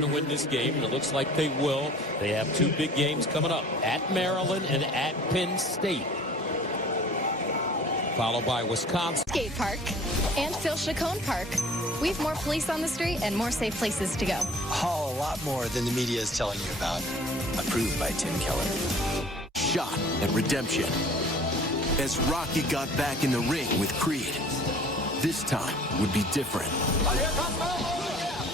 to win this game, and it looks like they will. They have two big games coming up, at Maryland and at Penn State, followed by Wisconsin. Skate Park and Phil Chacon Park. We have more police on the street and more safe places to go. Oh, a lot more than the media is telling you about. Approved by Tim Keller. Shot at redemption as Rocky got back in the ring with Creed. This time would be different.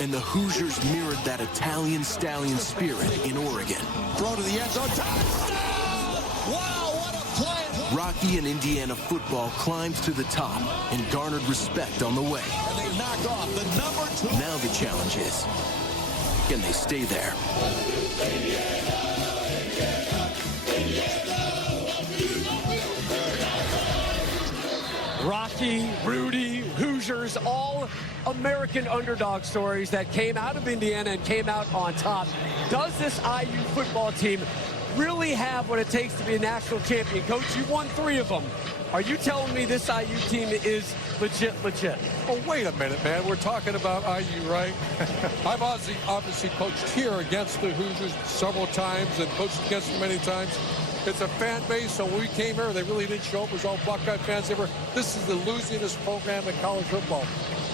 And the Hoosiers mirrored that Italian stallion spirit in Oregon. Throw to the end zone. Touchdown! Wow, what a play! Rocky and Indiana football climbed to the top and garnered respect on the way. And they knock off the number 2. Now the challenge is, can they stay there? Rocky, Rudy, Hoosiers, all American underdog stories that came out of Indiana and came out on top. Does this IU football team really have what it takes to be a national champion? Coach, you won 3 of them. Are you telling me this IU team is legit? Oh, wait a minute, man. We're talking about IU, right? I've obviously coached here against the Hoosiers several times and coached against them many times. It's a fan base, so when we came here, they really didn't show up. It was all Buckeye fans. This is the losingest program in college football.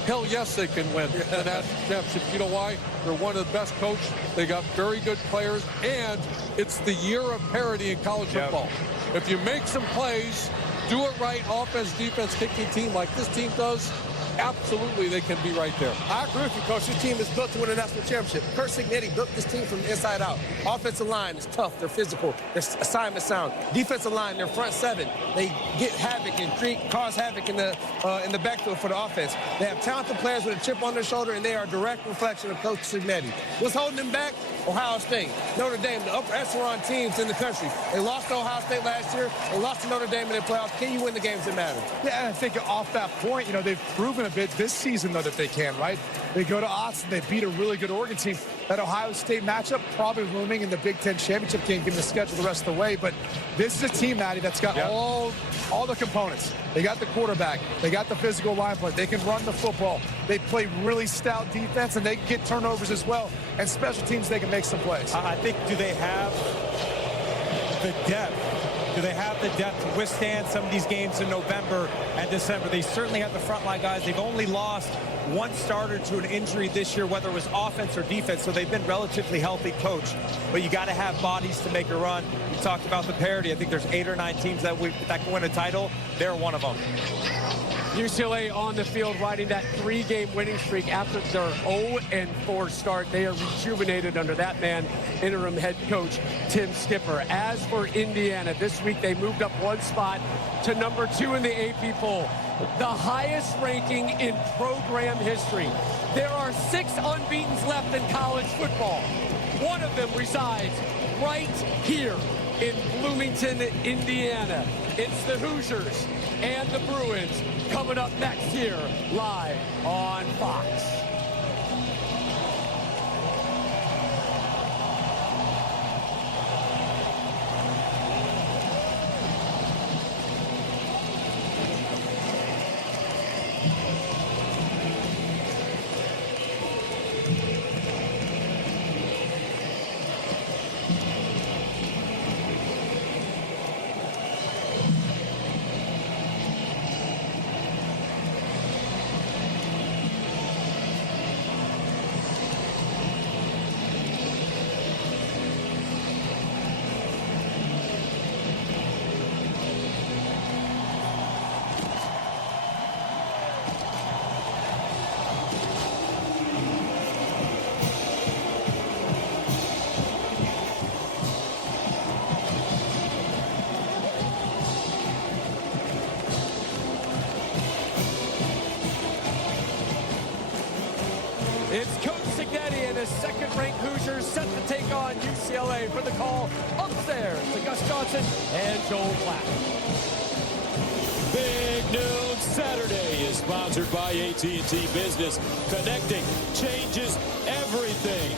Hell yes, they can win the national championship. You know why? They're one of the best coached. They got very good players, and it's the year of parity in college football. If you make some plays, do it right, offense, defense, kicking team like this team does, absolutely they can be right there. I agree with you, Coach. This team is built to win a national championship. Kurt Cignetti built this team from the inside out. Offensive line is tough. They're physical. Their assignment sound. Defensive line, their front 7, they get havoc and cause havoc in the backfield for the offense. They have talented players with a chip on their shoulder, and they are a direct reflection of Coach Cignetti. What's holding them back? Ohio State, Notre Dame, the upper echelon teams in the country. They lost to Ohio State last year. They lost to Notre Dame in the playoffs. Can you win the games that matter? Yeah, I think off that point, they've proven a bit this season, though, that they can, right? They go to Austin. They beat a really good Oregon team. That Ohio State matchup probably looming in the Big Ten championship game, given the schedule the rest of the way. But this is a team, Maddie, that's got all the components. They got the quarterback. They got the physical line play. They can run the football. They play really stout defense, and they can get turnovers as well. And special teams, they can make some plays. I think, do they have the depth? Do they have the depth to withstand some of these games in November and December? They certainly have the frontline guys. They've only lost one starter to an injury this year, whether it was offense or defense, so they've been relatively healthy, Coach. But you got to have bodies to make a run. You talked about the parity. I think there's 8 or 9 teams that can win a title. They're one of them. UCLA on the field riding that 3-game winning streak after their 0-4 start. They are rejuvenated under that man, interim head coach Tim Skipper. As for Indiana, this week they moved up 1 spot to number 2 in the AP poll, the highest ranking in program history. There are 6 unbeatens left in college football. One of them resides right here in Bloomington, Indiana. It's the Hoosiers and the Bruins coming up next here live on Fox. It's Coach Cignetti and his second-ranked Hoosiers set to take on UCLA for the call upstairs to Gus Johnson and Joel Black. Big Noon Saturday is sponsored by AT&T Business. Connecting changes everything.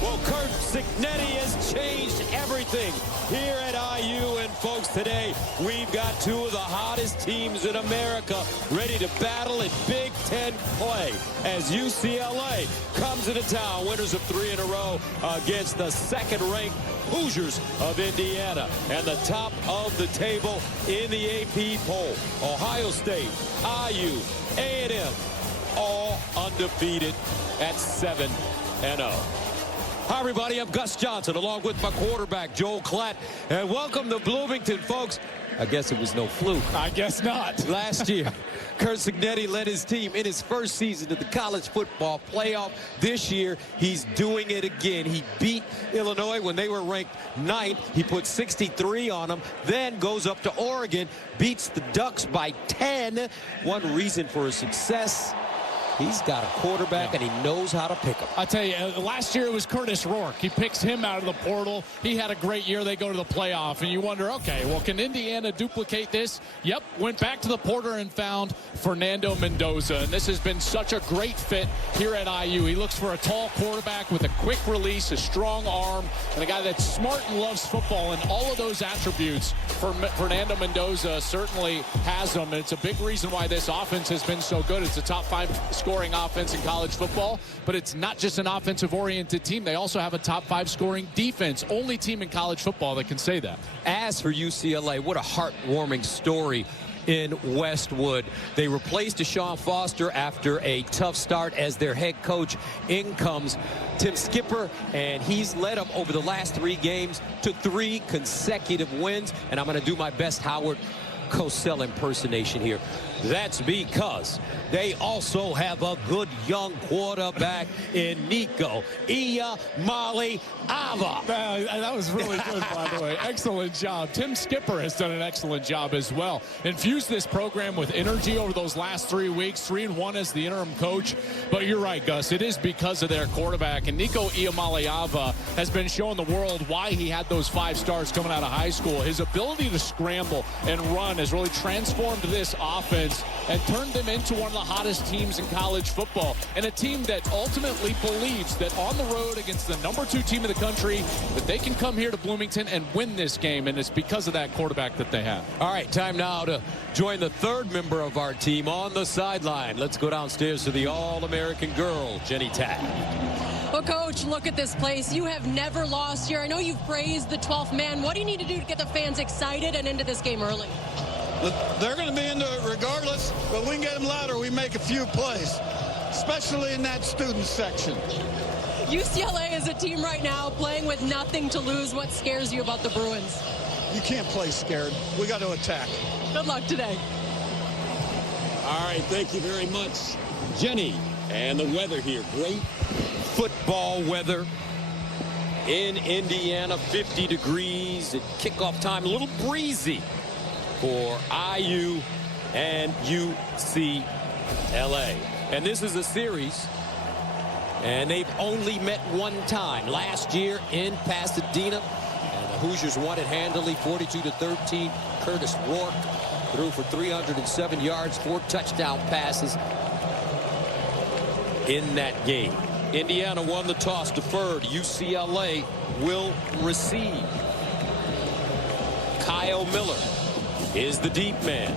Well, Kurt Cignetti has changed everything here at IU. And, folks, today we've got two of the hottest teams in America ready to battle in Big Ten play as UCLA comes into town, winners of 3 in a row against the second-ranked Hoosiers of Indiana. And the top of the table in the AP poll, Ohio State, IU, A&M, all undefeated at 7-0. Hi, everybody. I'm Gus Johnson, along with my quarterback, Joel Klatt. And welcome to Bloomington, folks. I guess it was no fluke. I guess not. Last year, Kurt Cignetti led his team in his first season of the college football playoff. This year, he's doing it again. He beat Illinois when they were ranked 9th. He put 63 on them, then goes up to Oregon, beats the Ducks by 10. One reason for his success: he's got a quarterback, and he knows how to pick him. I tell you, last year it was Curtis Rourke. He picks him out of the portal. He had a great year. They go to the playoff, and you wonder, okay, well, can Indiana duplicate this? Yep, went back to the portal and found Fernando Mendoza, and this has been such a great fit here at IU. He looks for a tall quarterback with a quick release, a strong arm, and a guy that's smart and loves football, and all of those attributes for Fernando Mendoza certainly has them, and it's a big reason why this offense has been so good. It's a top 5 scoring offense in college football, but it's not just an offensive-oriented team. They also have a top 5 scoring defense. Only team in college football that can say that. As for UCLA, what a heartwarming story in Westwood. They replaced Deshaun Foster after a tough start as their head coach. In comes Tim Skipper, and he's led them over the last 3 games to 3 consecutive wins. And I'm going to do my best Howard Cosell impersonation here. That's because they also have a good young quarterback in Nico Iamaleava. That was really good, by the way. Excellent job. Tim Skipper has done an excellent job as well. Infused this program with energy over those last 3 weeks. 3-1 as the interim coach. But you're right, Gus. It is because of their quarterback. And Nico Iamaleava has been showing the world why he had those 5 stars coming out of high school. His ability to scramble and run has really transformed this offense and turned them into one of the hottest teams in college football, and a team that ultimately believes that on the road against the number 2 team in the country, that they can come here to Bloomington and win this game, and it's because of that quarterback that they have. All right, time now to join the 3rd member of our team on the sideline. Let's go downstairs to the All-American girl, Jenny Taft. Well, Coach, look at this place. You have never lost here. I know you've praised the 12th man. What do you need to do to get the fans excited and into this game early? They're going to be into it regardless, but we can get them louder. We make a few plays, especially in that student section. UCLA is a team right now playing with nothing to lose. What scares you about the Bruins? You can't play scared. We got to attack. Good luck today. All right, thank you very much, Jenny. And the weather here, great football weather in Indiana, 50 degrees at kickoff time, a little breezy for IU and UCLA. And this is a series, and they've only met one time, last year in Pasadena. And the Hoosiers won it handily, 42-13. Curtis Rourke threw for 307 yards, 4 touchdown passes in that game. Indiana won the toss, deferred. UCLA will receive. Kyle Miller is the deep man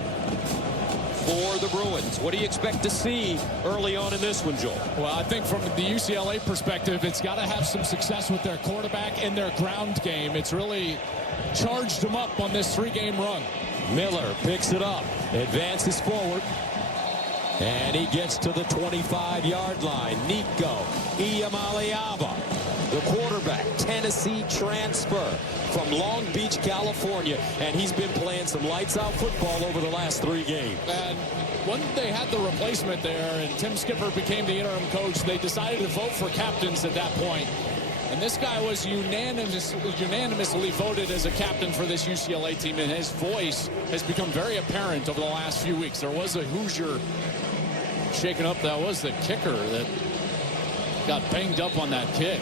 for the Bruins. What do you expect to see early on in this one, Joel? Well, I think from the UCLA perspective, it's got to have some success with their quarterback and their ground game. It's really charged them up on this 3-game run. Miller picks it up, advances forward, and he gets to the 25-yard line. Nico Iamaleava, the quarterback, Tennessee transfer from Long Beach, California, and he's been playing some lights-out football over the last 3 games. And when they had the replacement there and Tim Skipper became the interim coach, they decided to vote for captains at that point. And this guy was unanimously voted as a captain for this UCLA team, and his voice has become very apparent over the last few weeks. There was a Hoosier shaken up. That was the kicker that got banged up on that kick.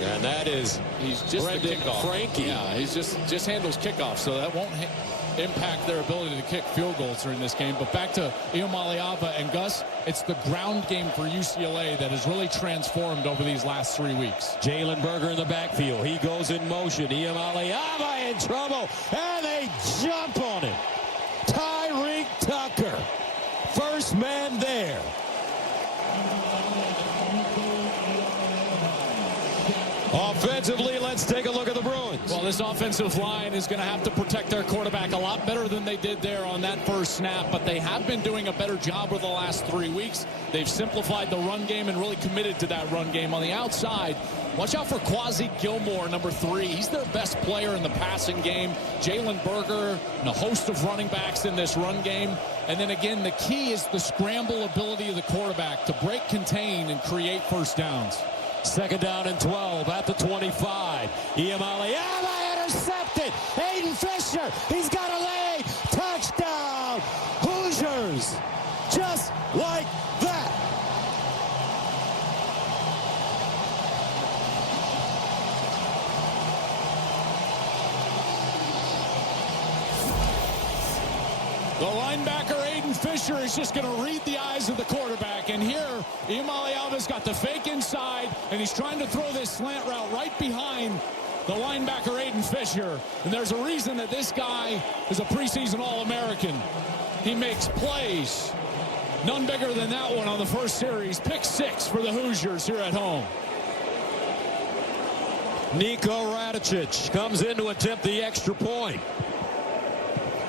And that is he's just Brendan the kickoff. Frankie. Yeah, he's just handles kickoff, so that won't impact their ability to kick field goals during this game. But back to Iamaleava and Gus, it's the ground game for UCLA that has really transformed over these last 3 weeks. Jalen Berger in the backfield. He goes in motion. Iamaleava in trouble, and they jump on him. Tyreek Tucker, first man there. Offensively, let's take a look at the Bruins. Well, this offensive line is going to have to protect their quarterback a lot better than they did there on that first snap, but they have been doing a better job over the last 3 weeks. They've simplified the run game and really committed to that run game. On the outside, watch out for Quasi Gilmore, number 3. He's their best player in the passing game. Jalen Berger and a host of running backs in this run game. And then again, the key is the scramble ability of the quarterback to break, contain, and create first downs. Second down and 12 at the 25. Iamaleava intercepted. Aiden Fisher, he's got a leg. Touchdown. Hoosiers. Just like that. The linebacker, Aiden Fisher, is just going to read the eyes of the quarterback. And here, Iamaleava's got the fake inside, and he's trying to throw this slant route right behind the linebacker, Aiden Fisher. And there's a reason that this guy is a preseason All-American. He makes plays. None bigger than that one on the first series. Pick 6 for the Hoosiers here at home. Niko Radicic comes in to attempt the extra point.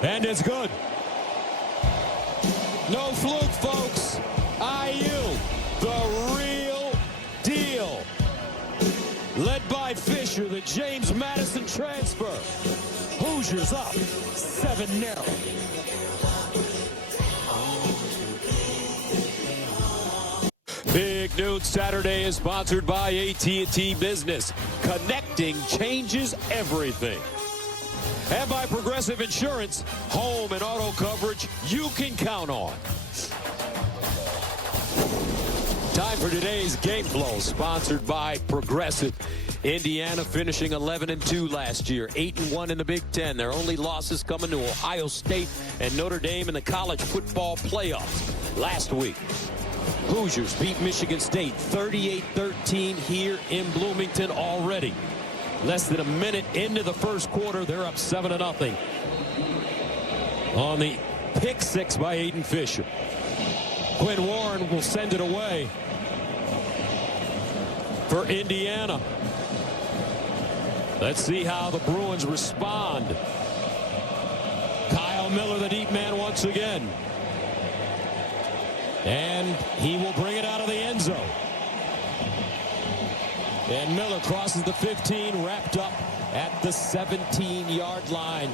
And it's good. No fluke, folks. IU, the real deal. Led by Fisher, the James Madison transfer. Hoosiers up 7-0. Big Noon Saturday is sponsored by AT&T Business. Connecting changes everything. And by Progressive Insurance, home and auto coverage you can count on. Time for today's Game Flow, sponsored by Progressive. Indiana finishing 11-2 last year, 8-1 in the Big Ten. Their only losses coming to Ohio State and Notre Dame in the college football playoffs. Last week, Hoosiers beat Michigan State 38-13 here in Bloomington already. Less than a minute into the first quarter, they're up 7-0 on the pick 6 by Aiden Fisher. Quinn Warren will send it away for Indiana. Let's see how the Bruins respond. Kyle Miller, the deep man, once again. And he will bring it out of the end zone. And Miller crosses the 15, wrapped up at the 17-yard line.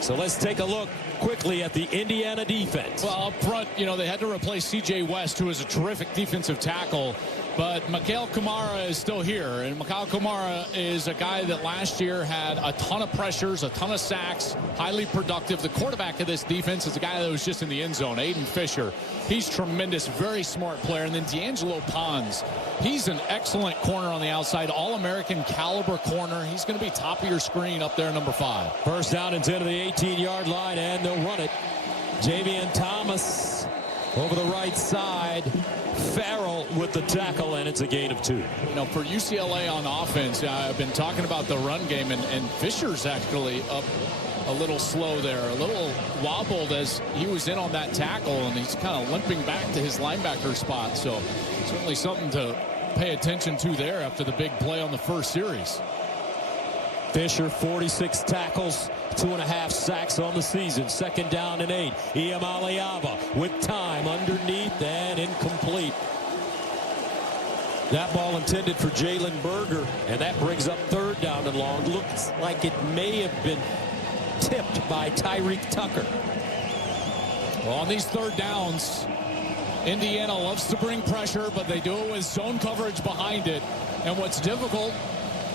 So let's take a look quickly at the Indiana defense. Well, up front, you know, they had to replace C.J. West, who is a terrific defensive tackle. But Mikhail Kamara is still here. And Mikhail Kamara is a guy that last year had a ton of pressures, a ton of sacks, highly productive. The quarterback of this defense is a guy that was just in the end zone, Aiden Fisher. He's tremendous, very smart player. And then D'Angelo Pons. He's an excellent corner on the outside, all-American caliber corner. He's going to be top of your screen up there, number 5. First down and 10 to the 18-yard line, and they'll run it. Javian Thomas over the right side. Farrell with the tackle, and it's a gain of 2. You know, for UCLA on offense, I've been talking about the run game, and Fisher's actually up a little slow there, a little wobbled as he was in on that tackle, and he's kind of limping back to his linebacker spot. So certainly something to pay attention to there after the big play on the first series. Fisher, 46 tackles, 2.5 sacks on the season. Second down and 8. Iamaleava with time underneath and incomplete. That ball intended for Jalen Berger, and that brings up third down and long. Looks like it may have been tipped by Tyreek Tucker. Well, on these third downs, Indiana loves to bring pressure, but they do it with zone coverage behind it. And what's difficult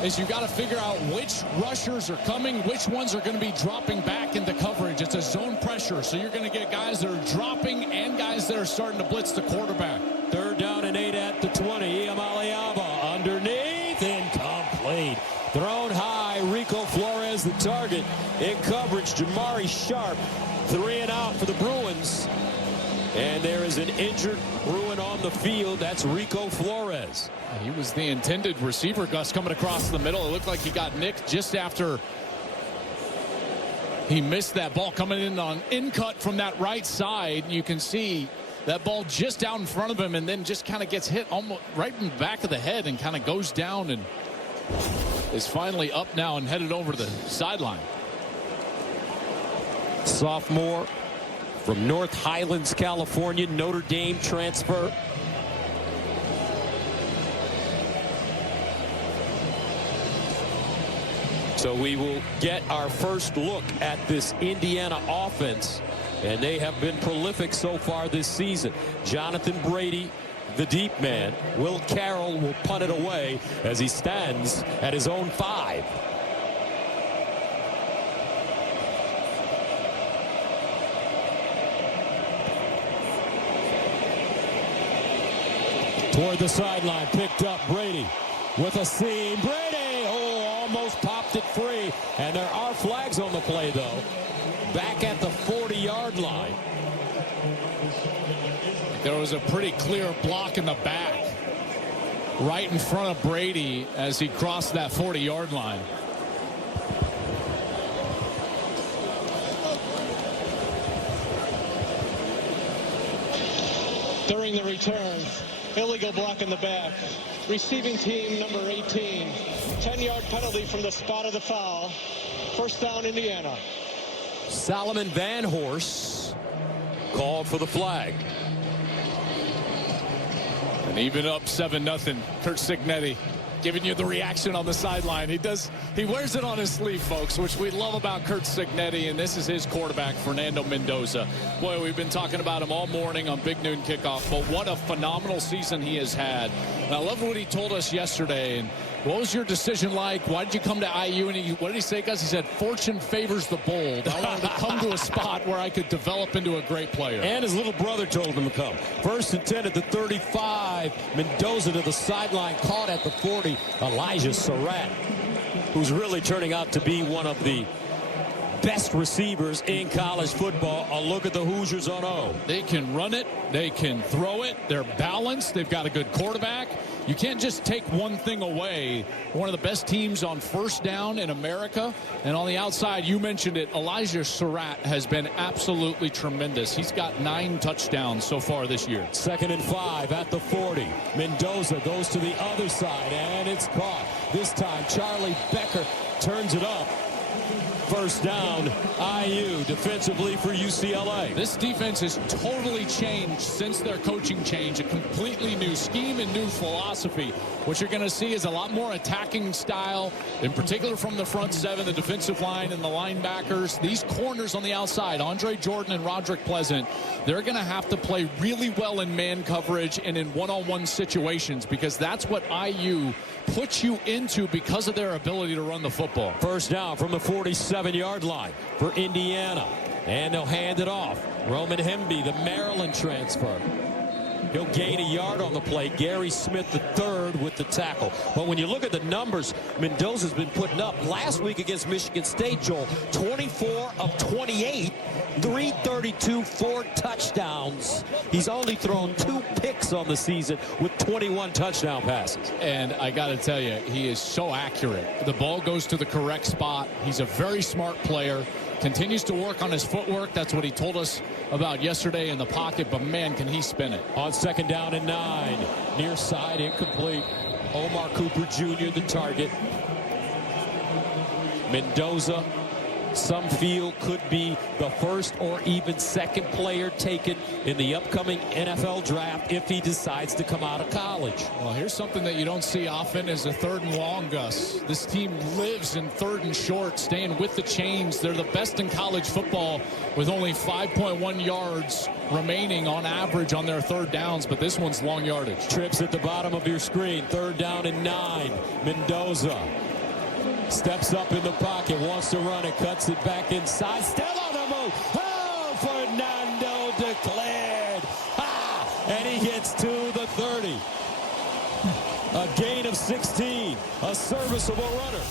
is you got to figure out which rushers are coming, which ones are going to be dropping back into coverage. It's a zone pressure, so you're going to get guys that are dropping and guys that are starting to blitz the quarterback. Third down and 8 at the 20. Iamaleava underneath, incomplete. Thrown high, Rico Flores the target, in coverage. Jamari Sharp, 3 and out for the Bruins. And there is an injured Bruin on the field. That's Rico Flores. He was the intended receiver, Gus, coming across the middle. It looked like he got nicked just after he missed that ball coming in on in-cut from that right side. You can see that ball just out in front of him and then just kind of gets hit almost right in the back of the head and kind of goes down and is finally up now and headed over to the sideline. Sophomore from North Highlands, California, Notre Dame transfer. So we will get our first look at this Indiana offense, and they have been prolific so far this season. Jonathan Brady, the deep man. Will Carroll will punt it away as he stands at his own 5. Toward the sideline, picked up Brady with a seam. Brady, almost popped it free. And there are flags on the play, though. Back at the 40-yard line. There was a pretty clear block in the back right in front of Brady as he crossed that 40-yard line. During the return, illegal block in the back. Receiving team number 18. 10-yard penalty from the spot of the foul. First down, Indiana. Solomon Van Horst called for the flag. And even up 7-0. Kurt Signetti giving you the reaction on the sideline. He wears it on his sleeve, folks, which we love about Kurt Signetti, and this is his quarterback, Fernando Mendoza. Boy, we've been talking about him all morning on Big Noon Kickoff, but what a phenomenal season he has had. And I love what he told us yesterday. And what was your decision like? Why did you come to IU? And what did he say, guys? He said, fortune favors the bold. I wanted to come to a spot where I could develop into a great player. And his little brother told him to come. 1st and 10 at the 35. Mendoza to the sideline, caught at the 40. Elijah Surratt, who's really turning out to be one of the best receivers in college football. A look at the Hoosiers on O. They can run it. They can throw it. They're balanced. They've got a good quarterback. You can't just take one thing away. One of the best teams on first down in America. And on the outside, you mentioned it, Elijah Surratt has been absolutely tremendous. He's got 9 touchdowns so far this year. 2nd and 5 at the 40. Mendoza goes to the other side, and it's caught. This time, Charlie Becker turns it up. First down, IU defensively for UCLA. This defense has totally changed since their coaching change. A completely new scheme and new philosophy. What you're going to see is a lot more attacking style, in particular from the front 7, the defensive line and the linebackers. These corners on the outside, Andre Jordan and Roderick Pleasant, they're going to have to play really well in man coverage and in one-on-one situations, because that's what IU puts you into because of their ability to run the football. First down from the 47-yard line for Indiana. And they'll hand it off. Roman Hemby, the Maryland transfer. He'll gain a yard on the play. Gary Smith III with the tackle. But when you look at the numbers Mendoza's been putting up last week against Michigan State, Joel, 24 of 28, 332, 4 touchdowns. He's only thrown 2 picks on the season with 21 touchdown passes. And I got to tell you, he is so accurate. The ball goes to the correct spot. He's a very smart player. Continues to work on his footwork. That's what he told us about yesterday in the pocket, but man, can he spin it. On 2nd down and 9, near side, incomplete. Omar Cooper Jr. the target. Mendoza, some feel could be the first or even second player taken in the upcoming NFL draft if he decides to come out of college. Well, here's something that you don't see often is a 3rd and long, Gus. This team lives in 3rd and short, staying with the chains. They're the best in college football with only 5.1 yards remaining on average on their 3rd downs, but this one's long yardage. Trips at the bottom of your screen. 3rd down and 9. Mendoza steps up in the pocket, wants to run it, cuts it back inside, still on the move. Oh, Fernando declared. And he gets to the 30. A gain of 16, a serviceable runner.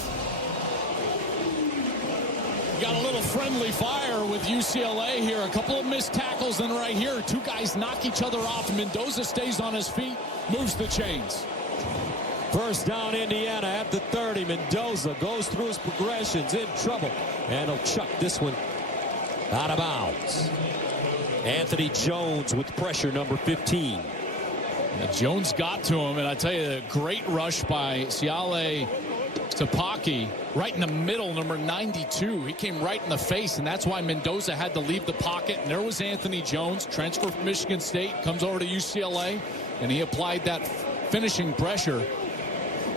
Got a little friendly fire with UCLA here. A couple of missed tackles, and right here, two guys knock each other off. Mendoza stays on his feet, moves the chains. First down, Indiana at the 30. Mendoza goes through his progressions, in trouble, and he'll chuck this one out of bounds. Anthony Jones with pressure, number 15. Now, Jones got to him, and I tell you, a great rush by Siale Tapaki right in the middle, number 92. He came right in the face, and that's why Mendoza had to leave the pocket. And there was Anthony Jones, transfer from Michigan State, comes over to UCLA, and he applied that finishing pressure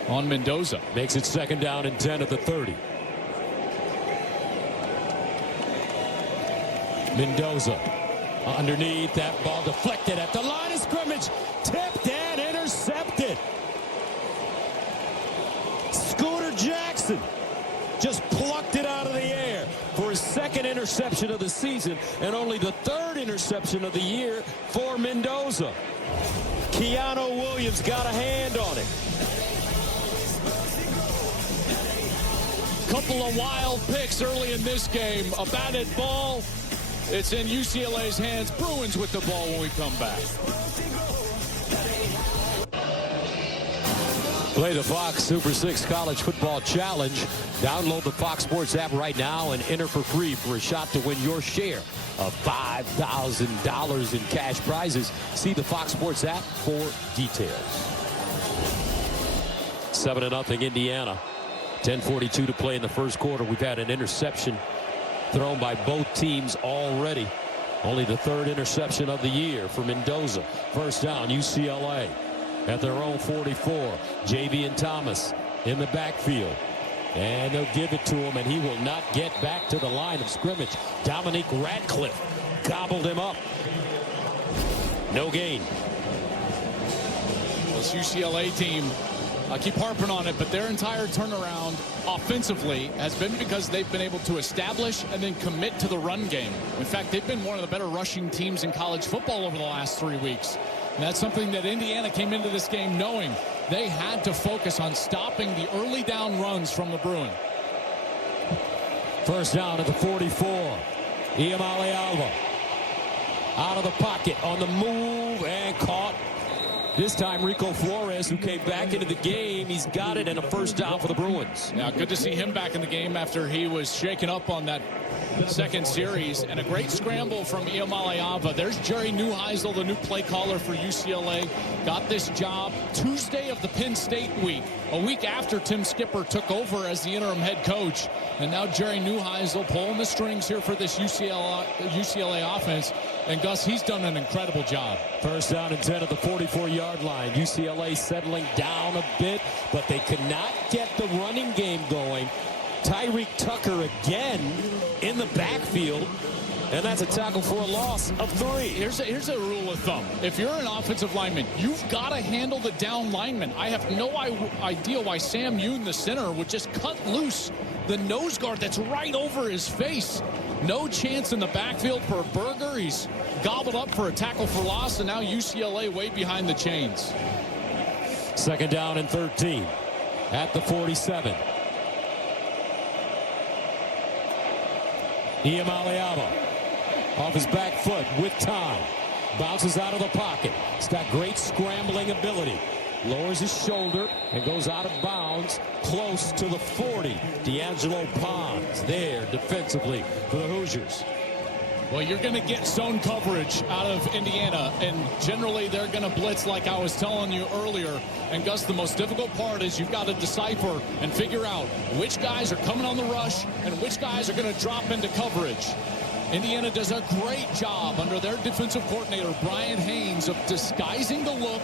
on Mendoza. Makes it second down and 10 at the 30. Mendoza underneath, that ball deflected at the line of scrimmage, tipped and intercepted. Scooter Jackson just plucked it out of the air for his second interception of the season and only the third interception of the year for Mendoza. Keanu Williams got a hand on it. Couple of wild picks early in this game. A batted ball. It's in UCLA's hands. Bruins with the ball when we come back. Play the Fox Super 6 College Football Challenge. Download the Fox Sports app right now and enter for free for a shot to win your share of $5,000 in cash prizes. See the Fox Sports app for details. 7-0 Indiana. 10:42 to play in the first quarter. We've had an interception thrown by both teams already. Only the third interception of the year for Mendoza. First down, UCLA at their own 44. Javian Thomas in the backfield. And they'll give it to him, and he will not get back to the line of scrimmage. Dominique Radcliffe gobbled him up. No gain. This UCLA team, I keep harping on it, but their entire turnaround offensively has been because they've been able to establish and then commit to the run game. In fact, they've been one of the better rushing teams in college football over the last 3 weeks. And that's something that Indiana came into this game knowing they had to focus on stopping the early down runs from the Bruin. First down at the 44. Iamale Alva out of the pocket on the move and caught. This time Rico Flores, who came back into the game, he's got it, and a first down for the Bruins. Now, good to see him back in the game after he was shaken up on that second series, and a great scramble from Iamale Alva. There's Jerry Neuheisel, the new play caller for UCLA. Got this job Tuesday of the Penn State week, a week after Tim Skipper took over as the interim head coach. And now Jerry Neuheisel pulling the strings here for this UCLA offense. And Gus, he's done an incredible job. First down and 10 at the 44-yard line. UCLA settling down a bit, but they could not get the running game going. Tyreek Tucker again in the backfield, and that's a tackle for a loss of 3. Here's a rule of thumb. If you're an offensive lineman, you've got to handle the down lineman. I have no idea why Sam Yoon, the center, would just cut loose the nose guard that's right over his face. No chance in the backfield for a burger. He's gobbled up for a tackle for loss, and now UCLA way behind the chains. Second down and 13 at the 47. Iamale Alva off his back foot with time. Bounces out of the pocket. He's got great scrambling ability. Lowers his shoulder and goes out of bounds close to the 40. D'Angelo Pons there defensively for the Hoosiers. Well, you're going to get zone coverage out of Indiana, and generally they're going to blitz like I was telling you earlier. And Gus, the most difficult part is you've got to decipher and figure out which guys are coming on the rush and which guys are going to drop into coverage. Indiana does a great job under their defensive coordinator, Brian Haynes, of disguising the look,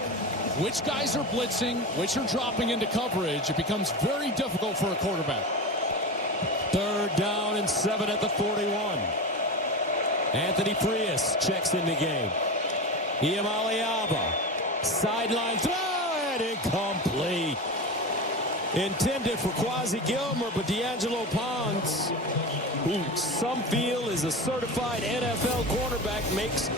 which guys are blitzing, which are dropping into coverage. It becomes very difficult for a quarterback. Third down and 7 at the 41. Anthony Frias checks in the game. Iamale Alva, sideline throw, and incomplete. Intended for Quasi Gilmer, but D'Angelo Pons, who some feel is a certified NFL cornerback, makes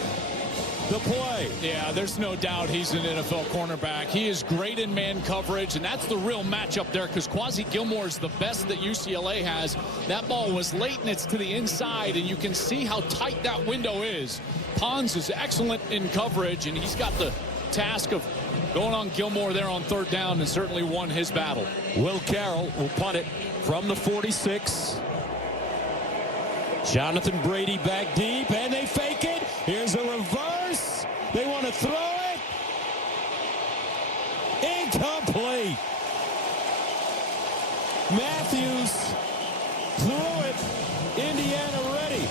the play. Yeah, there's no doubt he's an NFL cornerback. He is great in man coverage, and that's the real matchup there because Quasi Gilmore is the best that UCLA has. That ball was late, and it's to the inside, and you can see how tight that window is. Pons is excellent in coverage, and he's got the task of going on Gilmore there on third down and certainly won his battle. Will Carroll will punt it from the 46. Jonathan Brady back deep, and they fake it. Here's a reverse. They want to throw it. Incomplete. Matthews threw it. Indiana ready.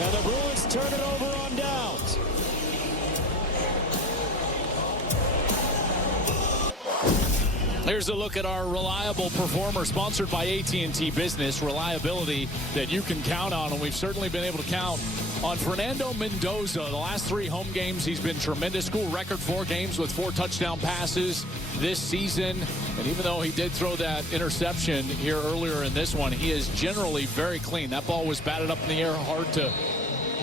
And the Bruins turn it over on downs. Here's a look at our reliable performer sponsored by AT&T Business. Reliability that you can count on, and we've certainly been able to count on Fernando Mendoza. The last 3 home games, he's been tremendous. School record 4 games with 4 touchdown passes this season. And even though he did throw that interception here earlier in this one, he is generally very clean. That ball was batted up in the air, hard to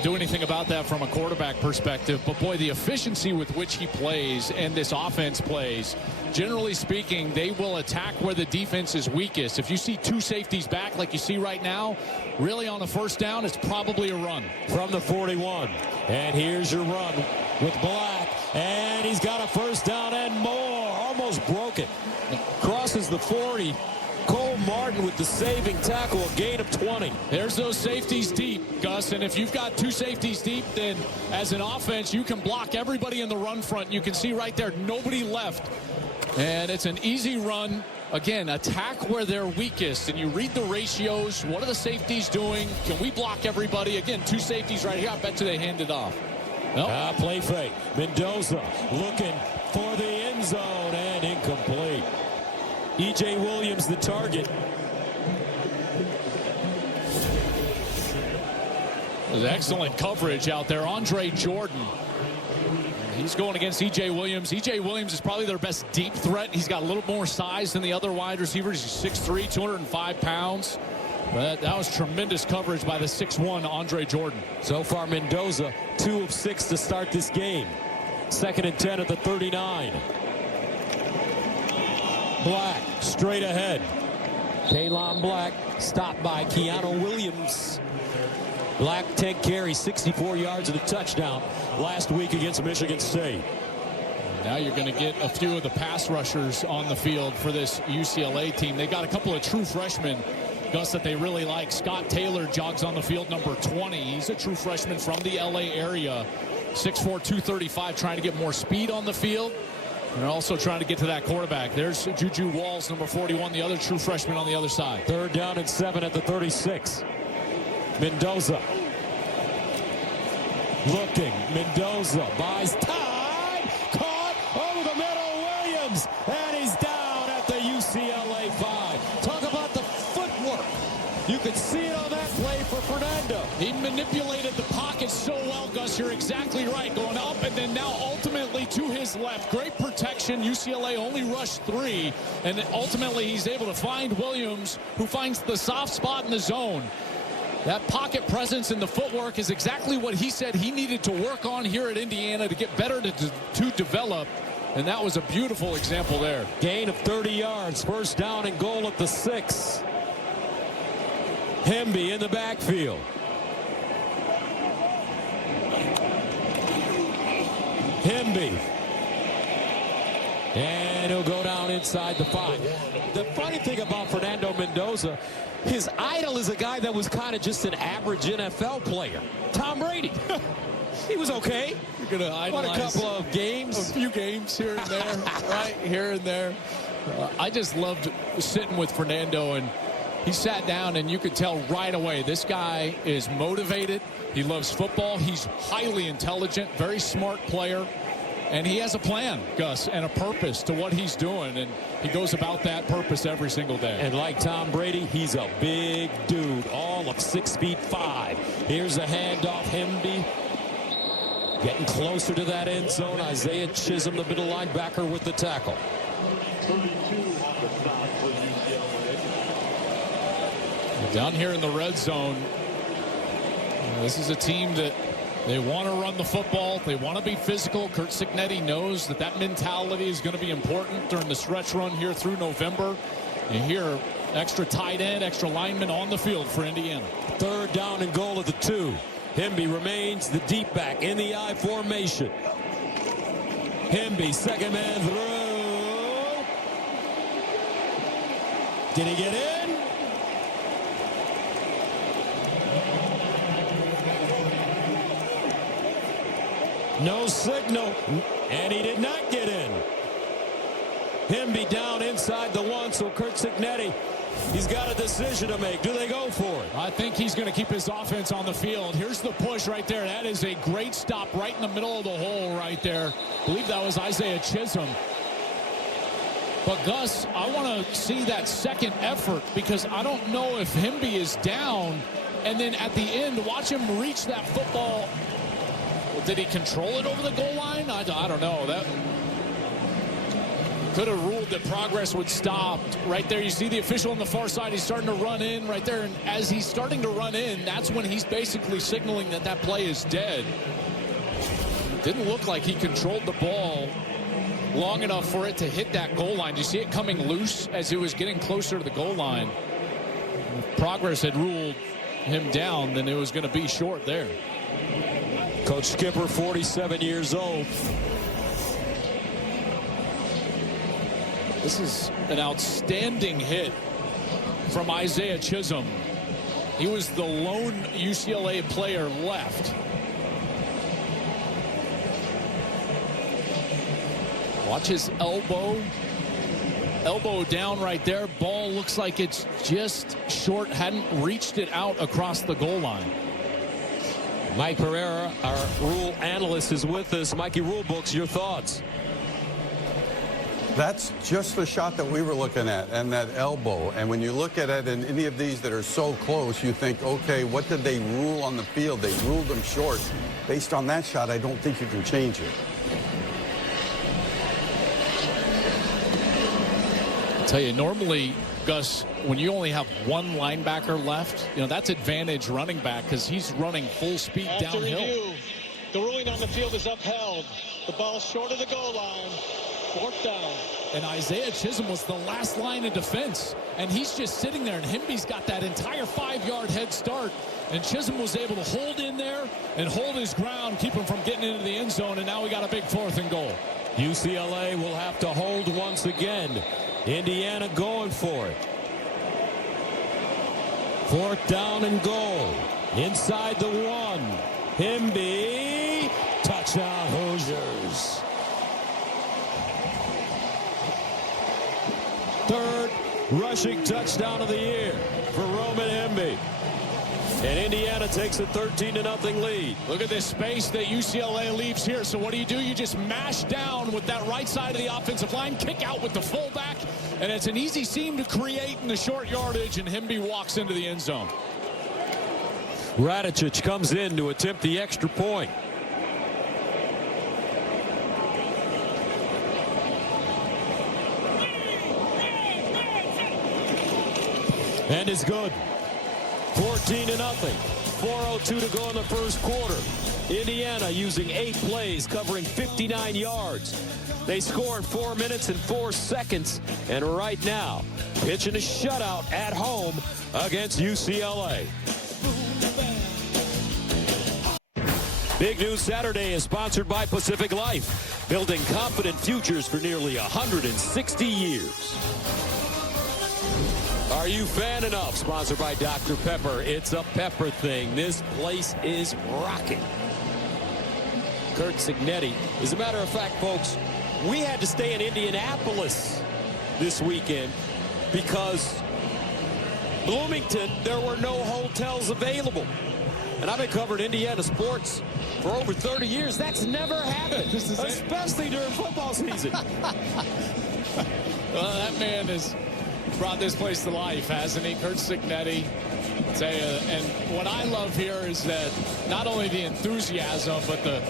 do anything about that from a quarterback perspective. But boy, the efficiency with which he plays and this offense plays, generally speaking, they will attack where the defense is weakest. If you see 2 safeties back like you see right now, really on the first down, it's probably a run. From the 41. And here's your run with Black. And he's got a first down and more. Almost broke it. Crosses the 40. Cole Martin with the saving tackle, a gain of 20. There's those safeties deep, Gus, and if you've got 2 safeties deep, then as an offense, you can block everybody in the run front. You can see right there, nobody left. And it's an easy run. Again, attack where they're weakest, and you read the ratios. What are the safeties doing? Can we block everybody? Again, 2 safeties right here. I bet you they hand it off. Nope. Play fake. Mendoza looking for the end zone and incomplete. E.J. Williams the target. There's excellent coverage out there. Andre Jordan. He's going against E.J. Williams. E.J. Williams is probably their best deep threat. He's got a little more size than the other wide receivers. He's 6'3", 205 pounds. But that was tremendous coverage by the 6'1" Andre Jordan. So far, Mendoza, 2 of 6 to start this game. 2nd and 10 at the 39. Black straight ahead. Kaylon Black stopped by Keanu Williams. Black 10 carries, 64 yards and a touchdown last week against Michigan State. Now you're going to get a few of the pass rushers on the field for this UCLA team. They got a couple of true freshmen, Gus, that they really like. Scott Taylor jogs on the field, number 20. He's a true freshman from the LA area. 6'4", 235, trying to get more speed on the field. They're also trying to get to that quarterback. There's Juju Walls, number 41, the other true freshman on the other side. 3rd down and 7 at the 36. Mendoza. Looking. Mendoza buys time. Caught over the middle. Williams. And he's down at the UCLA 5. Talk about the footwork. You can see it on that play for Fernando. He manipulated the pocket so well, Gus. You're exactly right. Going up and then now ultimately to his left. Great protection. UCLA only rushed 3. And ultimately he's able to find Williams, who finds the soft spot in the zone. That pocket presence and the footwork is exactly what he said he needed to work on here at Indiana to get better to develop. And that was a beautiful example there. Gain of 30 yards. First down and goal at the 6. Hemby in the backfield. Hemby. And he'll go down inside the 5. The funny thing about Fernando Mendoza, his idol is a guy that was kind of just an average NFL player. Tom Brady. He was okay. You're going to idolize won a couple of games. A few games here and there, right? Here and there. I just loved sitting with Fernando, and he sat down, and you could tell right away this guy is motivated. He loves football. He's highly intelligent, very smart player. And he has a plan, Gus, and a purpose to what he's doing. And he goes about that purpose every single day. And like Tom Brady, he's a big dude, all of 6'5". Here's a handoff. Hemby getting closer to that end zone. Isaiah Chisholm, the middle linebacker, with the tackle. Down here in the red zone, this is a team that They want to run the football. They want to be physical. Curt Cignetti knows that mentality is going to be important during the stretch run here through November. You hear extra tight end, extra lineman on the field for Indiana. 3rd down and goal at the 2. Hemby remains the deep back in the I formation. Hemby, second man through. Did he get in? No signal, and he did not get in. Hemby down inside the 1, so Curt Cignetti, he's got a decision to make. Do they go for it? I think he's going to keep his offense on the field. Here's the push right there. That is a great stop right in the middle of the hole right there. I believe that was Isaiah Chisholm. But Gus, I want to see that second effort because I don't know if Hemby is down, and then at the end, watch him reach that football. Did he control it over the goal line? I don't know. That could have ruled that progress would stop. Right there, you see the official on the far side. He's starting to run in right there. And as he's starting to run in, that's when he's basically signaling that play is dead. Didn't look like he controlled the ball long enough for it to hit that goal line. You see it coming loose as it was getting closer to the goal line. If progress had ruled him down, then it was going to be short there. Coach Skipper, 47 years old. This is an outstanding hit from Isaiah Chisholm. He was the lone UCLA player left. Watch his elbow. Elbow down right there. Ball looks like it's just short. Hadn't reached it out across the goal line. Mike Pereira, our rule analyst, is with us. Mikey, Rulebooks, your thoughts? That's just the shot that we were looking at, and that elbow. And when you look at it in any of these that are so close, you think, okay, what did they rule on the field? They ruled them short. Based on that shot, I don't think you can change it. I'll tell you, normally, Gus, when you only have one linebacker left, that's advantage running back because he's running full speed After downhill. Review, the ruling on the field is upheld. The ball short of the goal line. 4th down. And Isaiah Chisholm was the last line of defense. And he's just sitting there, and Hemby's got that entire 5-yard head start. And Chisholm was able to hold in there and hold his ground, keep him from getting into the end zone. And now we got a big 4th and goal. UCLA will have to hold once again. Indiana going for it. 4th down and goal. Inside the 1. Hemby. Touchdown Hoosiers. 3rd rushing touchdown of the year for Roman Hemby. And Indiana takes a 13-0 lead. Look at this space that UCLA leaves here. So what do? You just mash down with that right side of the offensive line, kick out with the fullback, and it's an easy seam to create in the short yardage, and Hemby walks into the end zone. Radicic comes in to attempt the extra point. And it's good. 14-0. 4:02 to go in the first quarter. Indiana using 8 plays, covering 59 yards. They score in 4 minutes and 4 seconds. And right now, pitching a shutout at home against UCLA. Big News Saturday is sponsored by Pacific Life, building confident futures for nearly 160 years. Are you fan enough? Sponsored by Dr. Pepper. It's a pepper thing. This place is rocking. Curt Cignetti. As a matter of fact, folks, we had to stay in Indianapolis this weekend because Bloomington, there were no hotels available. And I've been covering Indiana sports for over 30 years. That's never happened, especially during football season. Well, that man has brought this place to life, hasn't he? Curt Cignetti. And what I love here is that not only the enthusiasm, but the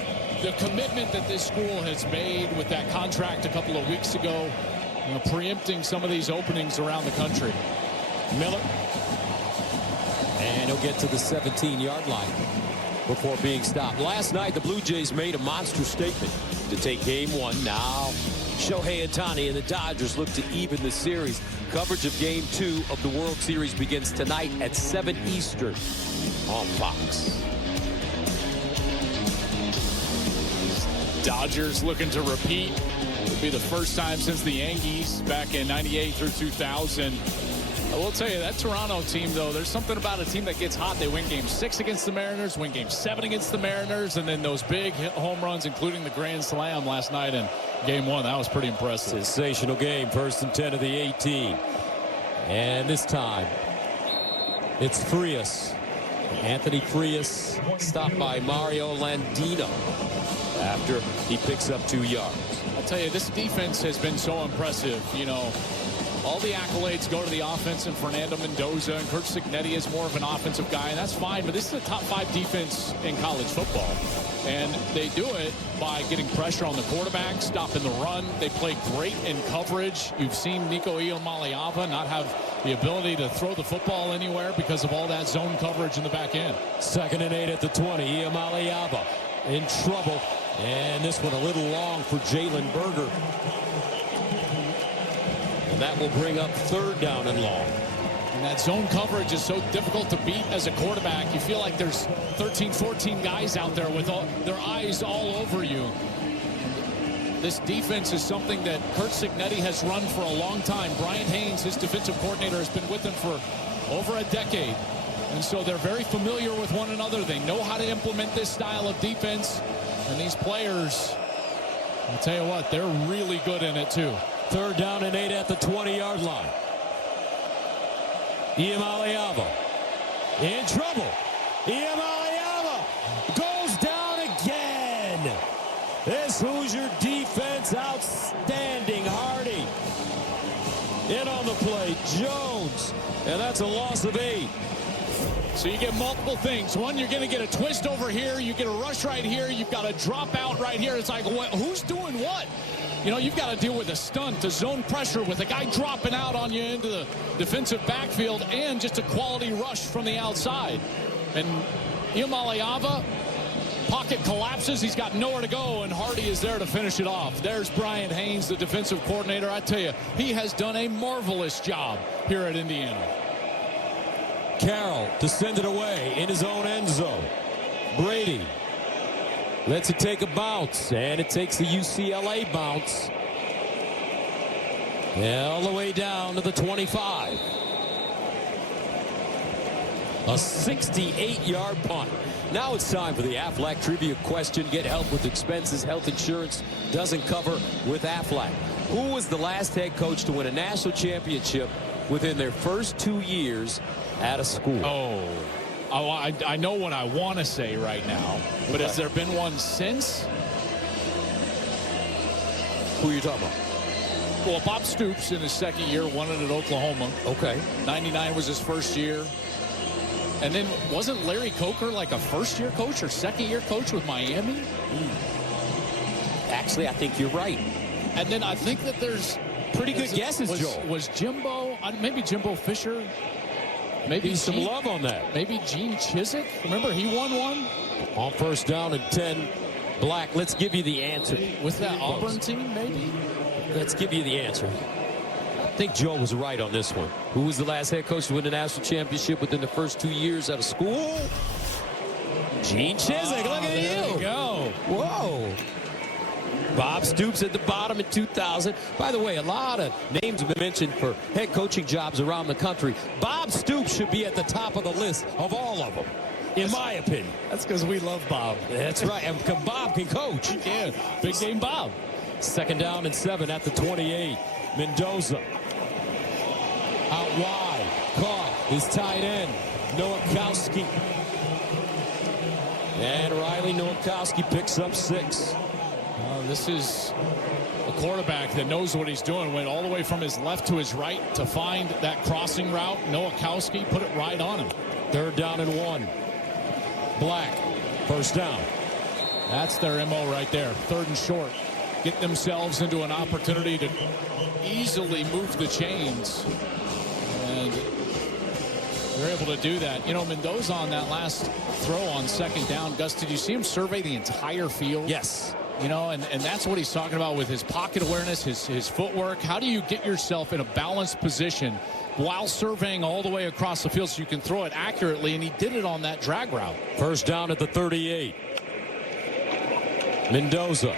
commitment that this school has made with that contract a couple of weeks ago, preempting some of these openings around the country. Miller. And he'll get to the 17-yard line. before being stopped. Last night, the Blue Jays made a monster statement to take Game 1. Now, Shohei Ohtani and the Dodgers look to even the series. Coverage of Game 2 of the World Series begins tonight at 7 Eastern on Fox. Dodgers looking to repeat. It'll be the first time since the Yankees back in 98 through 2000. I will tell you, that Toronto team, though, there's something about a team that gets hot. They win Game 6 against the Mariners, win Game 7 against the Mariners, and then those big home runs, including the grand slam last night in Game 1. That was pretty impressive. Sensational game, 1st and 10 of the 18. And this time, it's Frias. Anthony Frias stopped by Mario Landino after he picks up 2 yards. I'll tell you, this defense has been so impressive. You know, all the accolades go to the offense and Fernando Mendoza, and Curt Cignetti is more of an offensive guy, and that's fine, but this is a top 5 defense in college football. And they do it by getting pressure on the quarterback, stopping the run. They play great in coverage. You've seen Nico Iamaleava not have the ability to throw the football anywhere because of all that zone coverage in the back end. 2nd and 8 at the 20. Iamaleava in trouble. And this one a little long for Jalen Berger. And that will bring up 3rd down and long. And that zone coverage is so difficult to beat as a quarterback. You feel like there's 13, 14 guys out there with their eyes all over you. This defense is something that Curt Cignetti has run for a long time. Brian Haynes, his defensive coordinator, has been with them for over a decade. And so they're very familiar with one another. They know how to implement this style of defense. And these players, I'll tell you what, they're really good in it too. 3rd down and 8 at the 20-yard line. Iamaleava in trouble. Iamaleava goes down again. This Hoosier defense outstanding. Hardy in on the play. Jones, and that's a loss of 8. So you get multiple things. One, you're going to get a twist over here. You get a rush right here. You've got a drop out right here. It's like, who's doing what? You know, you've got to deal with a stunt, a zone pressure with a guy dropping out on you into the defensive backfield, and just a quality rush from the outside. And Iamaleava, pocket collapses. He's got nowhere to go, and Hardy is there to finish it off. There's Brian Haynes, the defensive coordinator. I tell you, he has done a marvelous job here at Indiana. Carroll to send it away in his own end zone. Brady lets it take a bounce, and it takes the UCLA bounce. All the way down to the 25. A 68-yard punt. Now it's time for the Aflac Trivia question. Get help with expenses health insurance doesn't cover with Aflac. Who was the last head coach to win a national championship within their first 2 years at a school? I know what I want to say right now, but has there been one since? Who are you talking about? Well, Bob Stoops in his 2nd year won it at Oklahoma. Okay. 99 was his first year. And then wasn't Larry Coker like a first-year coach or second-year coach with Miami? Actually, I think you're right. And then I think that there's pretty good guesses, Joel. Was Jimbo, maybe Jimbo Fisher? Maybe some love on that. Maybe Gene Chizik. Remember, he won one? On 1st down and 10. Black, let's give you the answer. With that Auburn team, maybe? Let's give you the answer. I think Joe was right on this one. Who was the last head coach to win the national championship within the first 2 years out of school? Gene Chizik. Look at you. There you go. Whoa. Bob Stoops at the bottom in 2000. By the way, a lot of names have been mentioned for head coaching jobs around the country. Bob Stoops should be at the top of the list of all of them, in my opinion. That's because we love Bob. That's right. And Bob can coach. He can. Big game Bob. 2nd down and 7 at the 28. Mendoza out wide. Caught his tight end, Nowakowski. And Riley Nowakowski picks up 6. This is a quarterback that knows what he's doing. Went all the way from his left to his right to find that crossing route. Nowakowski put it right on him. 3rd down and 1. Black, 1st down. That's their MO right there. 3rd and short. Get themselves into an opportunity to easily move the chains. And They're able to do that. You know, Mendoza on that last throw on second down, Gus, did you see him survey the entire field? Yes. You know, and that's what he's talking about with his pocket awareness, his footwork. How do you get yourself in a balanced position while surveying all the way across the field so you can throw it accurately? And he did it on that drag route. First down at the 38. Mendoza.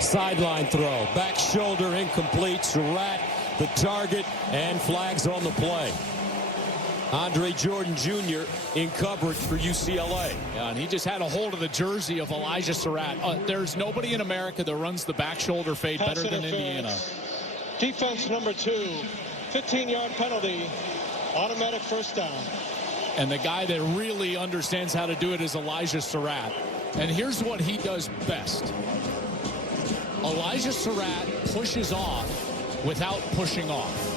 Sideline throw. Back shoulder incomplete. Surratt the target, and flags on the play. Andre Jordan Jr. in coverage for UCLA. Yeah, and he just had a hold of the jersey of Elijah Surratt. There's nobody in America that runs the back shoulder fade better than Indiana. Defense number 2, 15-yard penalty, automatic first down. And the guy that really understands how to do it is Elijah Surratt. And here's what he does best. Elijah Surratt pushes off without pushing off.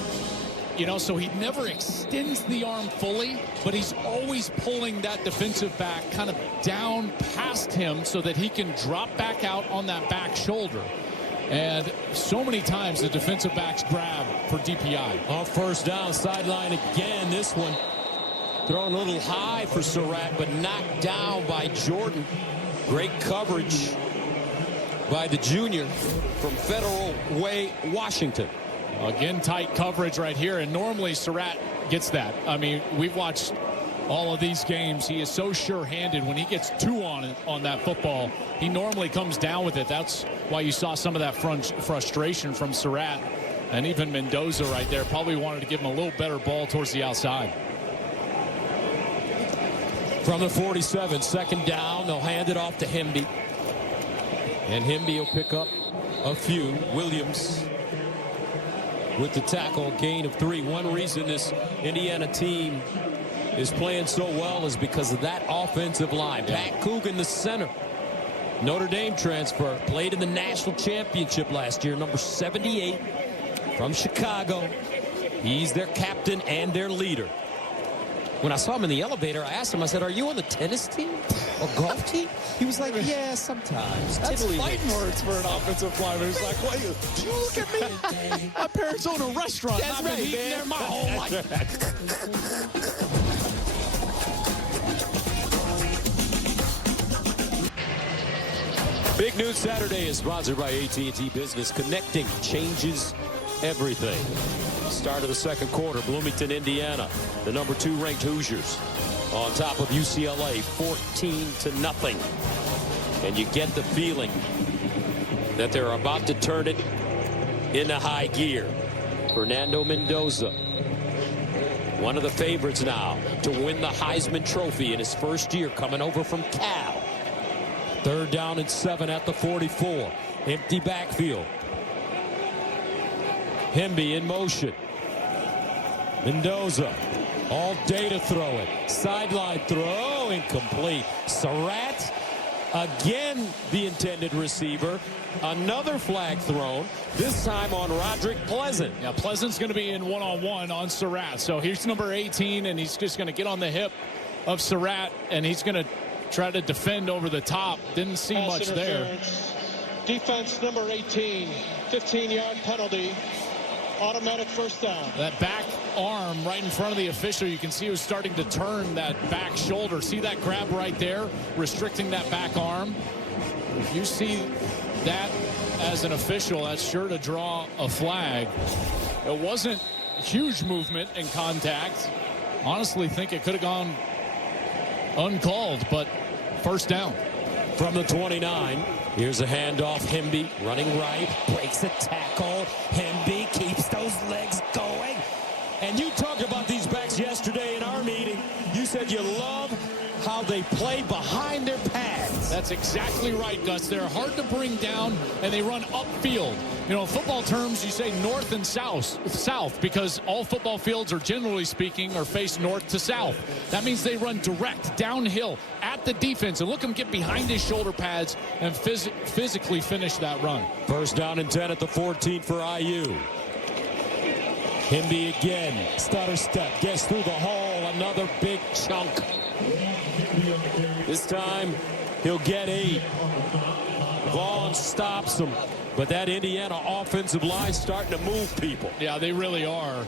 You know, so he never extends the arm fully, but he's always pulling that defensive back kind of down past him so that he can drop back out on that back shoulder. And so many times the defensive backs grab for DPI. On first down, sideline again. This one thrown a little high for Surratt, but knocked down by Jordan. Great coverage by the junior from Federal Way, Washington. Again, tight coverage right here, and normally Surratt gets that. I mean, we've watched all of these games. He is so sure-handed. When he gets 2 on that football, he normally comes down with it. That's why you saw some of that frustration from Surratt. And even Mendoza right there probably wanted to give him a little better ball towards the outside. From the 47, second down, they'll hand it off to Hemby. And Hemby will pick up a few. Williams with the tackle, gain of 3. One reason this Indiana team is playing so well is because of that offensive line. Pat Coogan, the center. Notre Dame transfer, played in the national championship last year, number 78 from Chicago. He's their captain and their leader. When I saw him in the elevator, I asked him, I said, are you on the tennis team or golf team? He was like, yeah, sometimes. That's fighting words for an offensive lineman. He's like, what, do you look at me? My parents own a restaurant. That's I've right, been eating man. there my whole life. Big News Saturday is sponsored by AT&T Business. Connecting changes everything. Start of the second quarter, Bloomington, Indiana. The number 2 ranked Hoosiers on top of UCLA, 14-0. And you get the feeling that they're about to turn it into high gear. Fernando Mendoza, one of the favorites now to win the Heisman Trophy in his first year, coming over from Cal. Third down and 7 at the 44. Empty backfield. Hemby in motion. Mendoza all day to throw it. Sideline throw, incomplete. Surratt, again the intended receiver. Another flag thrown, this time on Roderick Pleasant. Yeah, Pleasant's going to be in one-on-one on Surratt. So here's number 18, and he's just going to get on the hip of Surratt, and he's going to try to defend over the top. Didn't see much there. Defense number 18, 15-yard penalty. Automatic first down. That back arm right in front of the official, you can see he was starting to turn that back shoulder. See that grab right there, restricting that back arm? If you see that as an official, that's sure to draw a flag. It wasn't huge movement and contact. Honestly think it could have gone uncalled, but first down. From the 29, here's a handoff. Hemby running right, breaks a tackle. Hemby keeps those legs going. And you talked about these backs yesterday in our meeting. You said you love how they play behind their pads. That's exactly right, Gus. They're hard to bring down, and they run upfield. You know, in football terms, you say north and south, because all football fields are, generally speaking, are faced north to south. That means they run direct downhill at the defense, and look him get behind his shoulder pads and physically finish that run. First down and 10 at the 14 for IU. Hemby again, stutter step, gets through the hole, another big chunk. This time, he'll get 8. Vaughn stops him. But that Indiana offensive line starting to move people. Yeah, they really are.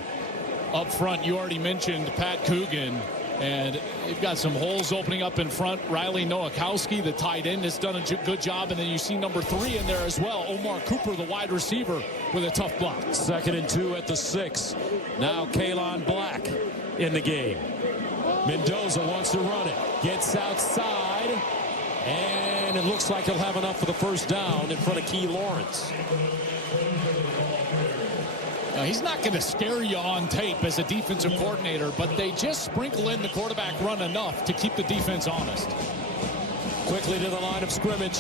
up front. You already mentioned Pat Coogan. And you've got some holes opening up in front. Riley Nowakowski, the tight end, has done a good job. And then you see number 3 in there as well. Omar Cooper, the wide receiver, with a tough block. 2nd and 2 at the 6. Now Kalon Black in the game. Mendoza wants to run it. Gets outside. And it looks like he'll have enough for the first down in front of Key Lawrence. Now, he's not going to scare you on tape as a defensive coordinator, but they just sprinkle in the quarterback run enough to keep the defense honest. Quickly to the line of scrimmage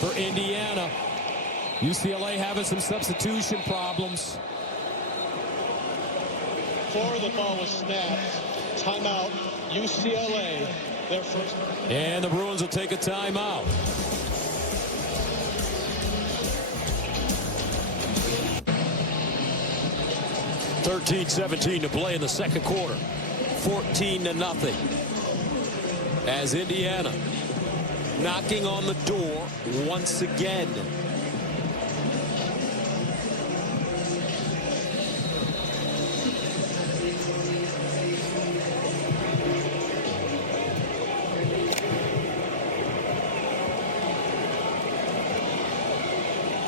for Indiana. UCLA having some substitution problems. Before the ball was snapped, timeout, UCLA, their first. And the Bruins will take a timeout. .17 to play in the second quarter. 14-0. As Indiana knocking on the door once again.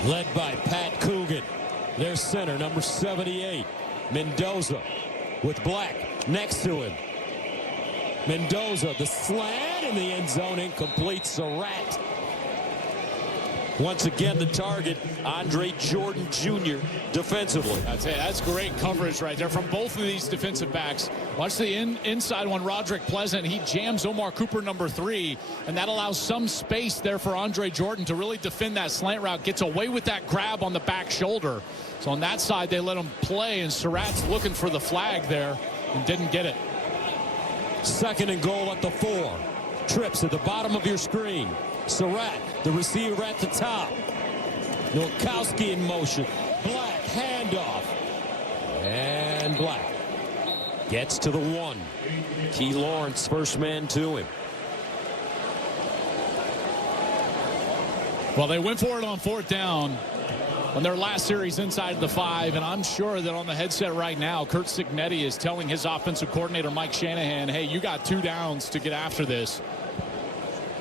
Led by Pat Coogan, their center, number 78. Mendoza with Black next to him. Mendoza, the slant in the end zone, incomplete. Surratt. Once again, the target, Andre Jordan Jr. defensively. That's great coverage right there from both of these defensive backs. Watch the inside one, Roderick Pleasant. He jams Omar Cooper, number 3, and that allows some space there for Andre Jordan to really defend that slant route. Gets away with that grab on the back shoulder. So on that side, they let him play, and Surratt's looking for the flag there and didn't get it. 2nd and goal at the 4. Trips at the bottom of your screen. Surratt, the receiver at the top. Nowakowski in motion. Black, handoff. And Black gets to the 1. Key Lawrence, first man to him. Well, they went for it on 4th down on their last series inside the 5, and I'm sure that on the headset right now, Curt Cignetti is telling his offensive coordinator, Mike Shanahan, hey, you got 2 downs to get after this.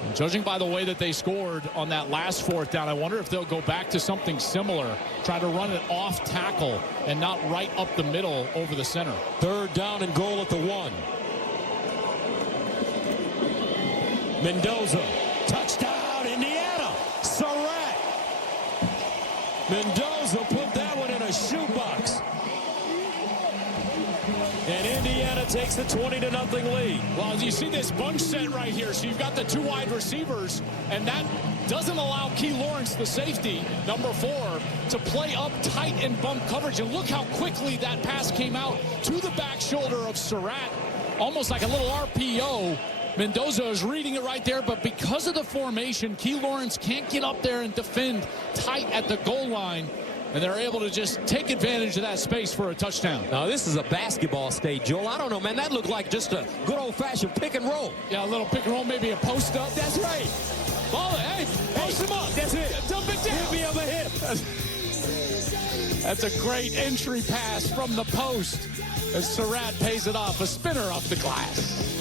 And judging by the way that they scored on that last 4th down, I wonder if they'll go back to something similar, try to run it off tackle and not right up the middle over the center. 3rd down and goal at the 1. Mendoza, touchdown, Indiana. Surratt. Mendoza put that one in a shoebox. And Indiana takes a 20-0 lead. Well, you see this bunch set right here. So you've got the 2 wide receivers, and that doesn't allow Key Lawrence, the safety, number 4, to play up tight and bump coverage. And look how quickly that pass came out to the back shoulder of Surratt, almost like a little RPO. Mendoza is reading it right there, but because of the formation, Key Lawrence can't get up there and defend tight at the goal line, and they're able to just take advantage of that space for a touchdown. Now, this is a basketball state, Joel. I don't know, man. That looked like just a good old-fashioned pick and roll. Yeah, a little pick and roll, maybe a post up. That's right. Ball it. Hey, post him up. That's it. Dump it down. Hit me on the hip. That's a great entry pass from the post as Surratt pays it off. A spinner off the glass.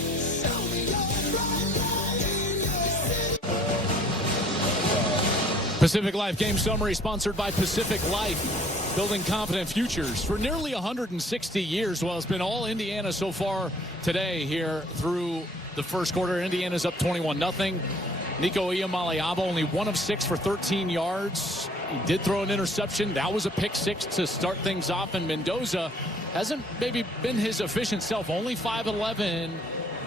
Pacific Life Game Summary sponsored by Pacific Life, building confident futures for nearly 160 years. Well, it's been all Indiana so far today here through the first quarter. Indiana's up 21-0. Nico Iamaleava only 1 of 6 for 13 yards. He did throw an interception. That was a pick 6 to start things off. And Mendoza hasn't maybe been his efficient self, only 5'11",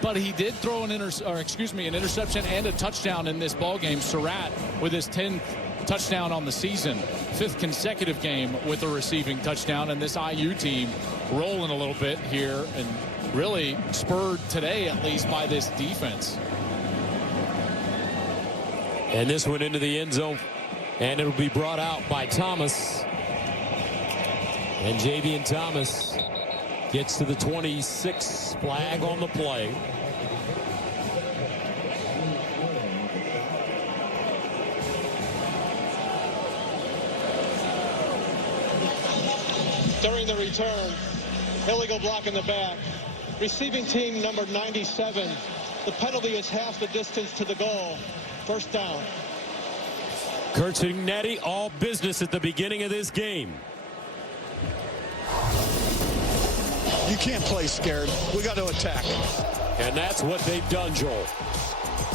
but he did throw an interception and a touchdown in this ball game. Surratt with his 10th touchdown on the season, 5th consecutive game with a receiving touchdown, and this IU team rolling a little bit here and really spurred today at least by this defense. And this one into the end zone, and it'll be brought out by Thomas. And Javian Thomas gets to the 26, flag on the play. During the return, Illegal block in the back. Receiving team number 97. The penalty is half the distance to the goal. First down. Kurt Signetti, all business at the beginning of this game. You can't play scared. We got to attack. And that's what they've done, Joel.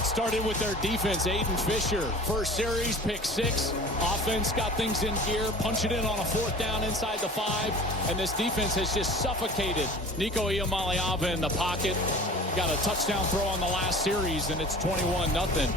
Started with their defense. Aiden Fisher, first series, pick 6. Offense got things in gear, punch it in on a 4th down inside the 5. And this defense has just suffocated Nico Iamaleava in the pocket. Got a touchdown throw on the last series, and it's 21-0.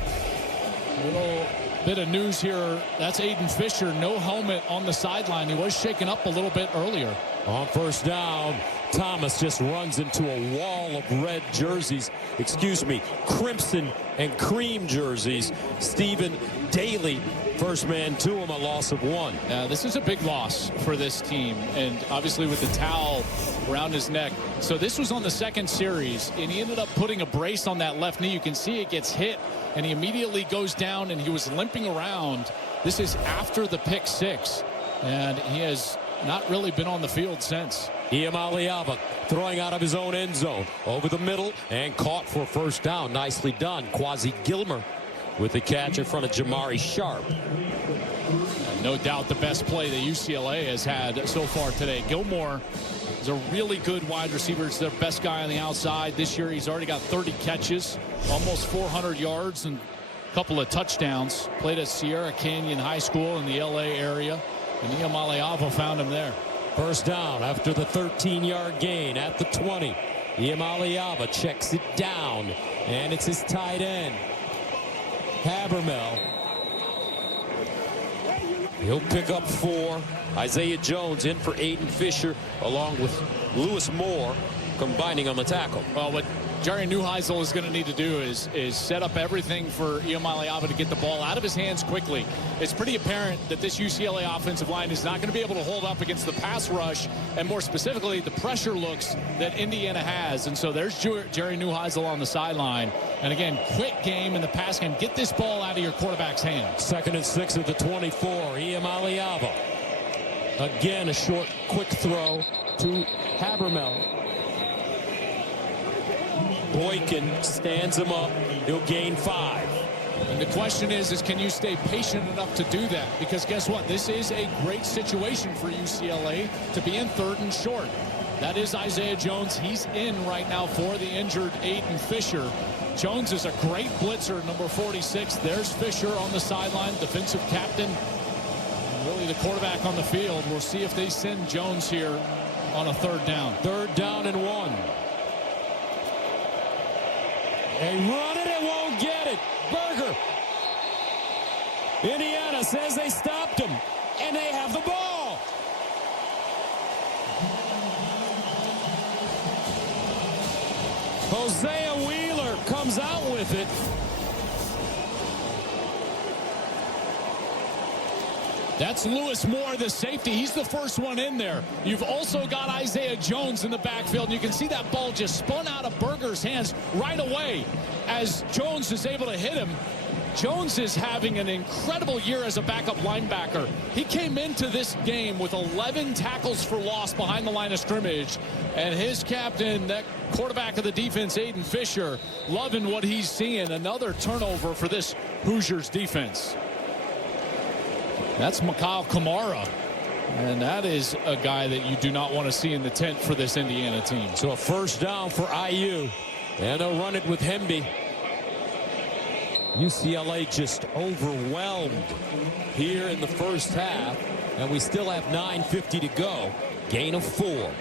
Little bit of news here. That's Aiden Fisher, no helmet on the sideline. He was shaken up a little bit earlier. On first down, Thomas just runs into a wall of red jerseys. Excuse me, crimson and cream jerseys. Stephen Daly, first man to him, a loss of 1. This is a big loss for this team, and obviously with the towel around his neck. So this was on the 2nd series, and he ended up putting a brace on that left knee. You can see it gets hit, and he immediately goes down, and he was limping around. This is after the pick 6, and he has not really been on the field since. Iamaleava throwing out of his own end zone. Over the middle and caught for first down. Nicely done. Quasi Gilmer with the catch in front of Jamari Sharp. No doubt the best play that UCLA has had so far today. Gilmore is a really good wide receiver. It's their best guy on the outside. This year he's already got 30 catches, almost 400 yards, and a couple of touchdowns. Played at Sierra Canyon High School in the LA area. And Iamaleava found him there. First down after the 13-yard gain at the 20. Iamaleava checks it down, and it's his tight end, Habermel. He'll pick up 4. Isaiah Jones in for Aiden Fisher, along with Lewis Moore, combining on the tackle. Well, what Jerry Neuheisel is going to need to do is set up everything for Iamaleava to get the ball out of his hands quickly. It's pretty apparent that this UCLA offensive line is not going to be able to hold up against the pass rush, and more specifically the pressure looks that Indiana has. And so there's Jerry Neuheisel on the sideline. And again, quick game in the pass game. Get this ball out of your quarterback's hands. 2nd and 6 at the 24. Iamaleava. Again, a short, quick throw to Habermel. Boykin stands him up. He'll gain 5. And the question is can you stay patient enough to do that? Because guess what? This is a great situation for UCLA to be in 3rd and short. That is Isaiah Jones. He's in right now for the injured Aiden Fisher. Jones is a great blitzer, number 46. There's Fisher on the sideline, defensive captain. Really the quarterback on the field. We'll see if they send Jones here on a 3rd down. 3rd down and 1. They run it and won't get it. Berger. Indiana says they stopped him, and they have the ball. Hosea Wheeler comes out with it. That's Lewis Moore, the safety. He's the first one in there. You've also got Isaiah Jones in the backfield. And you can see that ball just spun out of Berger's hands right away as Jones is able to hit him. Jones is having an incredible year as a backup linebacker. He came into this game with 11 tackles for loss behind the line of scrimmage. And his captain, that quarterback of the defense, Aiden Fisher, loving what he's seeing. Another turnover for this Hoosiers defense. That's Mikhail Kamara. And that is a guy that you do not want to see in the tent for this Indiana team. So a first down for IU. And they'll run it with Hemby. UCLA just overwhelmed here in the first half. And we still have 9:50 to go. Gain of 4.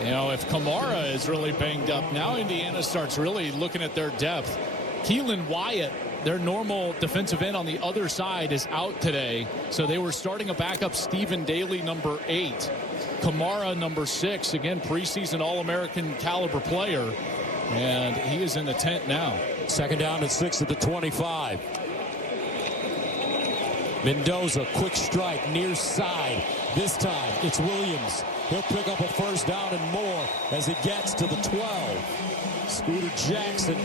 You know, if Kamara is really banged up, now Indiana starts really looking at their depth. Keelan Wyatt, their normal defensive end on the other side, is out today. So they were starting a backup Stephen Daly, number 8. Kamara, number 6. Again, preseason All-American caliber player. And he is in the tent now. 2nd down and 6 at the 25. Mendoza, quick strike, near side. This time, it's Williams. He'll pick up a first down and more as he gets to the 12. Scooter Jackson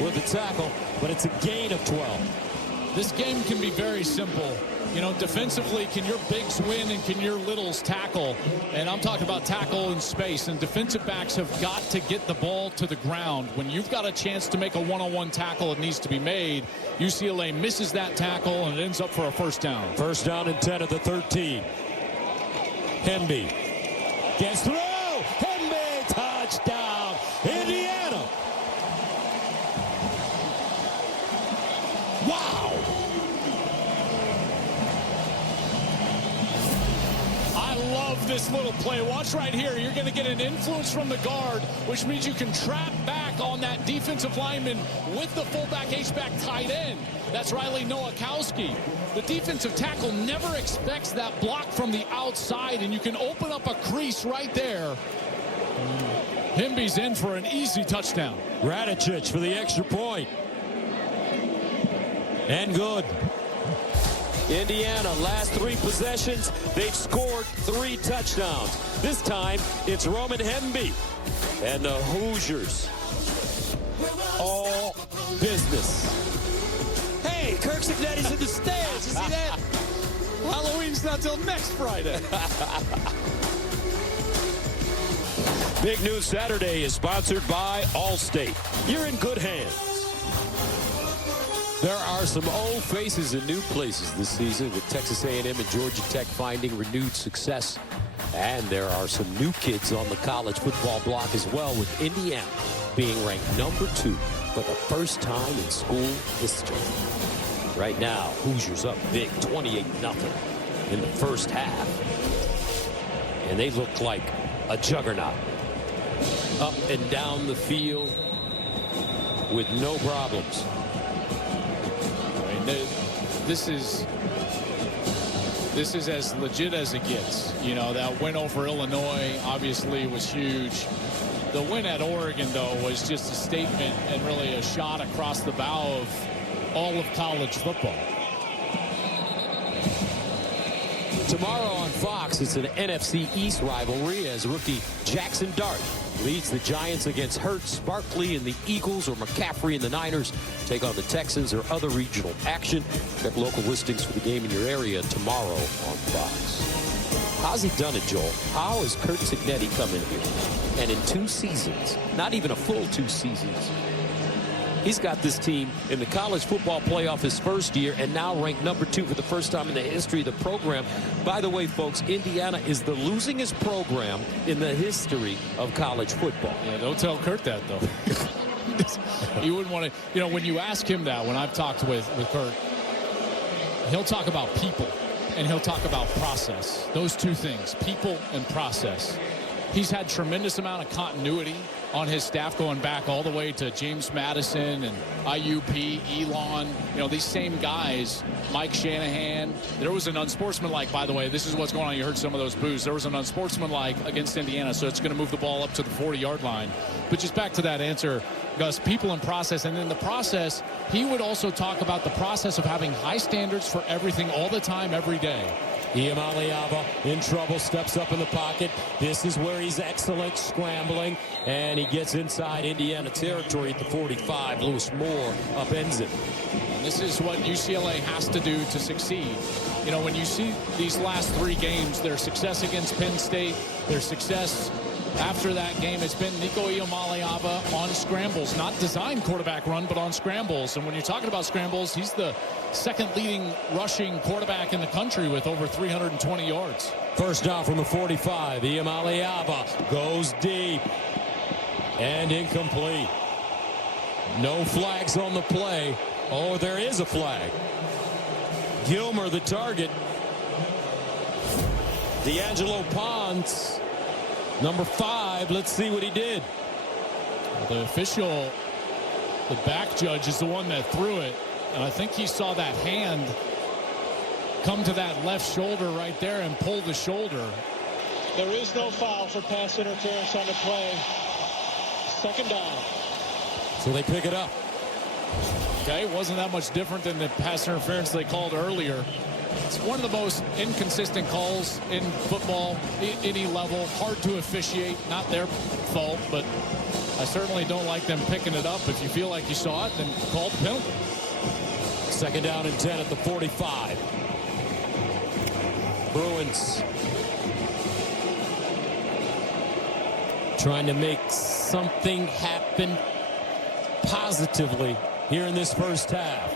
with the tackle, but it's a gain of 12. This game can be very simple You know, defensively, can your bigs win and can your littles tackle? And I'm talking about tackle in space. And defensive backs have got to get the ball to the ground. When you've got a chance to make a one-on-one tackle, it needs to be made. UCLA misses that tackle, and it ends up for a first down. First down and 10 at the 13. Hemby gets through. Hemby, touchdown, Indiana. Wow. I love this little play. Watch right here. You're going to get an influence from the guard, which means you can trap back on that defensive lineman with the fullback H-back tight end. That's Riley Nowakowski. The defensive tackle never expects that block from the outside, and you can open up a crease right there. Hemby's in for an easy touchdown. Radicic for the extra point. And good. Indiana, last 3 possessions, they've scored 3 touchdowns. This time, it's Roman Hemby. And the Hoosiers, all business. Hey, Kirk Cignetti's in the stands. You see that? Halloween's not till next Friday. Big News Saturday is sponsored by Allstate. You're in good hands. There are some old faces in new places this season, with Texas A&M and Georgia Tech finding renewed success. And there are some new kids on the college football block as well, with Indiana being ranked number 2 for the first time in school history. Right now, Hoosiers up big, 28-0 in the first half. And they look like a juggernaut. Up and down the field with no problems. This is as legit as it gets. You know, that win over Illinois obviously was huge. The win at Oregon, though, was just a statement and really a shot across the bow of all of college football. Tomorrow on Fox, it's an NFC East rivalry as rookie Jackson Dart leads the Giants against Hurts, Barkley and the Eagles, or McCaffrey and the Niners take on the Texans, or other regional action. Check local listings for the game in your area tomorrow on Fox. How's he done it, Joel? How has Kirk Cignetti come in here? And in 2 seasons, not even a full 2 seasons, he's got this team in the college football playoff his first year, and now ranked number 2 for the first time in the history of the program. By the way, folks, Indiana is the losingest program in the history of college football. Yeah, don't tell Kurt that, though. You wouldn't want to, you know, when you ask him that, when I've talked with Kurt, he'll talk about people and he'll talk about process. Those 2 things, people and process. He's had tremendous amount of continuity on his staff going back all the way to James Madison and IUP, Elon, you know, these same guys, Mike Shanahan. There was an unsportsmanlike, by the way, this is what's going on. You heard some of those boos. There was an unsportsmanlike against Indiana, so it's going to move the ball up to the 40-yard line. But just back to that answer, Gus, people and process. And in the process, he would also talk about the process of having high standards for everything all the time, every day. Iamaleava in trouble, steps up in the pocket. This is where he's excellent, scrambling, and he gets inside Indiana territory at the 45. Lewis Moore upends it. And this is what UCLA has to do to succeed. You know, when you see these last 3 games, their success against Penn State, their success after that game, it's been Nico Iamaleava on scrambles, not designed quarterback run, but on scrambles. And when you're talking about scrambles, he's the 2nd leading rushing quarterback in the country with over 320 yards. First down from the 45. Iamaleava goes deep and incomplete. No flags on the play. Oh, there is a flag. Gilmer the target. D'Angelo Ponce, number 5. Let's see what he did. The official, the back judge, is the one that threw it. And I think he saw that hand come to that left shoulder right there and pull the shoulder. There is no foul for pass interference on the play. 2nd down. So they pick it up. Okay, wasn't that much different than the pass interference they called earlier. It's one of the most inconsistent calls in football, any level. Hard to officiate, not their fault, but I certainly don't like them picking it up. If you feel like you saw it, then call the penalty. 2nd down and 10 at the 45. Bruins trying to make something happen positively here in this first half.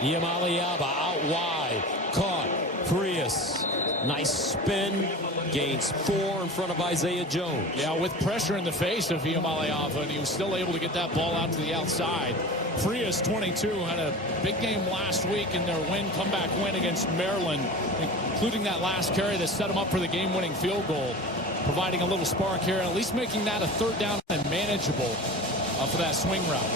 Iamaleava out wide, caught. Frias, nice spin, gains 4 in front of Isaiah Jones. Yeah, with pressure in the face of Iamaleava, and he was still able to get that ball out to the outside. Frias, 22, had a big game last week in their comeback win against Maryland, including that last carry that set him up for the game-winning field goal, providing a little spark here, and at least making that a 3rd down and manageable for that swing route.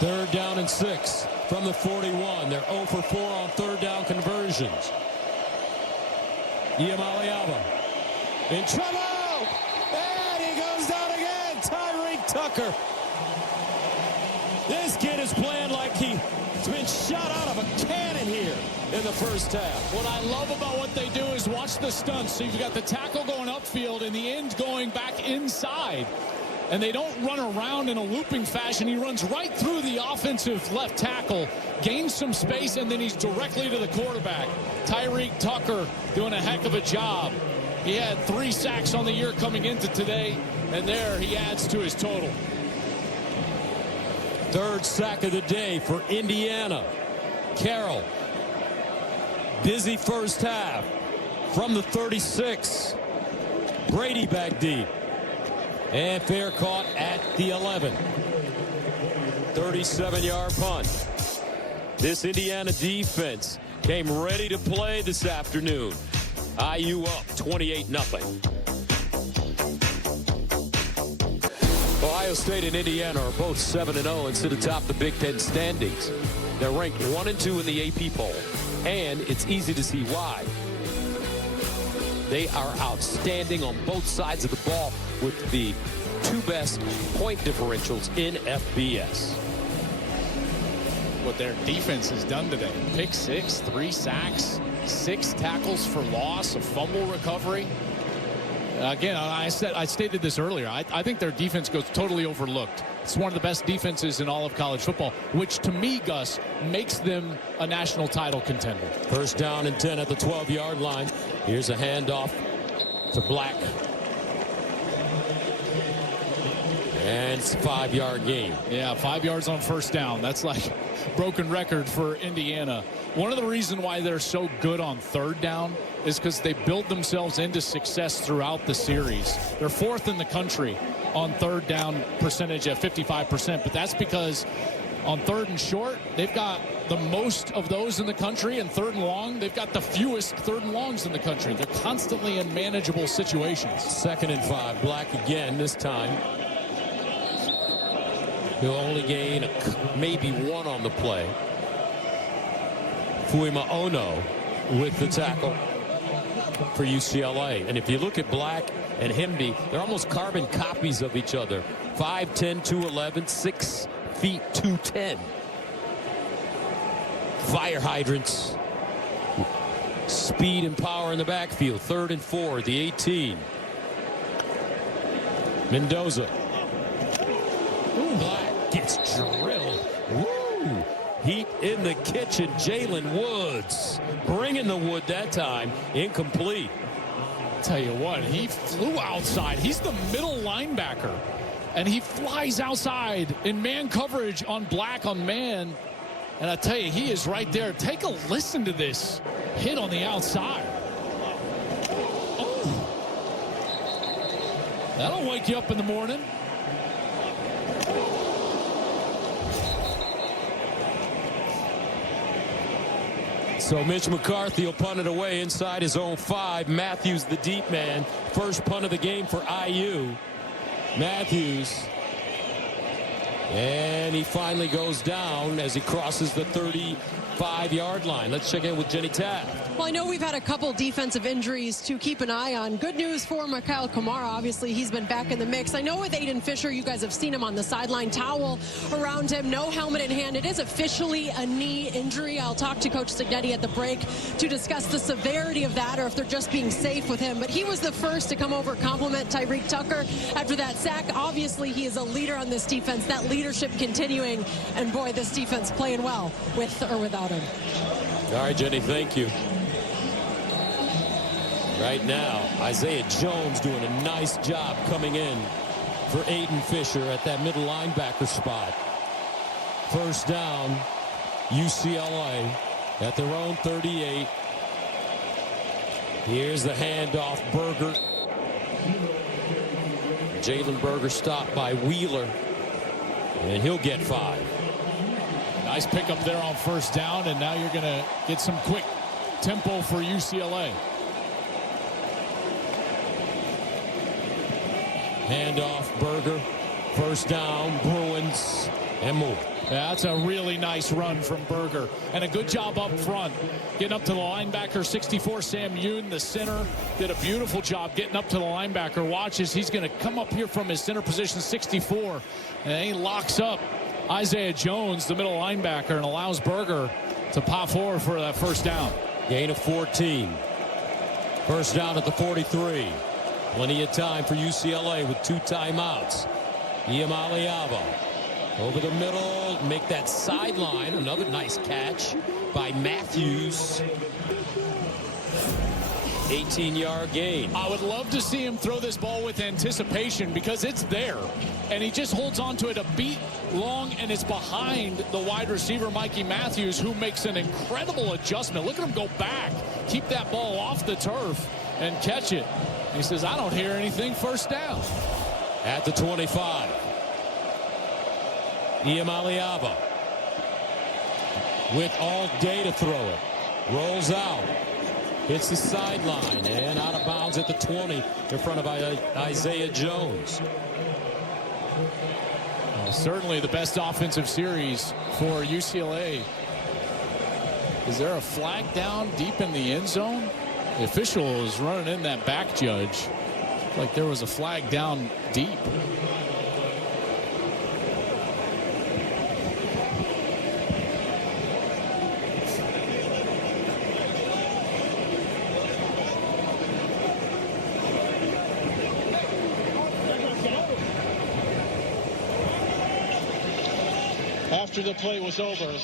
3rd down and 6 from the 41. They're 0 for 4 on 3rd down conversions. Iamaleava in trouble, and he goes down again. Tyreek Tucker. This kid is playing like he's been shot out of a cannon here in the first half. What I love about what they do is watch the stunts. So you've got the tackle going upfield and the end going back inside. And they don't run around in a looping fashion. He runs right through the offensive left tackle, gains some space, and then he's directly to the quarterback. Tyreek Tucker doing a heck of a job. He had 3 sacks on the year coming into today, and there he adds to his total. 3rd sack of the day for Indiana. Carroll. Busy first half from the 36. Brady back deep. And fair caught at the 11. 37-yard punt. This Indiana defense came ready to play this afternoon. IU up 28-0. Ohio State and Indiana are both 7-0 and sit atop the Big Ten standings. They're ranked 1 and 2 in the AP poll, and it's easy to see why. They are outstanding on both sides of the ball with the 2 best point differentials in FBS. What their defense has done today. Pick 6, 3 sacks, 6 tackles for loss, a fumble recovery. Again, I stated this earlier. I think their defense goes totally overlooked. It's one of the best defenses in all of college football, which to me, Gus, makes them a national title contender. 1st down and 10 at the 12-yard line. Here's a handoff to Black. And it's a 5-yard gain. Yeah, 5 yards on 1st down. That's like broken record for Indiana. One of the reasons why they're so good on 3rd down is because they built themselves into success throughout the series. They're 4th in the country on 3rd down percentage at 55%, but that's because on 3rd and short, they've got the most of those in the country, and 3rd and long, they've got the fewest 3rd and longs in the country. They're constantly in manageable situations. 2nd and 5, Black again this time. He'll only gain maybe 1 on the play. Fuima Ono with the tackle for UCLA. And if you look at Black and Hemby, they're almost carbon copies of each other. 5'10", 211, 6 feet, 210. Fire hydrants. Speed and power in the backfield. 3rd and 4, the 18. Mendoza. Black gets drilled. Woo! Heat in the kitchen. Jalen Woods bringing the wood that time. Incomplete. Tell you what, he flew outside. He's the middle linebacker, and he flies outside in man coverage on Black on man. And I tell you, he is right there. Take a listen to this hit on the outside. Oh. That'll wake you up in the morning. So Mitch McCarthy will punt it away inside his own 5. Matthews, the deep man. First punt of the game for IU. Matthews. And he finally goes down as he crosses the 35-yard line. Let's check in with Jenny Taft. Well, I know we've had a couple defensive injuries to keep an eye on. Good news for Mikhail Kamara. Obviously, he's been back in the mix. I know with Aiden Fisher, you guys have seen him on the sideline, towel around him, no helmet in hand. It is officially a knee injury. I'll talk to Coach Signetti at the break to discuss the severity of that or if they're just being safe with him. But he was the first to come over, compliment Tyreek Tucker after that sack. Obviously, he is a leader on this defense. That leadership continuing, and boy, this defense playing well with or without him. All right, Jenny, thank you. Right now, Isaiah Jones doing a nice job coming in for Aiden Fisher at that middle linebacker spot. First down, UCLA at their own 38. Here's the handoff, Berger. Jalen Berger stopped by Wheeler, and he'll get 5. Nice pickup there on first down, and now you're going to get some quick tempo for UCLA. Handoff, Berger. First down, Bruins, and more. Yeah, that's a really nice run from Berger. And a good job up front. Getting up to the linebacker, 64, Sam Yoon, the center. Did a beautiful job getting up to the linebacker. Watches, he's going to come up here from his center position, 64. And he locks up Isaiah Jones, the middle linebacker, and allows Berger to pop forward for that first down. Gain of 14. First down at the 43. Plenty of time for UCLA with 2 timeouts. Iamaleava over the middle, make that sideline. Another nice catch by Matthews. 18-yard gain. I would love to see him throw this ball with anticipation because it's there. And he just holds on to it a beat long, and it's behind the wide receiver, Mikey Matthews, who makes an incredible adjustment. Look at him go back, keep that ball off the turf, and catch it. He says, I don't hear anything, first down. At the 25. Iamaleava with all day to throw it. Rolls out. Hits the sideline and out of bounds at the 20 in front of Isaiah Jones. Well, certainly the best offensive series for UCLA. Is there a flag down deep in the end zone? The official is running in that back judge. Like there was a flag down deep. After the play was over,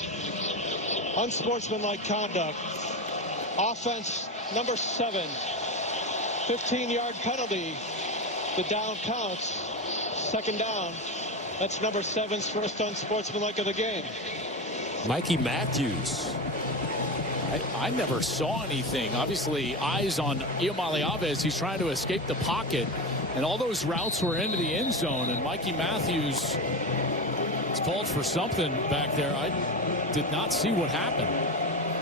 unsportsmanlike conduct. Offense number 7. 15-yard penalty. The down counts. Second down. That's number 7's first unsportsmanlike of the game. Mikey Matthews. I never saw anything. Obviously, eyes on Iamaleava as he's trying to escape the pocket. And all those routes were into the end zone. And Mikey Matthews is called for something back there. I did not see what happened.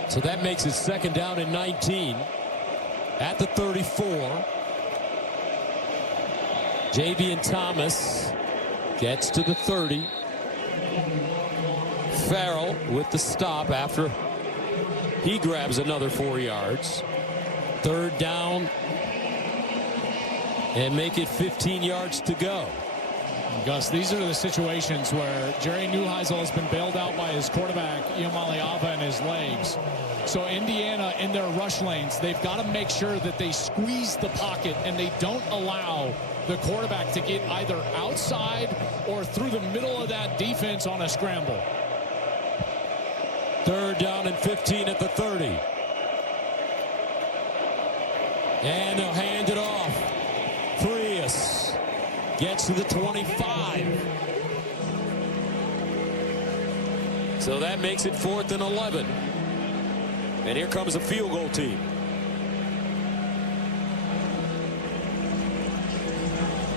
So that makes it second down and 19. At the 34. Javian Thomas gets to the 30. Farrell with the stop after he grabs another 4 yards. Third down and make it 15 yards to go. Gus, these are the situations where Jerry Neuheisel has been bailed out by his quarterback, Iamaleava, and his legs. So Indiana, in their rush lanes, they've got to make sure that they squeeze the pocket and they don't allow the quarterback to get either outside or through the middle of that defense on a scramble. Third down and 15 at the 30. And they'll hand it off. Frias gets to the 25. So that makes it 4th and 11. And here comes a field goal team.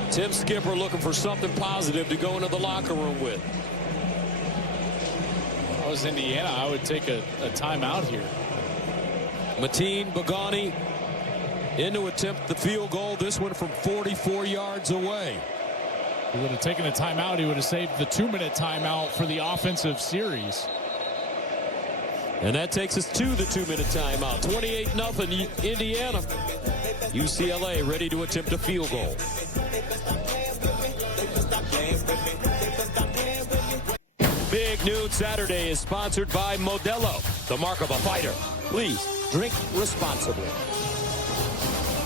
Tim Skipper looking for something positive to go into the locker room with. If I was Indiana, I would take a timeout here. Mateen Bogani in to attempt the field goal. This one from 44 yards away. If he would have taken a timeout, he would have saved the 2-minute timeout for the offensive series. And that takes us to the 2-minute timeout. 28-0 Indiana. UCLA ready to attempt a field goal. Big Noon Saturday is sponsored by Modelo, the mark of a fighter. Please drink responsibly.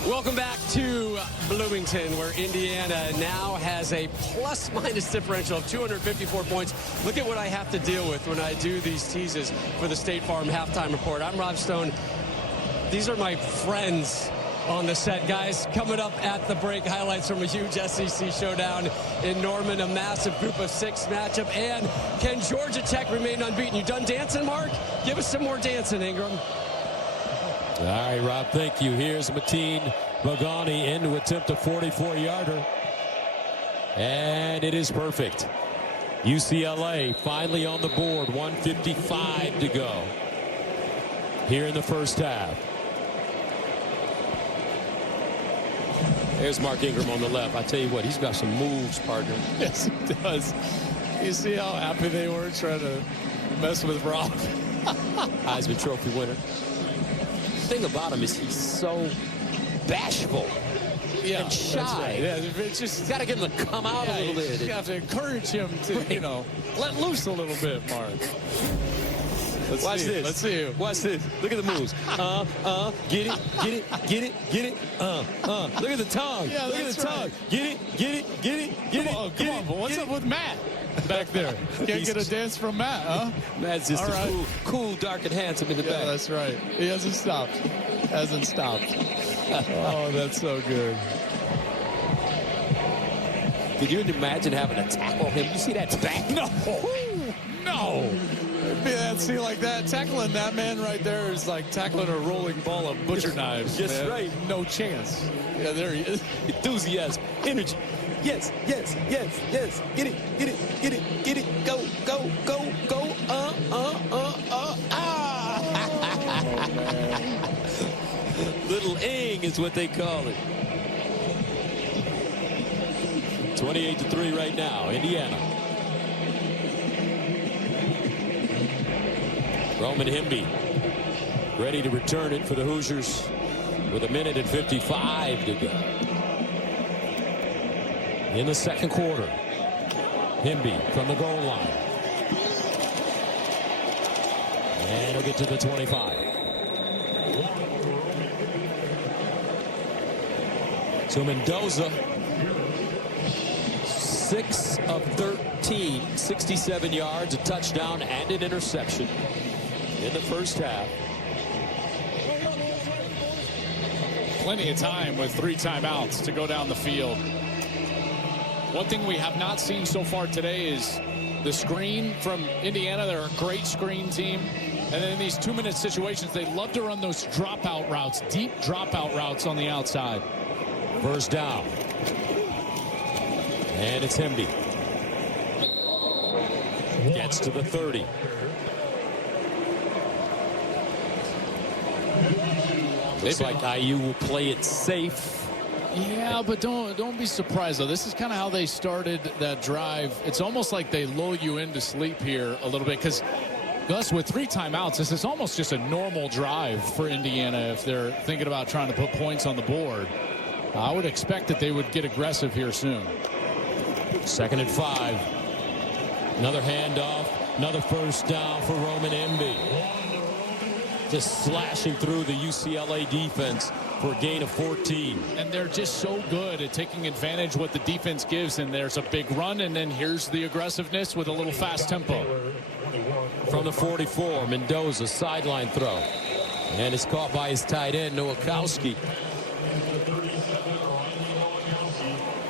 Welcome back to Bloomington, where Indiana now has a plus-minus differential of 254 points. Look at what I have to deal with when I do these teases for the State Farm Halftime Report. I'm Rob Stone. These are my friends on the set, guys. Coming up at the break, highlights from a huge SEC showdown in Norman, a massive group of 6 matchup. And can Georgia Tech remain unbeaten? You done dancing, Mark? Give us some more dancing, Ingram. All right, Rob, thank you. Here's Mateen Bogani in to attempt a 44-yarder. And it is perfect. UCLA finally on the board. 1:55 to go here in the first half. There's Mark Ingram on the left. I tell you what, he's got some moves, partner. Yes, he does. You see how happy they were trying to mess with Rob? Heisman Trophy winner. The thing about him is he's so bashful and shy. That's right. Yeah, it's just got to get him to come out a little bit. You have to encourage him to, you know, let loose a little bit, Mark. Watch this. Let's see. Watch this. Look at the moves. Get it, get it, get it, get it. Look at the tongue. Yeah, look at the tongue. Get it, get it, get it, get it. Come on, but what's up with Matt back there? Can't get a dance from Matt, huh? Matt's just cool, dark, and handsome in the back. That's right. He hasn't stopped. Hasn't stopped. Oh, that's so good. Could you imagine having to tackle him? You see that back? No. No. See, like that, tackling that man right there is like tackling a rolling ball of butcher knives. Yes, man. right. No chance. Yeah, there he is. Enthusiasm, energy. Yes, yes, yes, yes. Get it, get it, get it, get it. Go, go, go, go. Little Ing is what they call it. 28-3 right now, Indiana. Roman Hemby ready to return it for the Hoosiers with 1:55 to go in the second quarter. Hemby from the goal line. And he'll get to the 25. So Mendoza, 6 of 13, 67 yards, a touchdown, and an interception in the first half. Plenty of time with 3 timeouts to go down the field. One thing we have not seen so far today is the screen from Indiana. They're a great screen team. And then in these 2-minute situations, they love to run those dropout routes, deep dropout routes on the outside. First down. And it's Hemby. Gets to the 30. Looks like IU will play it safe. Yeah, but don't be surprised, though. This is kind of how they started that drive. It's almost like they lull you into sleep here a little bit, because Gus, with 3 timeouts, this is almost just a normal drive for Indiana if they're thinking about trying to put points on the board. I would expect that they would get aggressive here soon. 2nd and 5. Another handoff. Another first down for Roman Hemby. Just slashing through the UCLA defense for a gain of 14. And they're just so good at taking advantage of what the defense gives. And there's a big run, and then here's the aggressiveness with a little fast tempo. From the 44, Mendoza, sideline throw. And it's caught by his tight end, Nowakowski.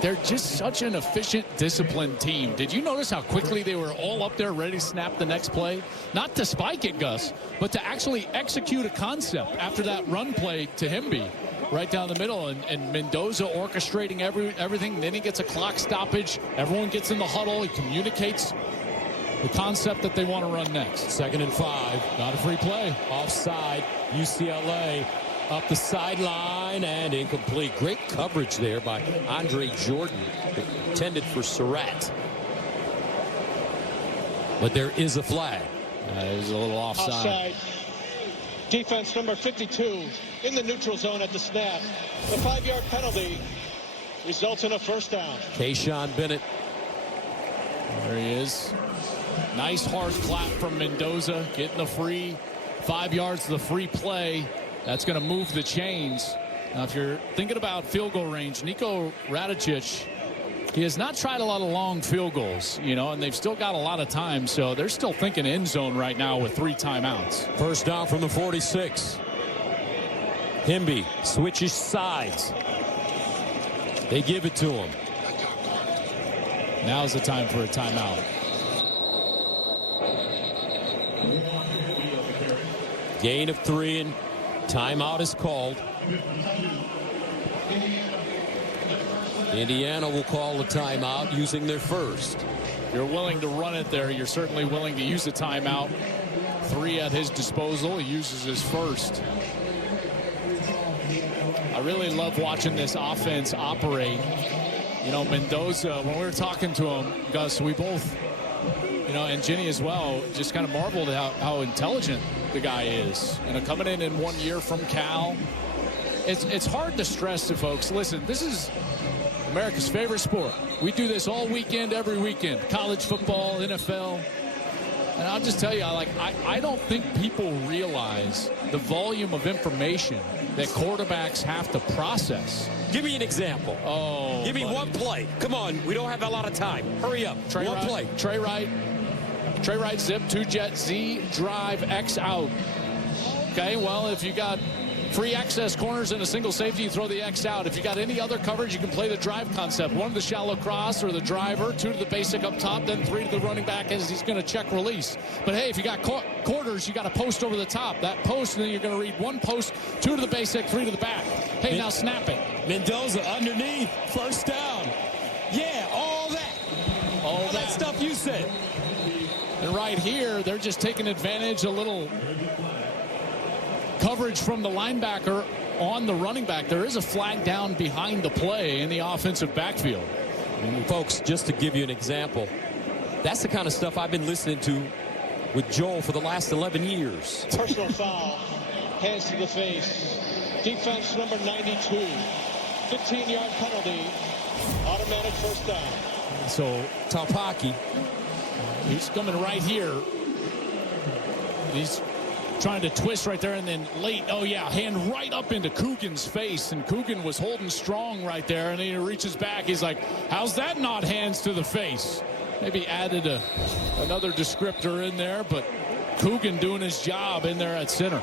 They're just such an efficient, disciplined team. Did you notice how quickly they were all up there ready to snap the next play? Not to spike it, Gus, but to actually execute a concept after that run play to Hemby right down the middle. And Mendoza orchestrating everything. Then he gets a clock stoppage. Everyone gets in the huddle. He communicates the concept that they want to run next. 2nd and 5. Not a free play. Offside. UCLA up the sideline and incomplete. Great coverage there by Andre Jordan, intended for Surratt. But there is a flag. There's a little offside. Defense number 52 in the neutral zone at the snap. The 5-yard penalty results in a first down. Kayshawn Bennett. There he is. Nice hard clap from Mendoza, getting the free 5 yards to the free play. That's going to move the chains. Now, if you're thinking about field goal range, Niko Radicic, he has not tried a lot of long field goals, you know, and they've still got a lot of time. So they're still thinking end zone right now with 3 timeouts. First down from the 46. Hemby switches sides. They give it to him. Now's the time for a timeout. Gain of 3 and timeout is called. Indiana will call a timeout using their first. If you're willing to run it there, you're certainly willing to use a timeout. 3 at his disposal. He uses his first. I really love watching this offense operate. You know, Mendoza, when we were talking to him, Gus, we both, you know, and Jenny as well, just kind of marveled at how intelligent the guy is. You know, coming in 1 year from Cal. It's hard to stress to folks, listen, this is America's favorite sport. We do this all weekend, every weekend. College football, NFL. And I'll just tell you, I don't think people realize the volume of information that quarterbacks have to process. Give me an example. Oh, give me one play. Come on, we don't have a lot of time. Hurry up. One play. Trey Wright, zip, 2-jet, Z, drive, X out. Okay, well, if you got free access corners and a single safety, you throw the X out. If you got any other coverage, you can play the drive concept. 1 to the shallow cross or the driver, 2 to the basic up top, then 3 to the running back as he's going to check release. But hey, if you got quarters, you got a post over the top. That post, and then you're going to read 1 post, 2 to the basic, 3 to the back. Hey, now snap it. Mendoza underneath, first down. Yeah, all that stuff you said. And right here, they're just taking advantage, a little coverage from the linebacker on the running back. There is a flag down behind the play in the offensive backfield. And folks, just to give you an example, that's the kind of stuff I've been listening to with Joel for the last 11 years. Personal foul, hands to the face. Defense number 92, 15-yard penalty, automatic first down. So Taupaki, he's coming right here. He's trying to twist right there, and then late, oh yeah, hand right up into Coogan's face, and Coogan was holding strong right there, and then he reaches back. He's like, how's that not hands to the face? Maybe added another descriptor in there, but Coogan doing his job in there at center.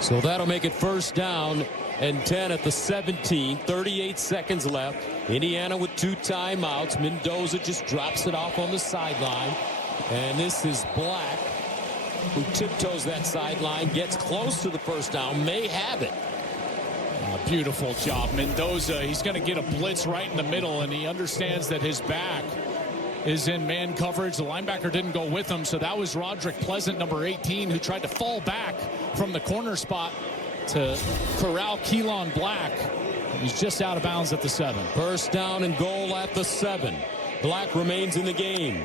So that'll make it first down and 10 at the 17. 38 seconds left. Indiana with 2 timeouts. Mendoza just drops it off on the sideline. And this is Black, who tiptoes that sideline, gets close to the first down, may have it. A beautiful job. Mendoza, he's going to get a blitz right in the middle, and he understands that his back is in man coverage. The linebacker didn't go with him, so that was Roderick Pleasant, number 18, who tried to fall back from the corner spot to corral Keelan Black. He's just out of bounds at the 7. First down and goal at the 7. Black remains in the game.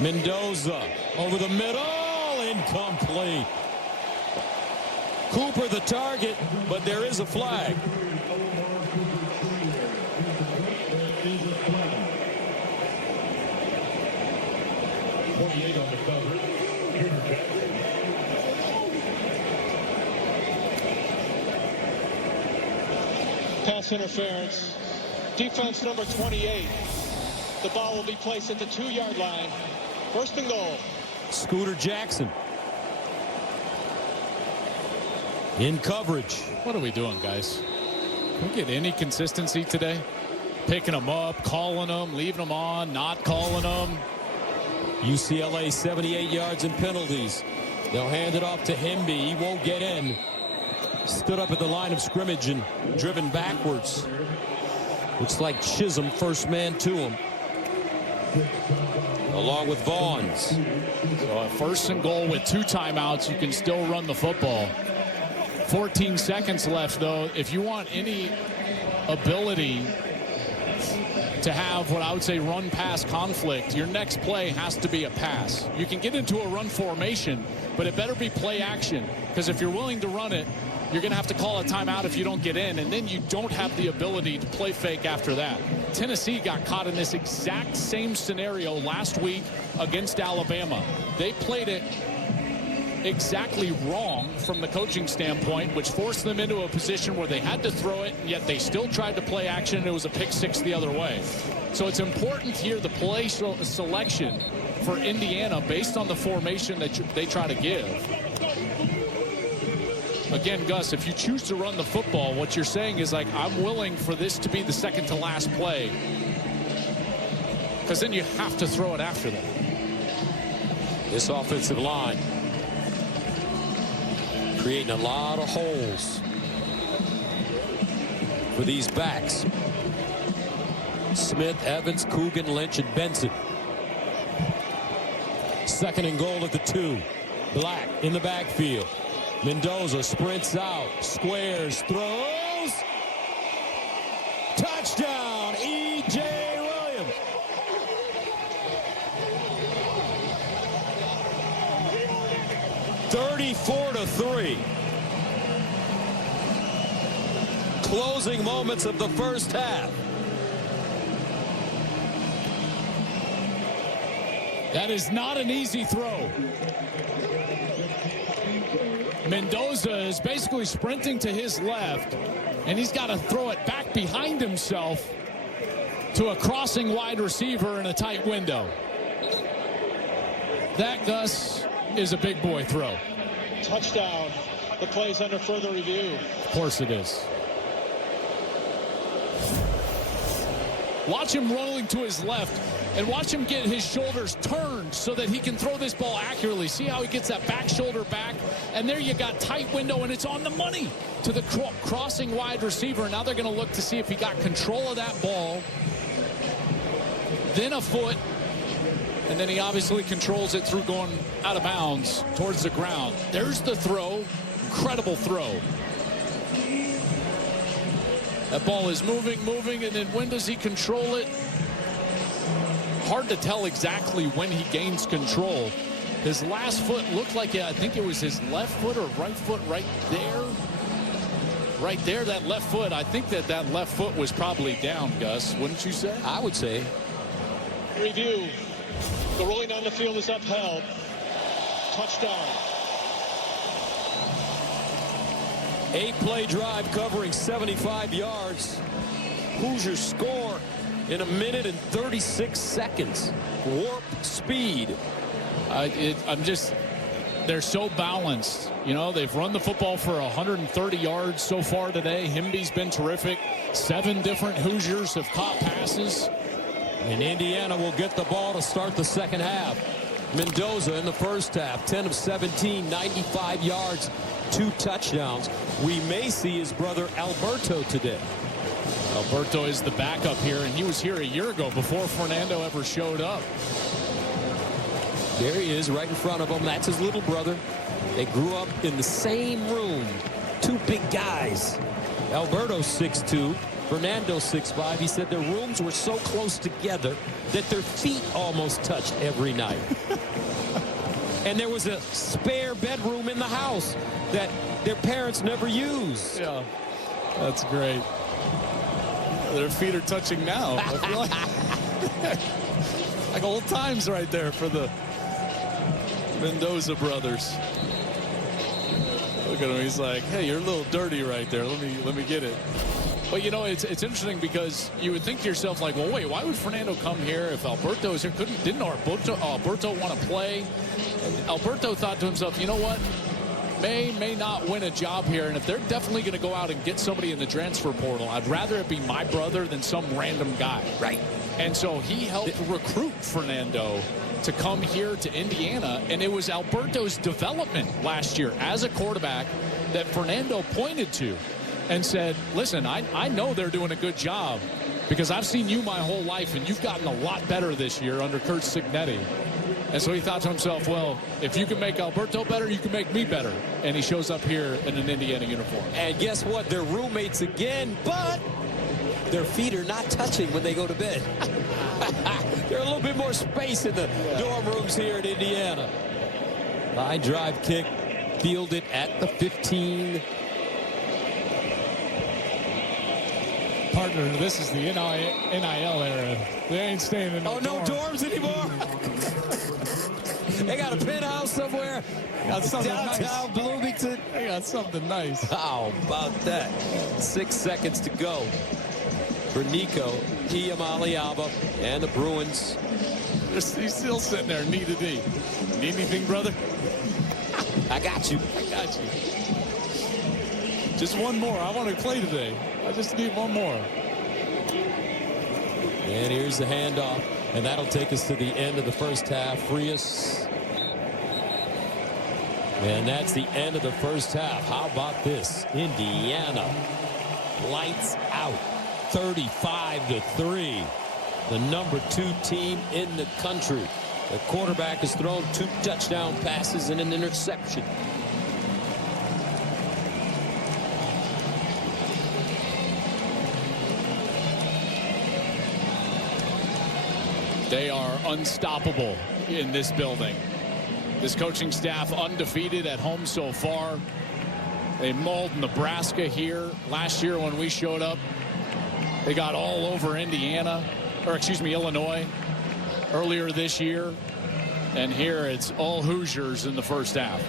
Mendoza over the middle, incomplete. Cooper the target, but there is a flag. Pass interference. Defense number 28. The ball will be placed at the 2-yard line. First and goal. Scooter Jackson in coverage. What are we doing, guys? Can we get any consistency today? Picking them up, calling them, leaving them on, not calling them. UCLA 78 yards and penalties. They'll hand it off to Hemby. He won't get in. Stood up at the line of scrimmage and driven backwards. Looks like Chisholm, first man to him, along with Vaughns. So a first and goal with 2 timeouts, you can still run the football. 14 seconds left, though. If you want any ability to have what I would say run-pass conflict, your next play has to be a pass. You can get into a run formation, but it better be play action, because if you're willing to run it, you're going to have to call a timeout if you don't get in, and then you don't have the ability to play fake after that. Tennessee got caught in this exact same scenario last week against Alabama. They played it exactly wrong from the coaching standpoint, which forced them into a position where they had to throw it, and yet they still tried to play action, and it was a pick six the other way. So it's important here, the play selection for Indiana based on the formation that they try to give. Again, Gus, if you choose to run the football, what you're saying is, like, I'm willing for this to be the second to last play, because then you have to throw it after that. This offensive line creating a lot of holes for these backs. Smith, Evans, Coogan, Lynch, and Benson. Second and goal at the 2. Black in the backfield. Mendoza sprints out, squares, throws. Touchdown, E.J. Williams. (34-3). Closing moments of the first half. That is not an easy throw. Mendoza is basically sprinting to his left, and he's got to throw it back behind himself to a crossing wide receiver in a tight window. That, Gus, is a big boy throw. Touchdown. The play's under further review. Of course it is. Watch him rolling to his left, and watch him get his shoulders turned so that he can throw this ball accurately. See how he gets that back shoulder back? And there you got tight window, and it's on the money to the crossing wide receiver. Now they're going to look to see if he got control of that ball. Then a foot. And then he obviously controls it through going out of bounds towards the ground. There's the throw. Incredible throw. That ball is moving, and then when does he control it? Hard to tell exactly when he gains control. His last foot looked like, I think it was his left foot or right foot right there. Right there, that left foot. I think that left foot was probably down, Gus. Wouldn't you say? I would say. Review. The ruling on the field is upheld. Touchdown. 8-play drive covering 75 yards. Hoosiers score in 1 minute and 36 seconds. Warp speed. They're so balanced. You know, they've run the football for 130 yards so far today. Himby's been terrific. 7 different Hoosiers have caught passes. And Indiana will get the ball to start the second half. Mendoza in the first half, 10 of 17, 95 yards, 2 touchdowns. We may see his brother Alberto today. Alberto is the backup here, and he was here a year ago before Fernando ever showed up. There he is right in front of him. That's his little brother. They grew up in the same room. 2 big guys. Alberto's 6'2", Fernando 6'5". He said their rooms were so close together that their feet almost touched every night. And there was a spare bedroom in the house that their parents never used. Yeah, that's great. Their feet are touching now. I feel like old times right there for the Mendoza brothers. Look at him. He's like, hey, you're a little dirty right there. Let me get it. But, you know, it's interesting because you would think to yourself, like, well, wait, why would Fernando come here if Alberto is here? Didn't Alberto want to play? And Alberto thought to himself, you know what? May not win a job here, and if they're definitely going to go out and get somebody in the transfer portal, I'd rather it be my brother than some random guy. Right. And so he helped recruit Fernando to come here to Indiana, and it was Alberto's development last year as a quarterback that Fernando pointed to and said, listen, I know they're doing a good job because I've seen you my whole life, and you've gotten a lot better this year under Kurt Cignetti. And so he thought to himself, well, if you can make Alberto better, you can make me better. And he shows up here in an Indiana uniform. And guess what? They're roommates again, but their feet are not touching when they go to bed. There's a little bit more space in the dorm rooms here in Indiana. Line drive kick, fielded at the 15. Partner, this is the NIL era. They ain't staying in no dorm. No dorms anymore. They got a penthouse somewhere. Got something downtown nice. Bloomington. They got something nice. How about that? 6 seconds to go for Nico Iamaleava and the Bruins. He's still sitting there, knee to knee. Need anything, brother? I got you. I got you. Just one more. I want to play today. I just need one more. And here's the handoff. And that'll take us to the end of the first half. Frias. And that's the end of the first half. How about this? Indiana lights out 35-3. The number 2 team in the country. The quarterback has thrown 2 touchdown passes and an interception. They are unstoppable in this building. This coaching staff undefeated at home so far. They mauled Nebraska here. Last year when we showed up, they got all over Illinois earlier this year. And here it's all Hoosiers in the first half.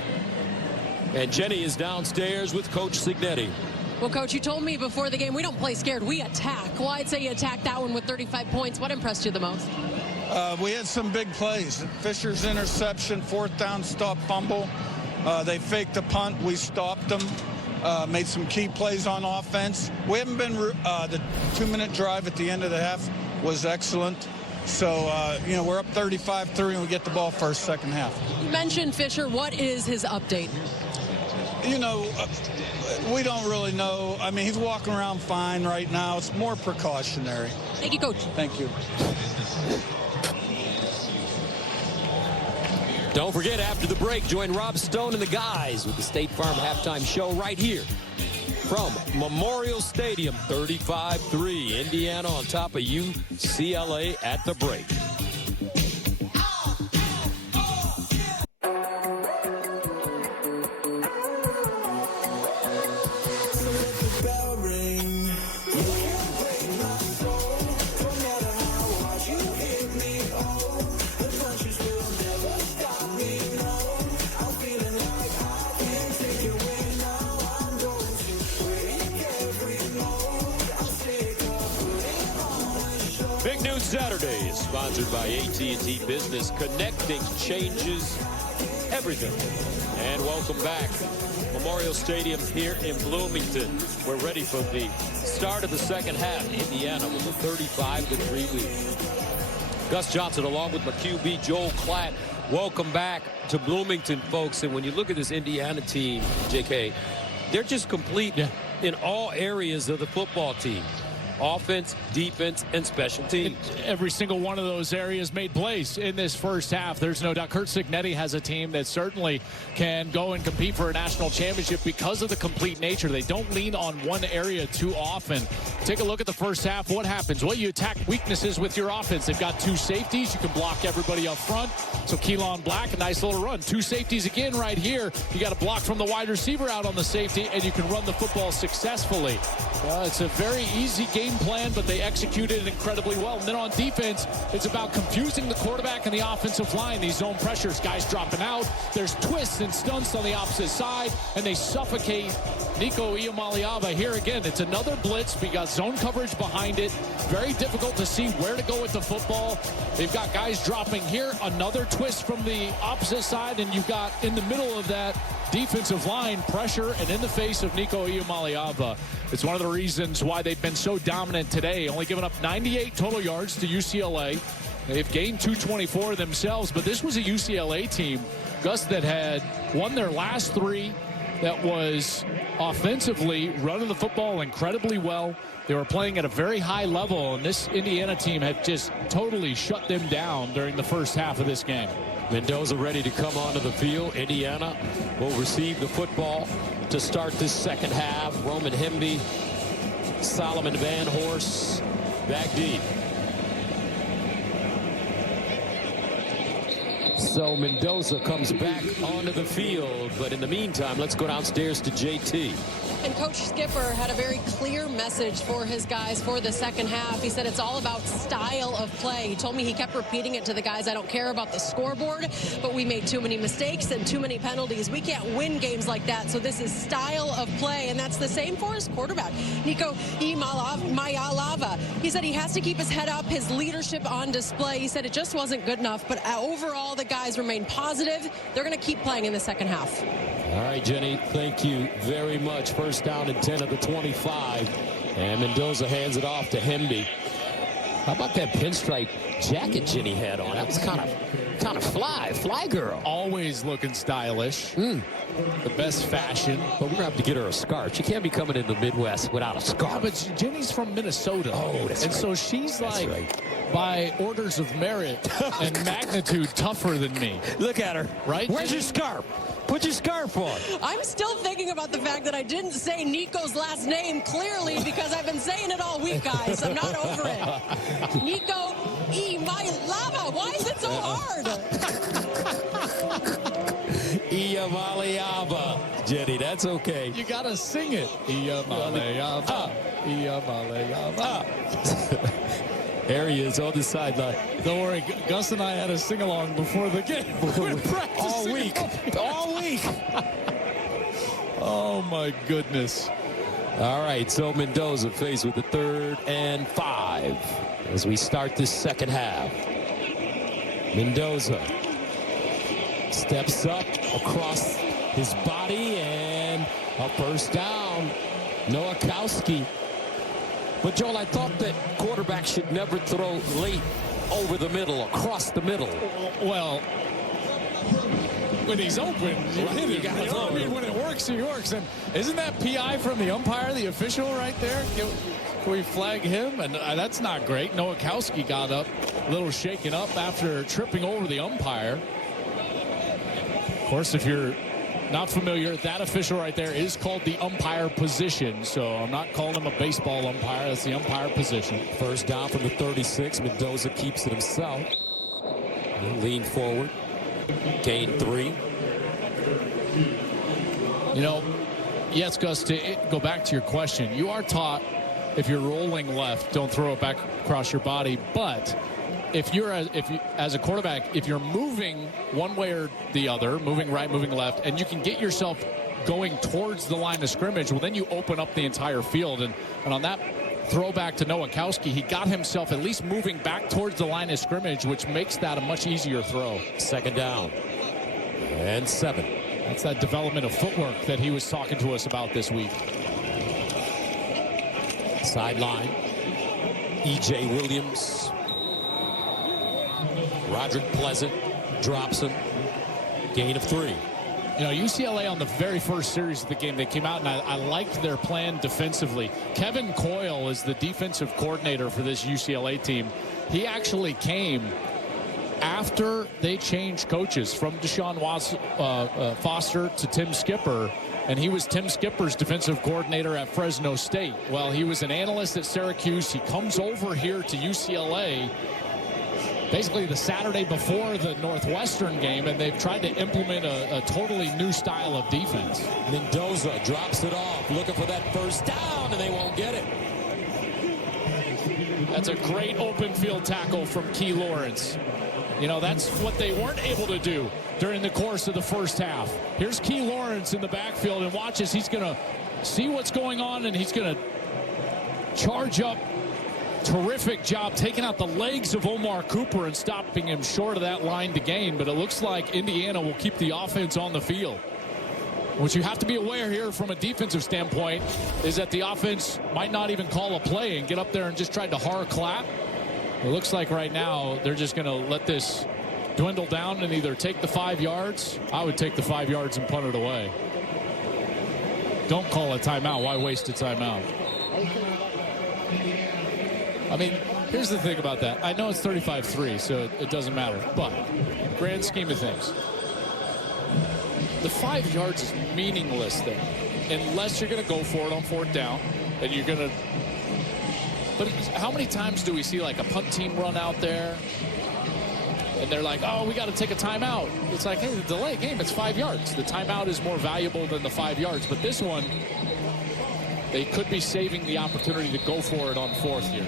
And Jenny is downstairs with Coach Signetti. Well, Coach, you told me before the game we don't play scared, we attack. Well, I'd say you attacked that one with 35 points. What impressed you the most? We had some big plays. Fisher's interception, 4th down stop fumble. They faked a punt. We stopped them. Made some key plays on offense. We haven't been the 2-minute drive at the end of the half was excellent. So, we're up 35-3 and we get the ball first, second half. You mentioned Fisher. What is his update? We don't really know. I mean, he's walking around fine right now. It's more precautionary. Thank you, Coach. Thank you. Don't forget, after the break, join Rob Stone and the guys with the State Farm halftime show right here from Memorial Stadium. 35-3. Indiana on top of UCLA at the break. Saturday is sponsored by AT&T Business. Connecting changes everything. And welcome back. Memorial Stadium here in Bloomington. We're ready for the start of the second half. Indiana with a 35-3 lead. Gus Johnson along with my QB Joel Klatt. Welcome back to Bloomington, folks. And when you look at this Indiana team, JK, they're just complete in all areas of the football team. Offense, defense, and special teams. Every single one of those areas made plays in this first half. There's no doubt. Curt Signetti has a team that certainly can go and compete for a national championship because of the complete nature. They don't lean on one area too often. Take a look at the first half. What happens? Well, you attack weaknesses with your offense. They've got 2 safeties. You can block everybody up front. So Keelan Black, a nice little run. 2 safeties again right here. You got a block from the wide receiver out on the safety, and you can run the football successfully. It's a very easy game plan, but they executed it incredibly well. And then on defense, it's about confusing the quarterback and the offensive line. These zone pressures, guys dropping out. There's twists and stunts on the opposite side, and they suffocate Nico Iamaleava. Here again, it's another blitz. We got zone coverage behind it. Very difficult to see where to go with the football. They've got guys dropping here. Another twist from the opposite side, and you've got in the middle of that defensive line pressure and in the face of Nico Iamaleava. It's one of the reasons why they've been so dominant today, only giving up 98 total yards to UCLA. They've gained 224 themselves, but this was a UCLA team, Gus, that had won their last 3, that was offensively running the football incredibly well. They were playing at a very high level, and this Indiana team had just totally shut them down during the first half of this game. Mendoza ready to come onto the field. Indiana will receive the football to start this second half. Roman Hemby, Solomon Van Horst back deep. So Mendoza comes back onto the field, but in the meantime, let's go downstairs to JT. And Coach Skipper had a very clear message for his guys for the second half. He said it's all about style of play. He told me he kept repeating it to the guys. I don't care about the scoreboard, but we made too many mistakes and too many penalties. We can't win games like that, so this is style of play, and that's the same for his quarterback, Nico Iamaleava. He said he has to keep his head up, his leadership on display. He said it just wasn't good enough, but overall the guys remain positive. They're going to keep playing in the second half. All right, Jenny, thank you very much. First down and 10 of the 25. And Mendoza hands it off to Hemby. How about that pinstripe jacket Jenny had on? That was kind of fly girl. Always looking stylish. The best fashion. But we're going to have to get her a scarf. She can't be coming in the Midwest without a scarf. Yeah, but Jenny's from Minnesota. Oh, that's and right. so she's That's like, right. by orders of merit and magnitude, tougher than me. Look at her. Right? Where's your scarf? Put your scarf on. I'm still thinking about the fact that I didn't say Nico's last name clearly because I've been saying it all week, guys. I'm not over it. Nico Iamaleava. Why is it so hard? Iamaleava. Jenny, that's okay. You got to sing it. Iamaleava. Iamaleava. There he is on the sideline. Don't worry, Gus and I had a sing-along before the game. All week. All week. Oh, my goodness. All right, so Mendoza faced with the 3rd and 5 as we start this second half. Mendoza steps up across his body and a first down. Nowakowski. But, Joel, I thought that quarterbacks should never throw late over the middle, across the middle. Well, when he's open, you hit it. I mean, when it works, it works. And isn't that PI from the umpire, the official right there? Can we flag him? And that's not great. Nowakowski got up, a little shaken up after tripping over the umpire. Of course, if you're not familiar, that official right there is called the umpire position. So I'm not calling him a baseball umpire. That's the umpire position. First down from the 36. Mendoza keeps it himself. He'll lean forward. Gain 3. You know, yes, Gus, to go back to your question, you are taught if you're rolling left, don't throw it back across your body. But if you're as a quarterback, if you're moving one way or the other, moving right, moving left, and you can get yourself going towards the line of scrimmage, well, then you open up the entire field. And on that throwback to Nowakowski, he got himself at least moving back towards the line of scrimmage, which makes that a much easier throw. Second down and 7. That's that development of footwork that he was talking to us about this week. Sideline. E.J. Williams. Roderick Pleasant drops him. Gain of 3. You know, UCLA on the very first series of the game, they came out, and I liked their plan defensively. Kevin Coyle is the defensive coordinator for this UCLA team. He actually came after they changed coaches from Deshaun Foster to Tim Skipper, and he was Tim Skipper's defensive coordinator at Fresno State. Well, he was an analyst at Syracuse. He comes over here to UCLA basically the Saturday before the Northwestern game, and they've tried to implement a totally new style of defense. Mendoza drops it off, looking for that first down, and they won't get it. That's a great open field tackle from Key Lawrence. You know, that's what they weren't able to do during the course of the first half. Here's Key Lawrence in the backfield, and watch as he's going to see what's going on, and he's going to charge up. Terrific job taking out the legs of Omar Cooper and stopping him short of that line to gain. But it looks like Indiana will keep the offense on the field. What you have to be aware here from a defensive standpoint is that the offense might not even call a play and get up there and just try to horror clap. It looks like right now they're just going to let this dwindle down and either take the 5 yards. I would take the 5 yards and punt it away. Don't call a timeout. Why waste a timeout? I mean, here's the thing about that. I know it's 35-3, so it doesn't matter. But grand scheme of things, the 5 yards is meaningless there, unless you're going to go for it on 4th down, and you're going to. But how many times do we see like a punt team run out there, and they're like, oh, we got to take a timeout. It's like, hey, the delay game, it's 5 yards. The timeout is more valuable than the 5 yards. But this one, they could be saving the opportunity to go for it on 4th here.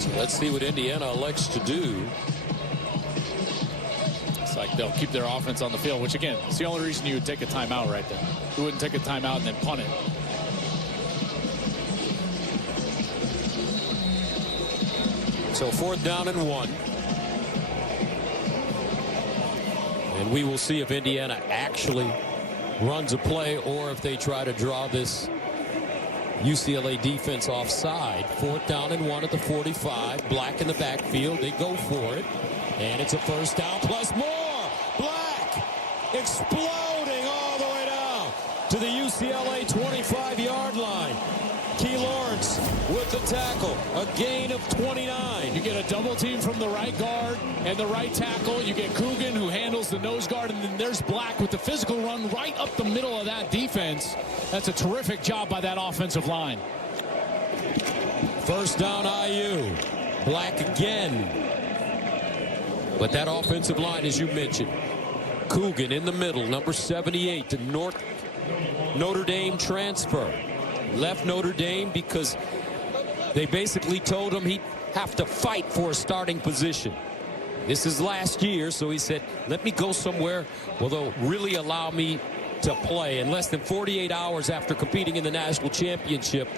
So let's see what Indiana elects to do. It's like they'll keep their offense on the field, which, again, it's the only reason you would take a timeout right there. You wouldn't take a timeout and then punt it. So 4th down and 1. And we will see if Indiana actually runs a play or if they try to draw this UCLA defense offside. 4th down and 1 at the 45. Black in the backfield. They go for it. And it's a 1st down plus more. Black exploding all the way down to the UCLA 25-yard line. Key Lawrence with the tackle. A gain of 29. You get a double team from the right guard and the right tackle. You get Coogan, who handles the nose guard, and then there's Black with the physical run right up the middle of that defense. That's a terrific job by that offensive line. 1st down IU. Black again. But that offensive line, as you mentioned, Coogan in the middle, number 78, to Notre Dame transfer. Left Notre Dame because they basically told him he'd have to fight for a starting position. This is last year, so he said, let me go somewhere where they'll really allow me to play. And less than 48 hours after competing in the national championship,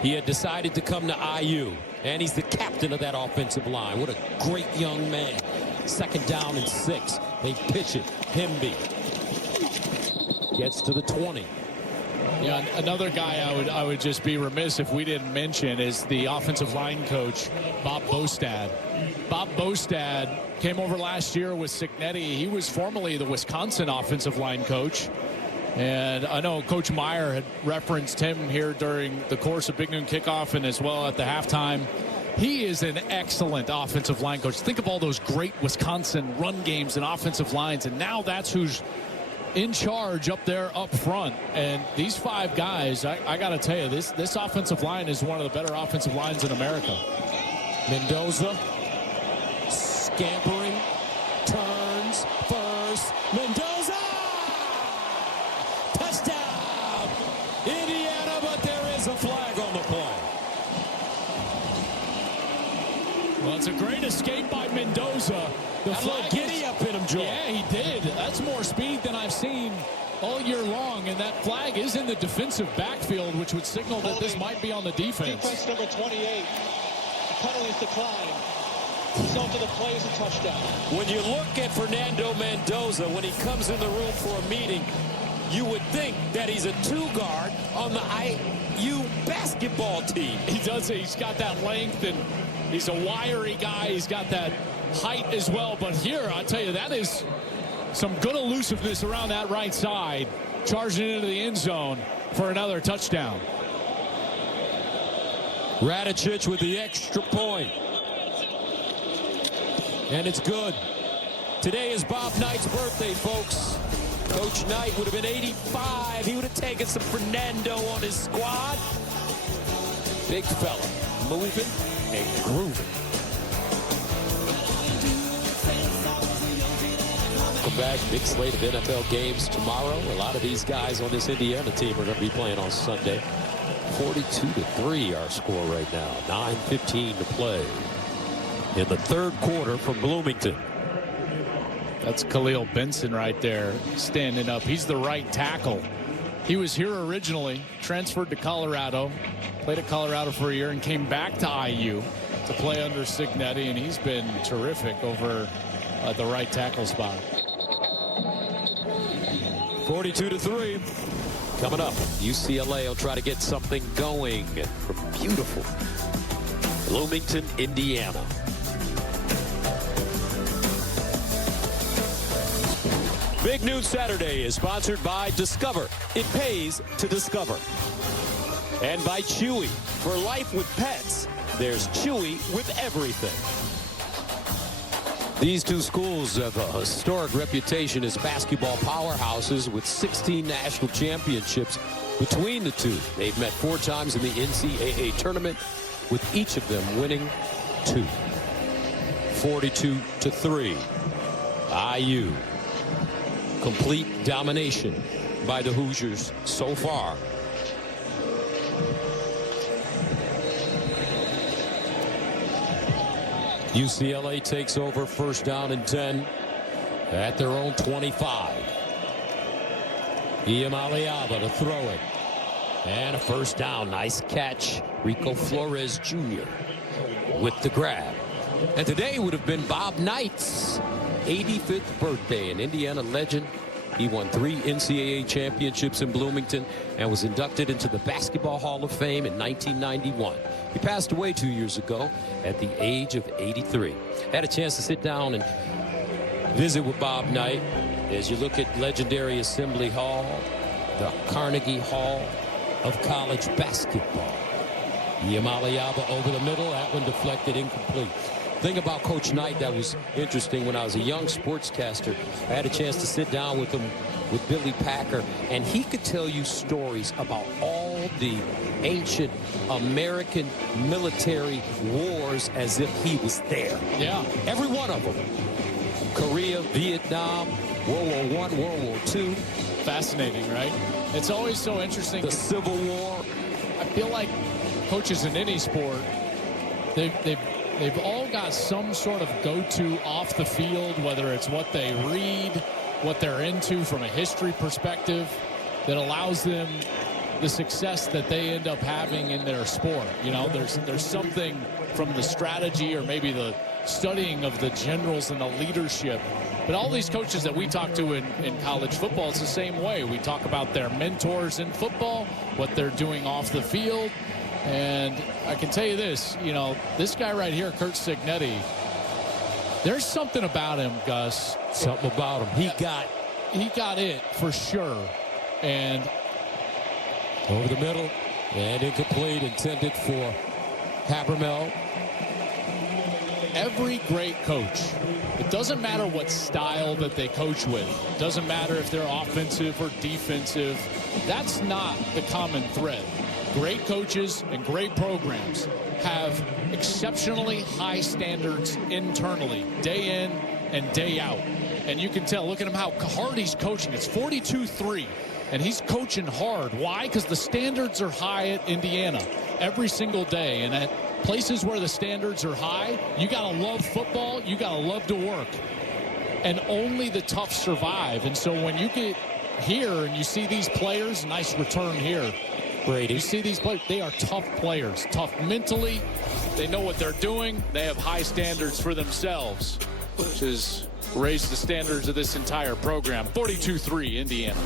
he had decided to come to IU. And he's the captain of that offensive line. What a great young man. 2nd down and 6. They pitch it. Hemby gets to the 20. Yeah, another guy I would just be remiss if we didn't mention is the offensive line coach, Bob Bostad. Bob Bostad came over last year with Cignetti. He was formerly the Wisconsin offensive line coach. And I know Coach Meyer had referenced him here during the course of Big Noon Kickoff and as well at the halftime. He is an excellent offensive line coach. Think of all those great Wisconsin run games and offensive lines, and now that's who's in charge up there up front. And these 5 guys, I got to tell you, this offensive line is one of the better offensive lines in America. Mendoza scampering, turns, first, Mendoza! Touchdown! Indiana, but there is a flag on the play. Well, it's a great escape by Mendoza. The flag giddy up in him, Joel. Yeah, he did. That's more speed than I've seen all year long, and that flag is in the defensive backfield, which would signal that this might be on the defense. Defense number 28. Penalties decline. Result of the play is a touchdown. When you look at Fernando Mendoza, when he comes in the room for a meeting, you would think that he's a 2-guard on the IU basketball team. He does. He's got that length, and he's a wiry guy. He's got that height as well. But here, I tell you, that is some good elusiveness around that right side, charging into the end zone for another touchdown. Radicic with the extra point. And it's good. Today is Bob Knight's birthday, folks. Coach Knight would have been 85. He would have taken some Fernando on his squad. Big fella, moving and grooving. Welcome back. Big slate of NFL games tomorrow. A lot of these guys on this Indiana team are going to be playing on Sunday. 42-3 our score right now. 9:15 to play in the 3rd quarter from Bloomington. That's Khalil Benson right there standing up. He's the right tackle. He was here originally, transferred to Colorado, played at Colorado for a year, and came back to IU to play under Cignetti, and he's been terrific over at the right tackle spot. 42-3. Coming up, UCLA will try to get something going from beautiful Bloomington, Indiana. Big Noon Saturday is sponsored by Discover. It pays to discover. And by Chewy. For life with pets, there's Chewy with everything. These two schools have a historic reputation as basketball powerhouses with 16 national championships between the two. They've met 4 times in the NCAA tournament, with each of them winning 2. 42-3. IU. Complete domination by the Hoosiers so far. UCLA takes over, first down and 10 at their own 25. Iamaleava to throw it. And a first down. Nice catch. Rico Flores Jr. with the grab. And today would have been Bob Knight's 85th birthday, an Indiana legend. He won 3 NCAA championships in Bloomington and was inducted into the Basketball Hall of Fame in 1991. He passed away 2 years ago at the age of 83. Had a chance to sit down and visit with Bob Knight as you look at legendary Assembly Hall, the Carnegie Hall of college basketball. Iamaleava over the middle. That one deflected, incomplete. Thing about Coach Knight that was interesting, when I was a young sportscaster, I had a chance to sit down with him, with Billy Packer, and he could tell you stories about all the ancient American military wars as if he was there. Yeah. Every one of them. Korea, Vietnam, World War I, World War II. Fascinating, right? It's always so interesting. The Civil War. I feel like coaches in any sport, they've all got some sort of go-to off the field, whether it's what they read, what they're into from a history perspective, that allows them the success that they end up having in their sport. You know, there's something from the strategy or maybe the studying of the generals and the leadership. But all these coaches that we talk to in college football, it's the same way. We talk about their mentors in football, what they're doing off the field. And I can tell you this, you know, this guy right here, Curt Cignetti, there's something about him, Gus. Something about him. He got it for sure. And over the middle and incomplete, intended for Habermel. Every great coach, it doesn't matter what style that they coach with. It doesn't matter if they're offensive or defensive. That's not the common thread. Great coaches and great programs have exceptionally high standards internally, day in and day out. And you can tell, look at him how hard he's coaching. It's 42-3, and he's coaching hard. Why? Because the standards are high at Indiana every single day. And at places where the standards are high, you got to love football. You got to love to work. And only the tough survive. And so when you get here and you see these players, nice return here, Brady. You see these players, they are tough players, tough mentally. They know what they're doing. They have high standards for themselves, which has raised the standards of this entire program. 42-3, Indiana.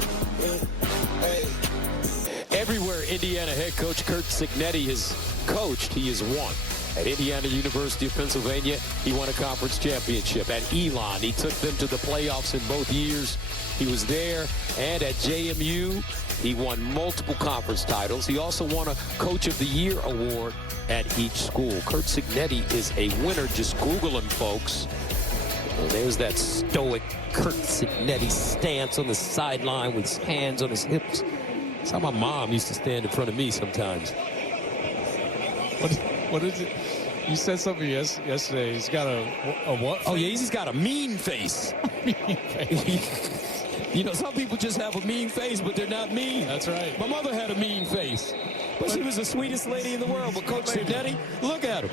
Everywhere Indiana head coach Curt Cignetti has coached, he has won. At Indiana University of Pennsylvania, he won a conference championship. At Elon, he took them to the playoffs in both years he was there. And at JMU, he won multiple conference titles. He also won a Coach of the Year award at each school. Curt Cignetti is a winner. Just Google him, folks. And there's that stoic Curt Cignetti stance on the sideline with his hands on his hips. That's how my mom used to stand in front of me sometimes. What is it? You said something yesterday. He's got a what? Oh, yeah, he's got a mean face. Mean face. You know, some people just have a mean face, but they're not mean. That's right. My mother had a mean face, but she was the sweetest lady in the world. But Coach Cignetti, look at him.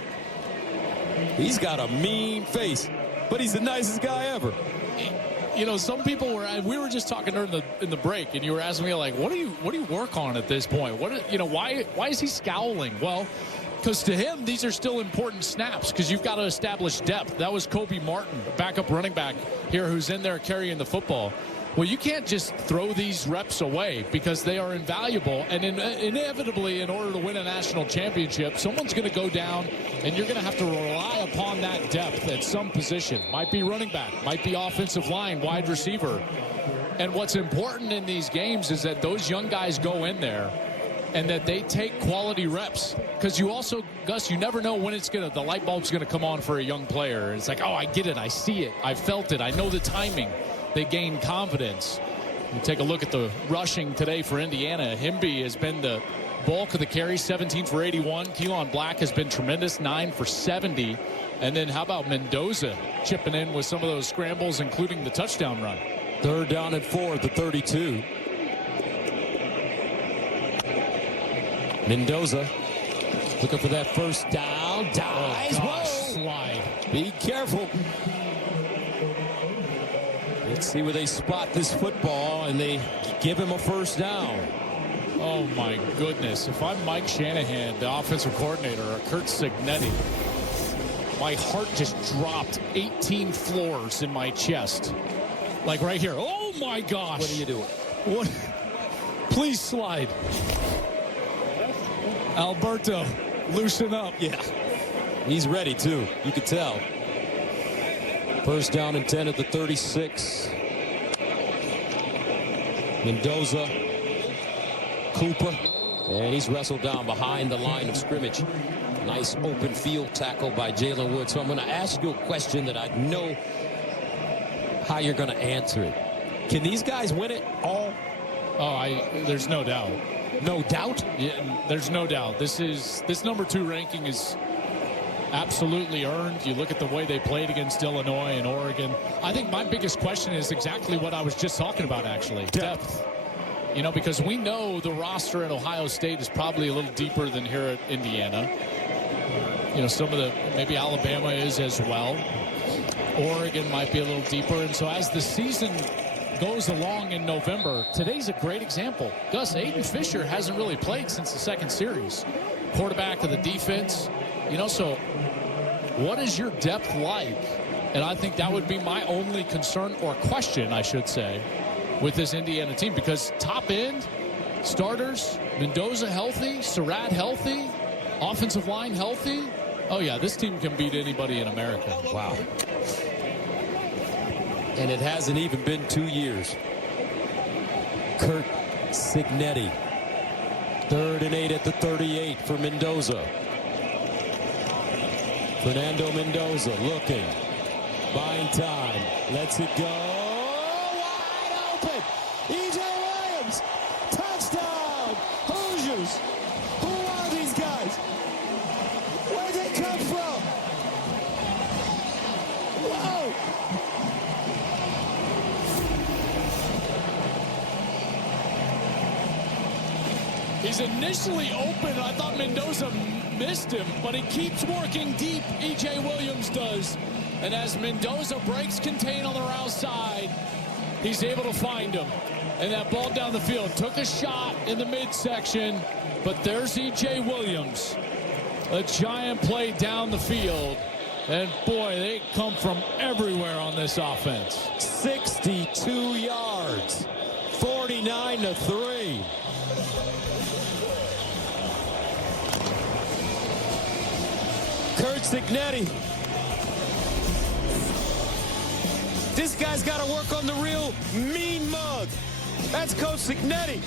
He's got a mean face, but he's the nicest guy ever. You know, some people we were just talking in the break, and you were asking me, like, what do you work on at this point? Why is he scowling? Well, because to him, these are still important snaps because you've got to establish depth. That was Kobe Martin, backup running back here, who's in there carrying the football. Well, you can't just throw these reps away because they are invaluable. And inevitably, in order to win a national championship, someone's going to go down, and you're going to have to rely upon that depth at some position. Might be running back, might be offensive line, wide receiver. And what's important in these games is that those young guys go in there and that they take quality reps. Because you also, Gus, you never know when the light bulb's going to come on for a young player. It's like, oh, I get it. I see it. I felt it. I know the timing. They gain confidence. You take a look at the rushing today for Indiana. Himby has been the bulk of the carries, 17 for 81. Keelan Black has been tremendous, 9 for 70. And then how about Mendoza chipping in with some of those scrambles, including the touchdown run. 3rd down and 4 at the 32. Mendoza looking for that first down. Dies. Oh, gosh, slide. Be careful. Let's see where they spot this football, and they give him a first down. Oh, my goodness. If I'm Mike Shanahan, the offensive coordinator, or Kurt Signetti, my heart just dropped 18 floors in my chest. Like right here. Oh, my gosh. What are you doing? What? Please slide. Alberto, loosen up. Yeah. He's ready, too. You could tell. First down and 10 at the 36. Mendoza. Cooper. And he's wrestled down behind the line of scrimmage. Nice open field tackle by Jalen Wood. So I'm going to ask you a question that I know how you're going to answer it. Can these guys win it all? Oh, there's no doubt. No doubt? Yeah, there's no doubt. This number 2 ranking is absolutely earned. You look at the way they played against Illinois and Oregon. I think my biggest question is exactly what I was just talking about, actually. Depth. You know, because we know the roster at Ohio State is probably a little deeper than here at Indiana. You know, some of maybe Alabama is as well. Oregon might be a little deeper. And so as the season goes along in November, today's a great example. Gus, Aiden Fisher hasn't really played since the 2nd series. Quarterback of the defense. You know, so what is your depth like? And I think that would be my only concern, or question, I should say, with this Indiana team. Because top end, starters, Mendoza healthy, Surratt healthy, offensive line healthy. Oh, yeah, this team can beat anybody in America. Wow. And it hasn't even been 2 years. Kurt Signetti. 3rd and 8 at the 38 for Mendoza. Fernando Mendoza looking. Buying time. Lets it go. Wide open. E.J. Williams. Touchdown. Hoosiers. Who are these guys? Where'd they come from? Whoa. He's initially open. I thought Mendoza missed him, but he keeps working deep. E.J. Williams does. And as Mendoza breaks contain on the outside, he's able to find him. And that ball down the field took a shot in the midsection, but there's E.J. Williams. A giant play down the field. And boy, they come from everywhere on this offense. 62 yards. 49-3. Kurt Signetti. This guy's got to work on the real mean mug. That's Coach Signetti.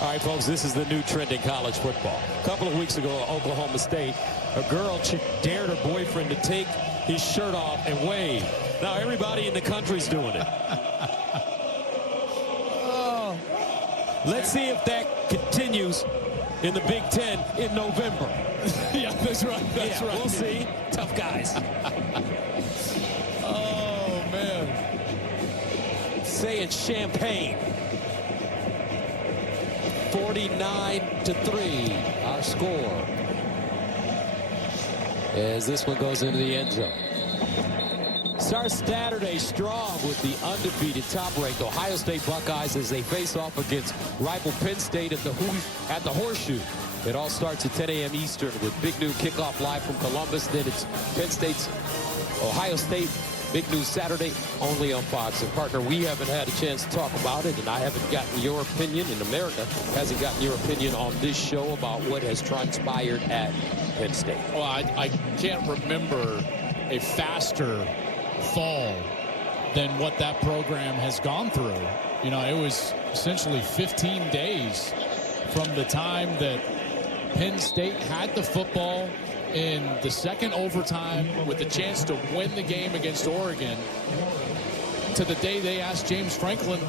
All right, folks, this is the new trend in college football. A couple of weeks ago at Oklahoma State, a girl dared her boyfriend to take his shirt off and wave. Now everybody in the country's doing it. Let's see if that continues in the Big Ten in November. Yeah, that's right. That's right. We'll see. Tough guys. Oh, man. Saying Champagne. 49-3, our score. As this one goes into the end zone. Starts Saturday strong with the undefeated, top-ranked Ohio State Buckeyes as they face off against rival Penn State at the Horseshoe. It all starts at 10 a.m. Eastern with Big Noon kickoff live from Columbus. Then it's Penn State's Ohio State. Big News Saturday only on Fox. And partner, we haven't had a chance to talk about it, and I haven't gotten your opinion, and America hasn't gotten your opinion on this show about what has transpired at Penn State. Well, I can't remember a faster fall than what that program has gone through. You know, it was essentially 15 days from the time that Penn State had the football in the second overtime with the chance to win the game against Oregon to the day they asked James Franklin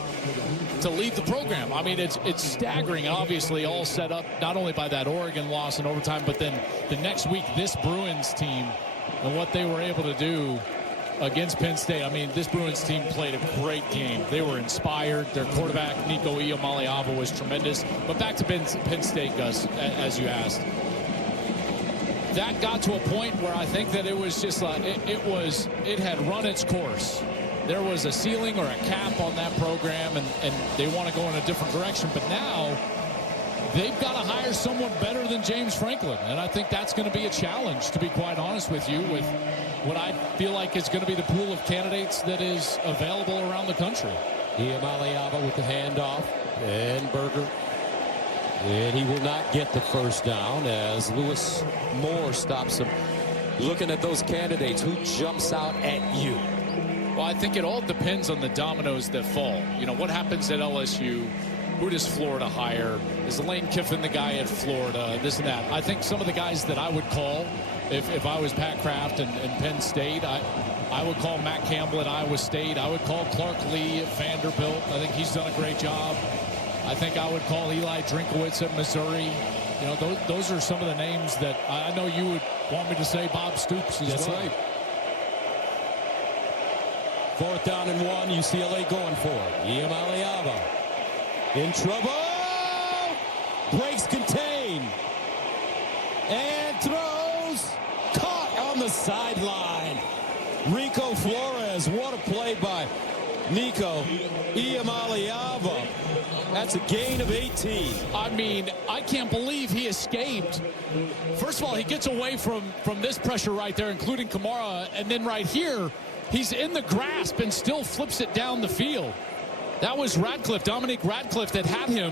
to leave the program. I mean, it's staggering, obviously, all set up not only by that Oregon loss in overtime, but then the next week, this Bruins team and what they were able to do against Penn State. I mean, this Bruins team played a great game. They were inspired. Their quarterback, Nico Iamaleava, was tremendous. But back to Penn State, Gus, as you asked. That got to a point where I think that it was just like it had run its course. There was a ceiling or a cap on that program, and they want to go in a different direction. But now they've got to hire someone better than James Franklin. And I think that's going to be a challenge, to be quite honest with you, with what I feel like is going to be the pool of candidates that is available around the country. Iamaleava with the handoff, and Berger. And he will not get the first down as Lewis Moore stops him. Looking at those candidates, who jumps out at you? Well, I think it all depends on the dominoes that fall. You know, what happens at LSU? Who does Florida hire? Is Lane Kiffin the guy at Florida? This and that. I think some of the guys that I would call, if I was Pat Kraft and Penn State, I would call Matt Campbell at Iowa State. I would call Clark Lee at Vanderbilt. I think he's done a great job. I think I would call Eli Drinkowitz at Missouri. You know, those are some of the names that I know you would want me to say. Bob Stoops as well. That's right. 4th down and 1, UCLA going for it. Iamaleava in trouble. Breaks contain. And throws. Caught on the sideline. Rico Flores. What a play by Nico Iamaleava. That's a gain of 18. I mean, I can't believe he escaped. First of all, he gets away from this pressure right there, including Kamara. And then right here, he's in the grasp and still flips it down the field. That was Radcliffe, Dominique Radcliffe, that had him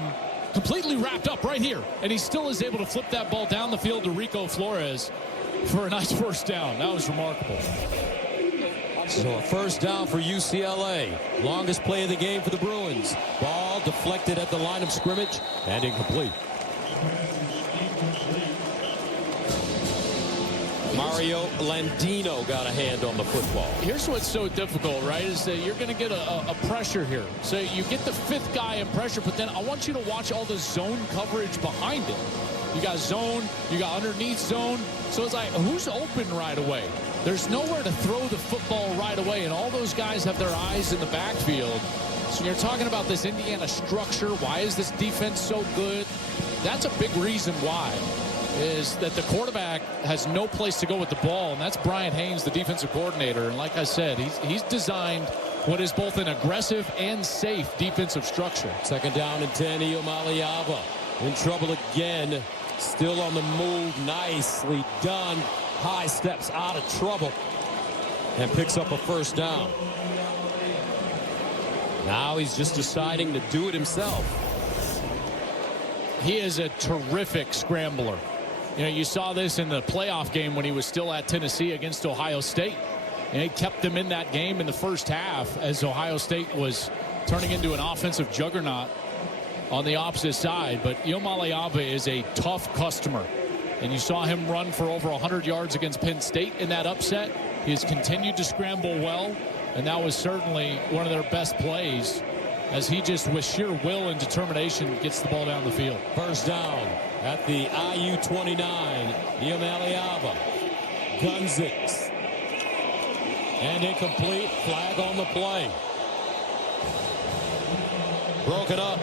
completely wrapped up right here. And he still is able to flip that ball down the field to Rico Flores for a nice first down. That was remarkable. So a first down for UCLA. Longest play of the game for the Bruins. Ball deflected at the line of scrimmage and incomplete. Mario Landino got a hand on the football. Here's what's so difficult, right, is that you're going to get a pressure here. So you get the 5th guy in pressure, but then I want you to watch all the zone coverage behind it. You got zone, you got underneath zone. So it's like, who's open right away? There's nowhere to throw the football right away, and all those guys have their eyes in the backfield. So you're talking about this Indiana structure. Why is this defense so good? That's a big reason why, is that the quarterback has no place to go with the ball, and that's Brian Haynes, the defensive coordinator. And like I said, he's designed what is both an aggressive and safe defensive structure. 2nd down and 10, Iamaleava in trouble again. Still on the move. Nicely done. High steps out of trouble and picks up a first down. Now he's just deciding to do it himself. He is a terrific scrambler. You know, you saw this in the playoff game when he was still at Tennessee against Ohio State. And he kept them in that game in the first half as Ohio State was turning into an offensive juggernaut on the opposite side. But Iamaleava is a tough customer. And you saw him run for over 100 yards against Penn State in that upset. He has continued to scramble well, and that was certainly one of their best plays as he just, with sheer will and determination, gets the ball down the field. First down at the IU 29. Iamaleava guns it. And incomplete. Flag on the play. Broken up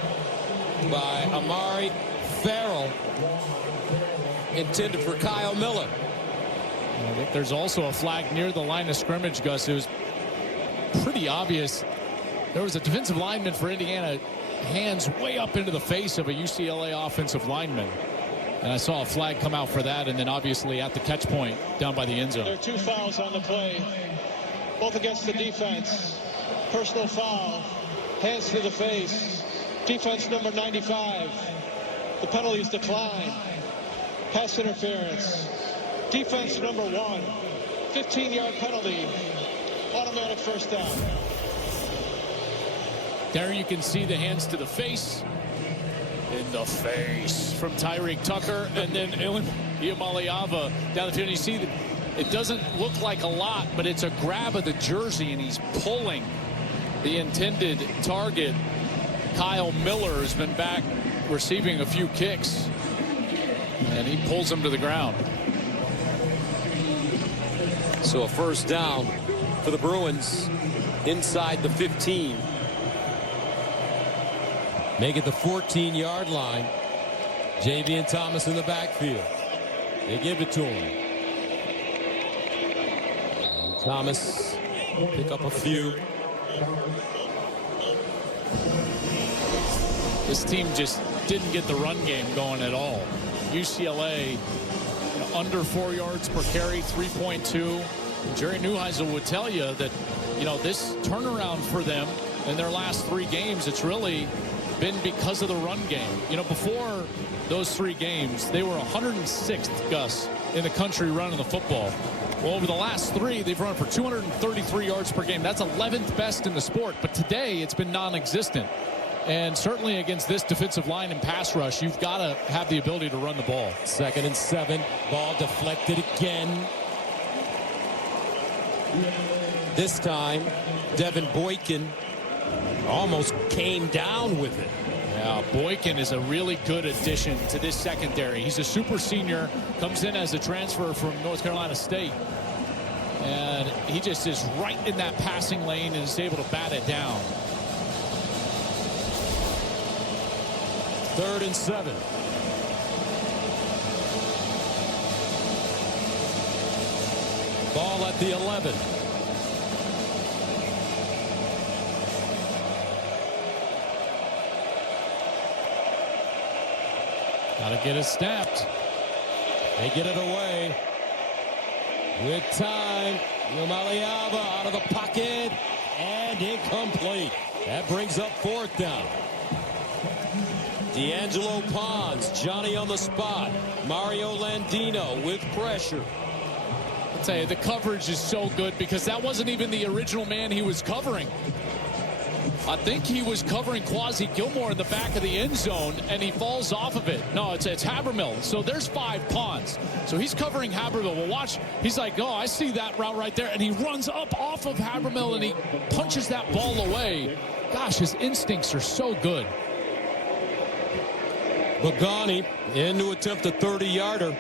by Amari Farrell. Intended for Kyle Miller. I think there's also a flag near the line of scrimmage, Gus. It was pretty obvious. There was a defensive lineman for Indiana, hands way up into the face of a UCLA offensive lineman. And I saw a flag come out for that, and then obviously at the catch point down by the end zone. There are 2 fouls on the play, both against the defense. Personal foul, hands to the face. Defense number 95. The penalties decline. Pass interference. Defense number 1. 15-yard penalty. Automatic first down. There you can see the hands to the face. In the face from Tyreek Tucker. And then Iamaleava down the field. You see that it doesn't look like a lot, but it's a grab of the jersey, and he's pulling the intended target. Kyle Miller has been back receiving a few kicks, and he pulls him to the ground. So a first down for the Bruins inside the 15. Make it the 14-yard line. Javian Thomas in the backfield. They give it to him. And Thomas pick up a few. This team just didn't get the run game going at all. UCLA under 4 yards per carry, 3.2. Jerry Neuheisel would tell you that, this turnaround for them in their last 3 games, it's really been because of the run game. Before those 3 games, they were 106th, Gus, in the country running the football. Well, over the last 3, they've run for 233 yards per game. That's 11th best in the sport. But today, it's been non-existent. And certainly against this defensive line and pass rush, you've got to have the ability to run the ball. 2nd and 7. Ball deflected again. This time, Devin Boykin almost came down with it. Yeah, Boykin is a really good addition to this secondary. He's a super senior, comes in as a transfer from North Carolina State. And he just is right in that passing lane and is able to bat it down. 3rd and 7. Ball at the 11. Gotta get it snapped. They get it away. With time. Iamaleava out of the pocket. And incomplete. That brings up 4th down. D'Angelo Pons, Johnny on the spot. Mario Landino with pressure. I'll tell you, the coverage is so good because that wasn't even the original man he was covering. I think he was covering Quasi Gilmore in the back of the end zone, and he falls off of it. No, it's Habermill. So there's 5 Pons. So he's covering Habermill. Well, watch. He's like, oh, I see that route right there. And he runs up off of Habermill, and he punches that ball away. Gosh, his instincts are so good. Bogani in to attempt a 30-yarder.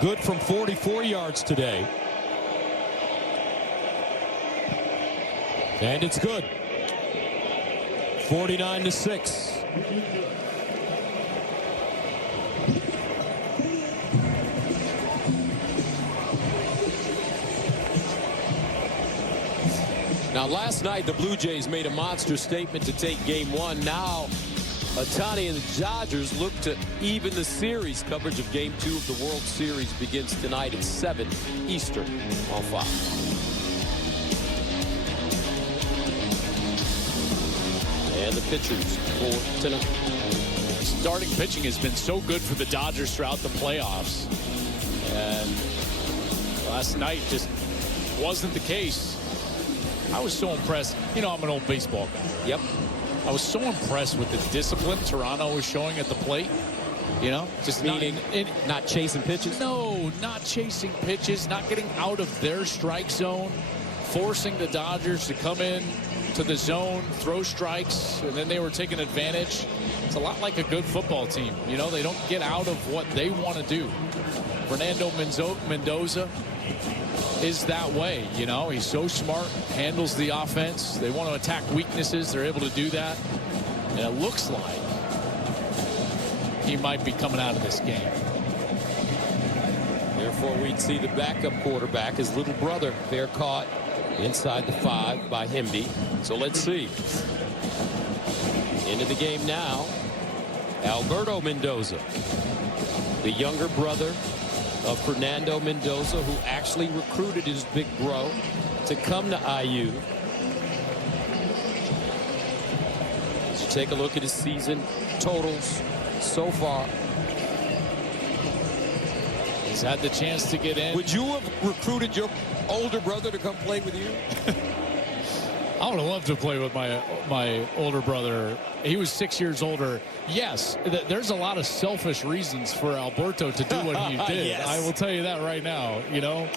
Good from 44 yards today. And it's good. 49-6. Now, last night, the Blue Jays made a monster statement to take Game 1. Now, Ohtani and the Dodgers look to even the series. Coverage of Game 2 of the World Series begins tonight at 7 Eastern on Fox. And the pitchers for tonight. Starting pitching has been so good for the Dodgers throughout the playoffs. And last night just wasn't the case. I was so impressed. I'm an old baseball guy. Yep. I was so impressed with the discipline Toronto was showing at the plate. Just meaning not chasing pitches? No, not chasing pitches, not getting out of their strike zone, forcing the Dodgers to come in to the zone, throw strikes, and then they were taking advantage. It's a lot like a good football team. They don't get out of what they want to do. Fernando Mendoza is that way. He's so smart, handles the offense. They want to attack weaknesses. They're able to do that. And it looks like he might be coming out of this game. Therefore, we'd see the backup quarterback, his little brother, there caught inside the 5 by Hemby. So let's see. Into the game now, Alberto Mendoza, the younger brother of Fernando Mendoza, who actually recruited his big bro to come to IU. Let's take a look at his season totals so far. He's had the chance to get in. Would you have recruited your older brother to come play with you? I would have loved to play with my older brother. He was 6 years older. Yes, there's a lot of selfish reasons for Alberto to do what he did. Yes. I will tell you that right now, you know.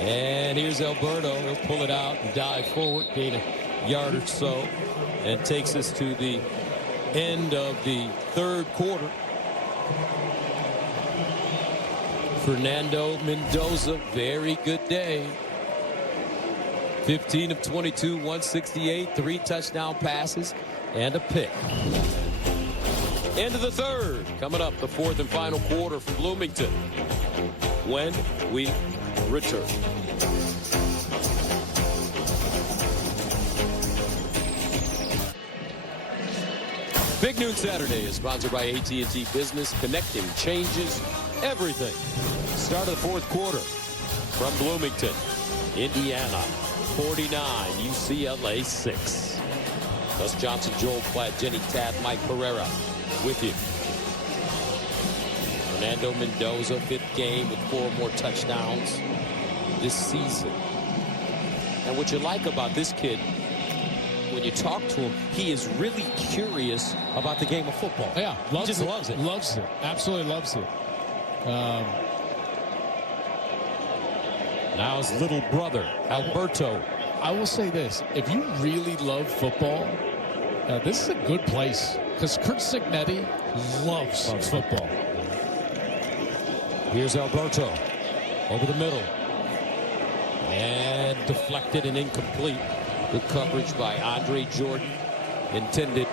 And here's Alberto. He'll pull it out and dive forward, gain a yard or so, and takes us to the end of the third quarter. Fernando Mendoza, very good day. 15 of 22, 168, 3 touchdown passes, and a pick. End of the third. Coming up, the fourth and final quarter from Bloomington. When we return. Big Noon Saturday is sponsored by AT&T Business. Connecting changes everything. Start of the fourth quarter from Bloomington, Indiana. 49, UCLA 6. Gus Johnson, Joel Platt, Jenny Tad, Mike Pereira with you. Fernando Mendoza, 5th game with 4 more touchdowns this season. And what you like about this kid, when you talk to him, he is really curious about the game of football. Yeah, he just loves it. Loves it. Absolutely loves it. Now his little brother, Alberto. I will say this. If you really love football, this is a good place. Because Curt Cignetti loves football. Here's Alberto over the middle. And deflected and incomplete. Good coverage by Andre Jordan. Intended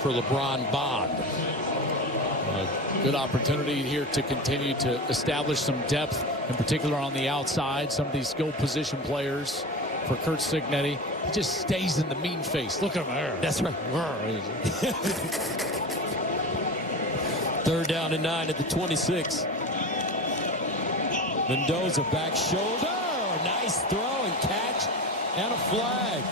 for LeBron Bond. Good opportunity here to continue to establish some depth, in particular on the outside. Some of these skill position players for Curt Cignetti. He just stays in the mean face. Look at him there. That's right. Third down and 9 at the 26. Mendoza back shoulder. Nice throw and catch and a flag.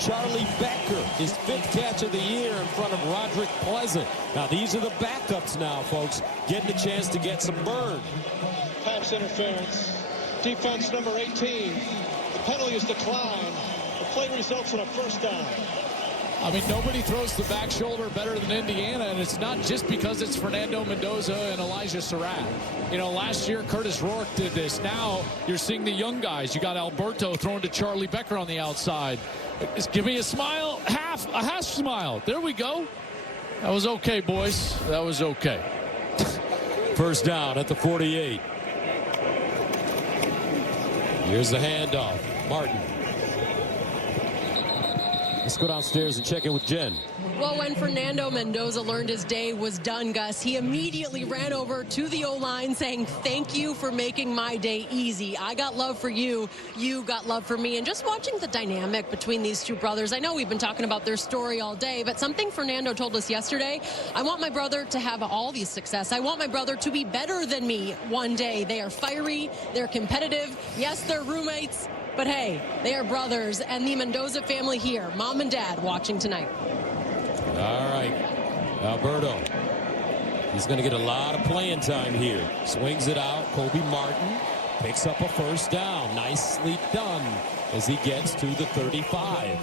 Charlie Becker, his 5th catch of the year in front of Roderick Pleasant. Now these are the backups now, folks, getting a chance to get some burn. Pass interference. Defense number 18. The penalty is declined. The play results in a first down. I mean, nobody throws the back shoulder better than Indiana, and it's not just because it's Fernando Mendoza and Elijah Surratt. You know, last year Curtis Rourke did this. Now you're seeing the young guys. You got Alberto throwing to Charlie Becker on the outside. Just give me a smile, a half smile. There we go. That was okay, boys. That was okay. First down at the 48. Here's the handoff. Martin. Let's go downstairs and check in with Jen. Well, when Fernando Mendoza learned his day was done, Gus, he immediately ran over to the O-line saying, thank you for making my day easy. I got love for you. You got love for me. And just watching the dynamic between these two brothers, I know we've been talking about their story all day, but something Fernando told us yesterday, I want my brother to have all these success. I want my brother to be better than me one day. They are fiery. They're competitive. Yes, they're roommates. But hey, they are brothers, and the Mendoza family here, mom and dad, watching tonight. All right, Alberto. He's going to get a lot of playing time here. Swings it out. Kobe Martin picks up a first down. Nicely done as he gets to the 35.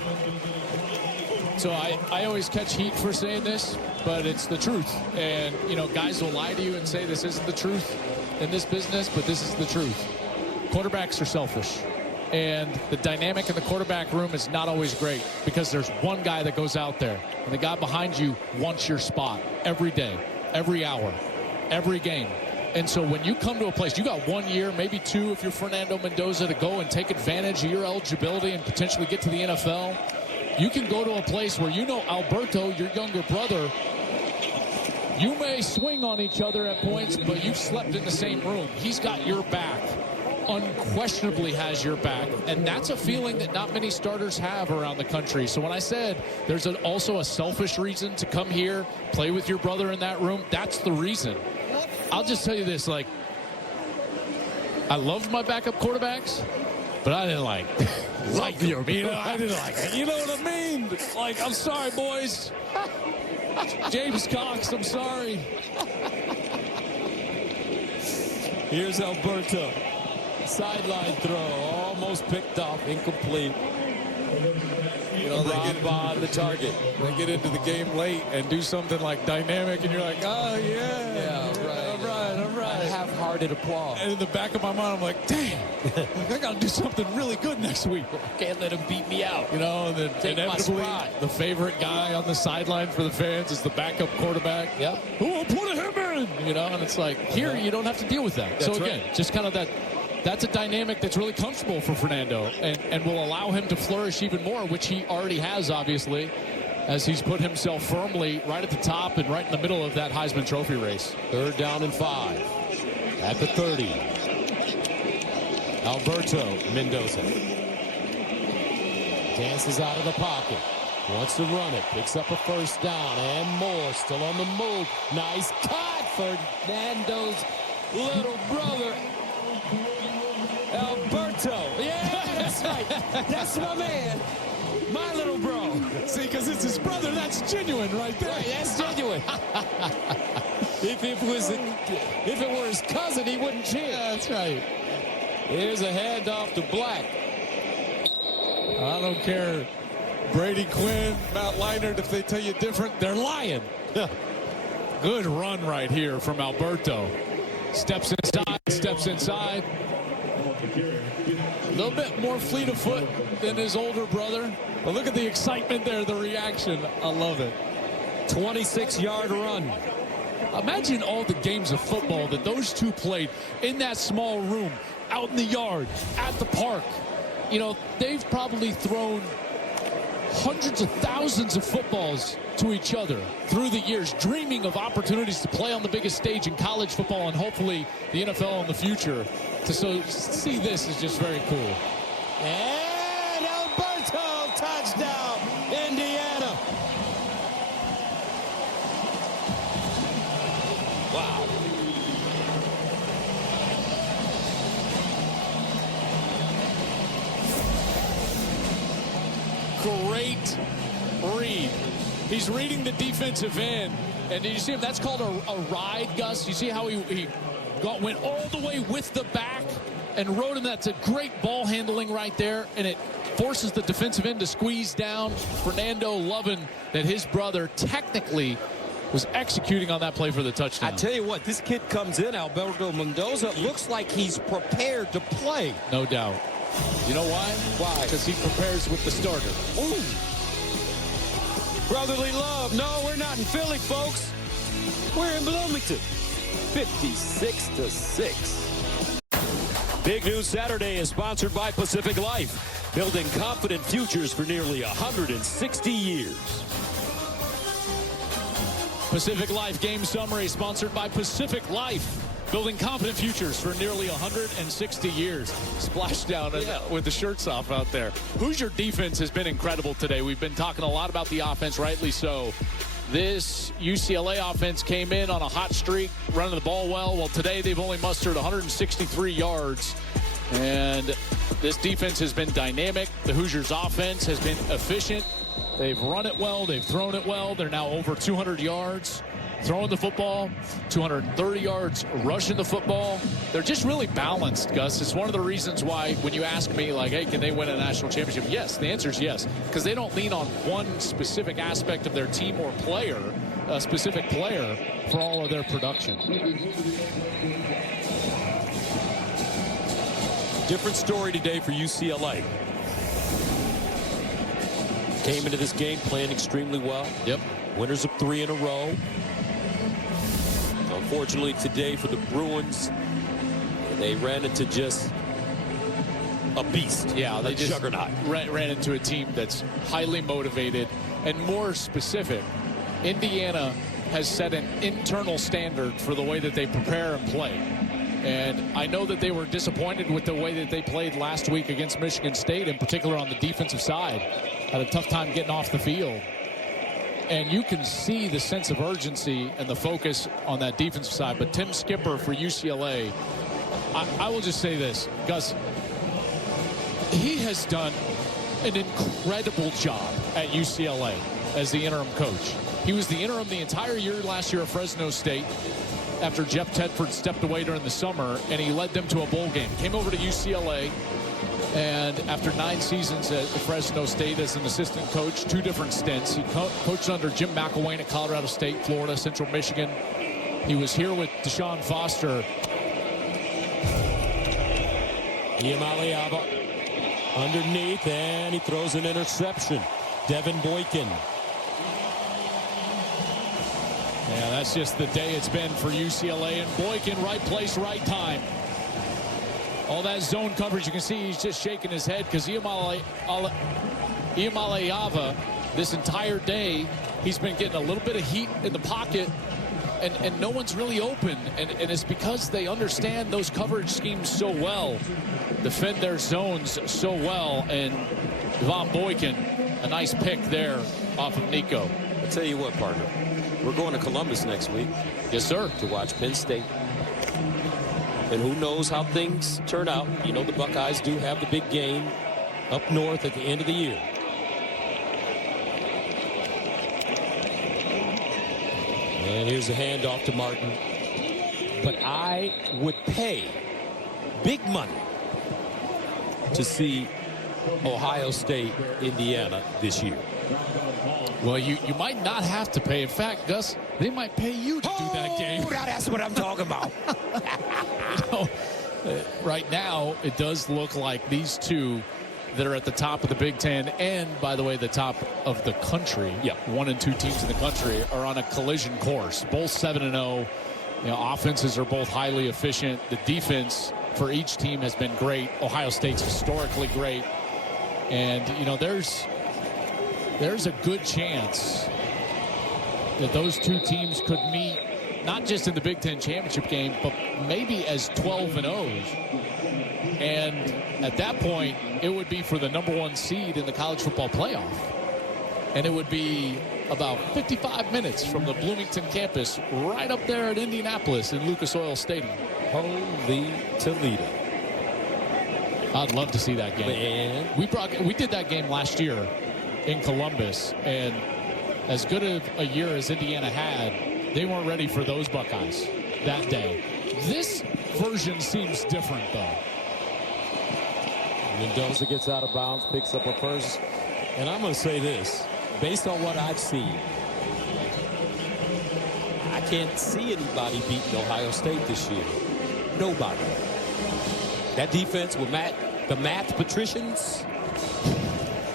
So I always catch heat for saying this, but it's the truth. And, you know, guys will lie to you and say this isn't the truth in this business, but this is the truth. Quarterbacks are selfish. And the dynamic in the quarterback room is not always great because there's one guy that goes out there, and the guy behind you wants your spot every day, every hour, every game. And so when you come to a place, you got 1 year, maybe 2 if you're Fernando Mendoza, to go and take advantage of your eligibility and potentially get to the NFL. You can go to a place where you know Alberto, your younger brother, you may swing on each other at points, but you've slept in the same room. He's got your back. Unquestionably has your back, and that's a feeling that not many starters have around the country. So when I said there's also a selfish reason to come here, play with your brother in that room, that's the reason. I'll just tell you this, like, I loved my backup quarterbacks, but I didn't like them. You know, I didn't like it. You know what I mean? Like, I'm sorry, boys. James Cox, I'm sorry. Here's Alberto. sideline throw, almost picked off, incomplete. You know, they get on the target. They get into the game late and do something like dynamic, and you're like, oh, yeah, right. All right. Half-hearted applause. And in the back of my mind, I'm like, damn, I got to do something really good next week. Can't let him beat me out. You know, and then Take my inevitably, spot. the favorite guy on the sideline for the fans is the backup quarterback. Yep. Who will put him in? You know, and it's like, here, you don't have to deal with that. That's so, again, just kind of that's a dynamic that's really comfortable for Fernando and will allow him to flourish even more, which he already has, obviously, as he's put himself firmly right at the top and right in the middle of that Heisman Trophy race. 3rd down and 5 at the 30. Alberto Mendoza dances out of the pocket. Wants to run it. Picks up a 1st down and more. Still on the move. Nice cut for Fernando's little brother. Alberto. Yeah, that's right. That's my man. My little bro. See, because it's his brother, that's genuine right there. Right, that's genuine. If it were his cousin, he wouldn't cheer. That's right. Here's a handoff to Black. I don't care. Brady Quinn, Matt Leinart, if they tell you different, they're lying. Good run right here from Alberto. Steps inside. A little bit more fleet of foot than his older brother. But look at the excitement there, the reaction. I love it. 26-yard run. Imagine all the games of football that those two played in that small room, out in the yard, at the park. You know, they've probably thrown hundreds of thousands of footballs to each other through the years, dreaming of opportunities to play on the biggest stage in college football and hopefully the NFL in the future. To see this is just very cool. And Alberto, touchdown, Indiana. Wow. Great read. He's reading the defensive end. And did you see him? That's called a ride, Gus. You see how he went all the way with the back and rode him. That's a great ball handling right there. And it forces the defensive end to squeeze down. Fernando loving that his brother technically was executing on that play for the touchdown. I tell you what, this kid comes in, Alberto Mendoza, looks like he's prepared to play. No doubt. You know why? Why? Because he prepares with the starter. Ooh. Brotherly love. No, we're not in Philly, folks. We're in Bloomington. 56-6. Big News Saturday is sponsored by Pacific Life, building confident futures for nearly 160 years. Pacific Life game summary sponsored by Pacific Life, building confident futures for nearly 160 years. Splashdown with the shirts off out there. Hoosier defense has been incredible today. We've been talking a lot about the offense, rightly so. This UCLA offense came in on a hot streak, running the ball well. Well, today they've only mustered 163 yards. And this defense has been dynamic. The Hoosiers offense has been efficient. They've run it well. They've thrown it well. They're now over 200 yards throwing the football, 230 yards rushing the football. They're just really balanced, Gus. It's one of the reasons why when you ask me, like, hey, can they win a national championship? Yes, the answer is yes, because they don't lean on one specific aspect of their team or player, a specific player, for all of their production. Different story today for UCLA. Came into this game playing extremely well. Yep. Winners of 3 in a row. Unfortunately today for the Bruins, they ran into just a beast. Yeah, they just juggernaut. Ran into a team that's highly motivated and more specific. Indiana has set an internal standard for the way that they prepare and play. And I know that they were disappointed with the way that they played last week against Michigan State, in particular on the defensive side. Had a tough time getting off the field. And you can see the sense of urgency and the focus on that defensive side. But Tim Skipper for UCLA, I will just say this, Gus, he has done an incredible job at UCLA as the interim coach. He was the interim the entire year last year at Fresno State. after Jeff Tedford stepped away during the summer, and he led them to a bowl game. Came over to UCLA, and after 9 seasons at Fresno State as an assistant coach, 2 different stints. He coached under Jim McElwain at Colorado State, Florida, Central Michigan. He was here with Deshaun Foster. Iamaleava underneath, and he throws an interception. Devin Boykin. Yeah, that's just the day it's been for UCLA. And Boykin, right place, right time. All that zone coverage, you can see he's just shaking his head because Iamaleava, this entire day, he's been getting a little bit of heat in the pocket, and no one's really open. And it's because they understand those coverage schemes so well, defend their zones so well. And Devin Boykin, a nice pick there off of Nico. I'll tell you what, partner. We're going to Columbus next week. Yes, sir. To watch Penn State. And who knows how things turn out. You know, the Buckeyes do have the big game up north at the end of the year. And here's a handoff to Martin. But I would pay big money to see Ohio State, Indiana this year. Well, you might not have to pay. In fact, Gus, they might pay you to do that game. Now that's what I'm talking about. Right now, it does look like these two that are at the top of the Big Ten and, by the way, the top of the country, 1 and 2 teams in the country, are on a collision course. Both 7-0. Offenses are both highly efficient. The defense for each team has been great. Ohio State's historically great. And, there's a good chance that those 2 teams could meet not just in the Big Ten championship game, but maybe as 12-0s. And at that point, it would be for the #1 seed in the college football playoff. And it would be about 55 minutes from the Bloomington campus right up there at Indianapolis in Lucas Oil Stadium. Holy Toledo. I'd love to see that game. Man. We did that game last year in Columbus, and as good of a year as Indiana had, they weren't ready for those Buckeyes that day. This version seems different, though. Mendoza gets out of bounds, picks up a first. And I'm going to say this, based on what I've seen, I can't see anybody beating Ohio State this year. Nobody. That defense with the Matt Patricians,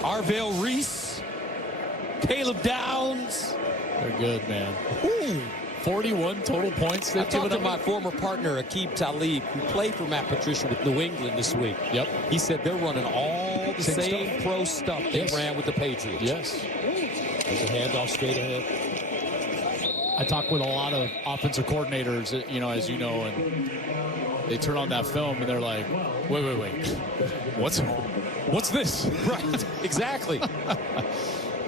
Arvell Reese, Caleb Downs. They're good, man. Ooh. 41 total points. I talked to my former partner, Aqib Talib, who played for Matt Patricia with New England this week. Yep. He said they're running all the same pro stuff they ran with the Patriots. Yes. There's a handoff straight ahead. I talk with a lot of offensive coordinators, as you know, and they turn on that film and they're like, wait. What's this? Right. Exactly.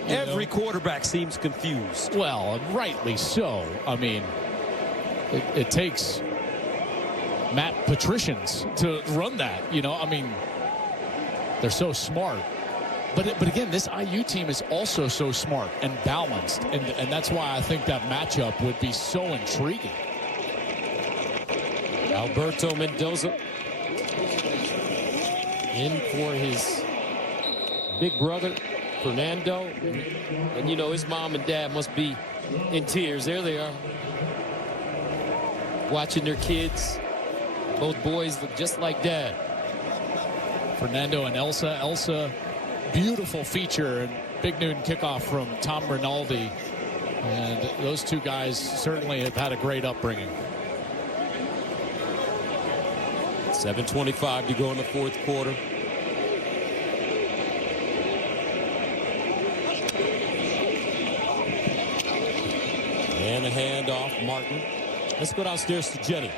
Every quarterback seems confused. Well, rightly so. I mean, it takes Matt Patricians to run that. They're so smart. But again, this IU team is also so smart and balanced, and that's why I think that matchup would be so intriguing. Alberto Mendoza in for his big brother, Fernando. And his mom and dad must be in tears. There they are, watching their kids. Both boys look just like dad. Fernando and Elsa, beautiful feature and big noon kickoff from Tom Rinaldi. And those 2 guys certainly have had a great upbringing. 7:25 to go in the 4th quarter. And a handoff, Martin. Let's go downstairs to Jenny.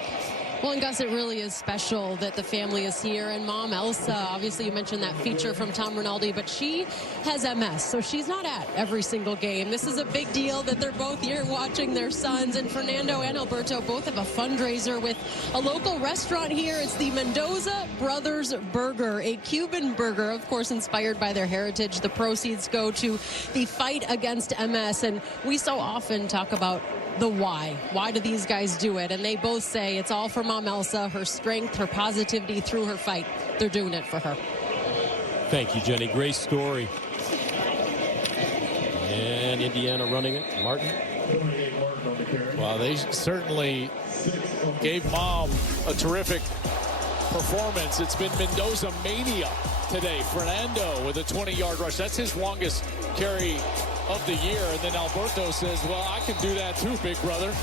Well, and Gus, it really is special that the family is here. And Mom, Elsa, obviously you mentioned that feature from Tom Rinaldi, but she has MS, so she's not at every single game. This is a big deal that they're both here watching their sons. And Fernando and Alberto both have a fundraiser with a local restaurant here. It's the Mendoza Brothers Burger, a Cuban burger, of course, inspired by their heritage. The proceeds go to the fight against MS. And we so often talk about the why. Why do these guys do it? And they both say it's all for Mom Elsa, her strength, her positivity through her fight. They're doing it for her. Thank you, Jenny. Great story. And Indiana running it. Martin. Well, they certainly gave Mom a terrific performance. It's been Mendoza mania today. Fernando with a 20-yard rush. That's his longest carry of the year. And then Alberto says, well, I can do that too, big brother.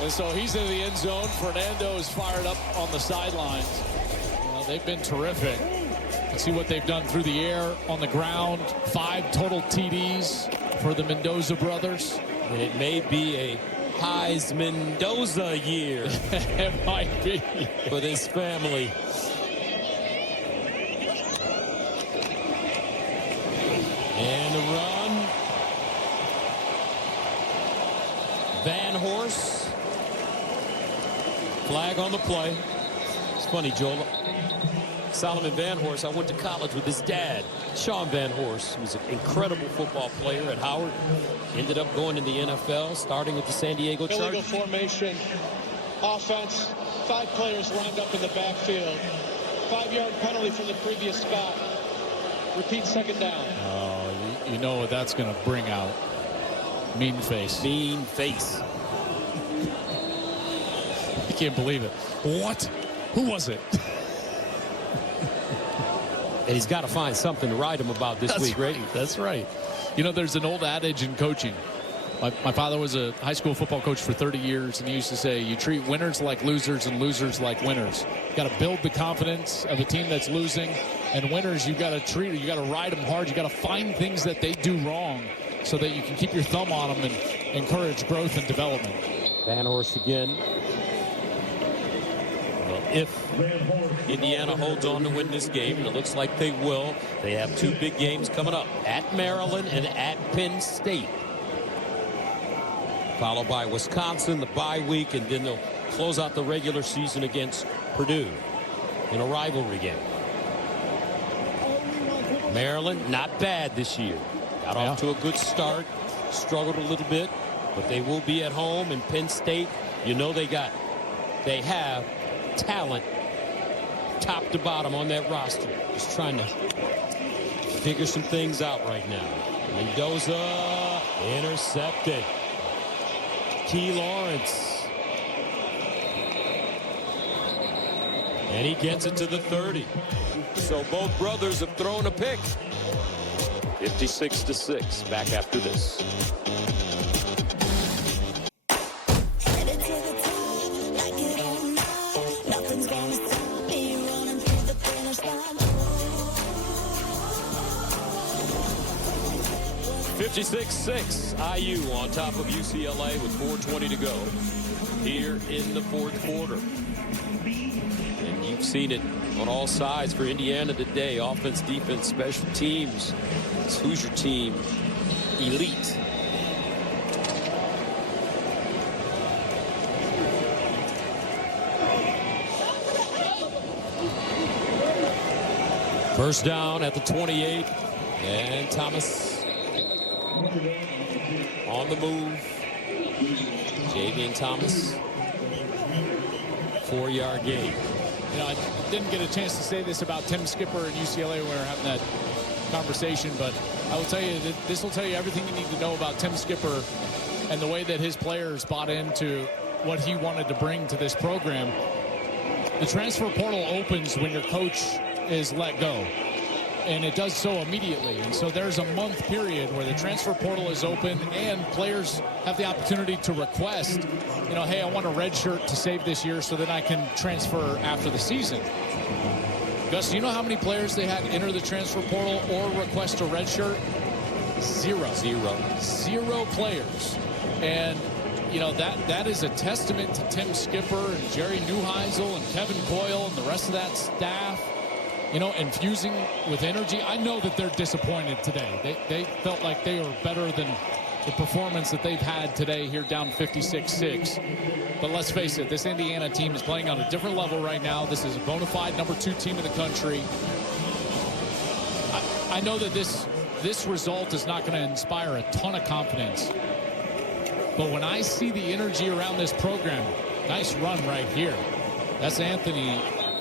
And so he's in the end zone. Fernando is fired up on the sidelines. Well, they've been terrific. Let's see what they've done through the air, on the ground. 5 total TDs for the Mendoza brothers. And it may be a Heisman Mendoza year. It might be. For this family. And the run. Van Horst. Flag on the play. It's funny, Joel. Solomon Van Horst, I went to college with his dad, Sean Van Horst, who was an incredible football player at Howard. Ended up going in the NFL, starting with the San Diego Chargers. Illegal formation, offense, 5 players lined up in the backfield. 5-yard penalty from the previous spot. Repeat, second down. Oh, you know what that's going to bring out. Mean face. Mean face. I can't believe it. What? Who was it? And he's got to find something to write him about this week, right? That's right. You know, there's an old adage in coaching. My father was a high school football coach for 30 years, and he used to say, you treat winners like losers and losers like winners. You got to build the confidence of a team that's losing, and winners, you got to ride them hard. You got to find things that they do wrong so that you can keep your thumb on them and encourage growth and development. Van Horst again. If Indiana holds on to win this game, and it looks like they will, they have 2 big games coming up, at Maryland and at Penn State. Followed by Wisconsin, the bye week, and then they'll close out the regular season against Purdue in a rivalry game. Maryland, not bad this year. Got off to a good start, struggled a little bit, but they will be at home. And Penn State, you know they have talent top to bottom on that roster. Just trying to figure some things out right now. Mendoza intercepted. Key Lawrence. And he gets it to the 30. So both brothers have thrown a pick. 56-6. Back after this. IU on top of UCLA with 4:20 to go here in the 4th quarter. And you've seen it on all sides for Indiana today. Offense, defense, special teams. This Hoosier team, elite. First down at the 28. And Thomas on the move. Javian Thomas. 4-yard gain. You know, I didn't get a chance to say this about Tim Skipper and UCLA when we were having that conversation, but I will tell you that this will tell you everything you need to know about Tim Skipper and the way that his players bought into what he wanted to bring to this program. The transfer portal opens when your coach is let go. And it does so immediately. And so there's a month period where the transfer portal is open and players have the opportunity to request, you know, hey, I want a red shirt to save this year so that I can transfer after the season. Gus, do you know how many players they had enter the transfer portal or request a red shirt? Zero players. And, you know, that is a testament to Tim Skipper and Jerry Neuheisel and Kevin Coyle and the rest of that staff. You know, infusing with energy. I know that they're disappointed today. They felt like they were better than the performance that they've had today here down 56-6. But let's face it, this Indiana team is playing on a different level right now. This is a bona fide number 2 team in the country. I know that this result is not going to inspire a ton of confidence But when I see the energy around this program, nice run right here. That's Anthony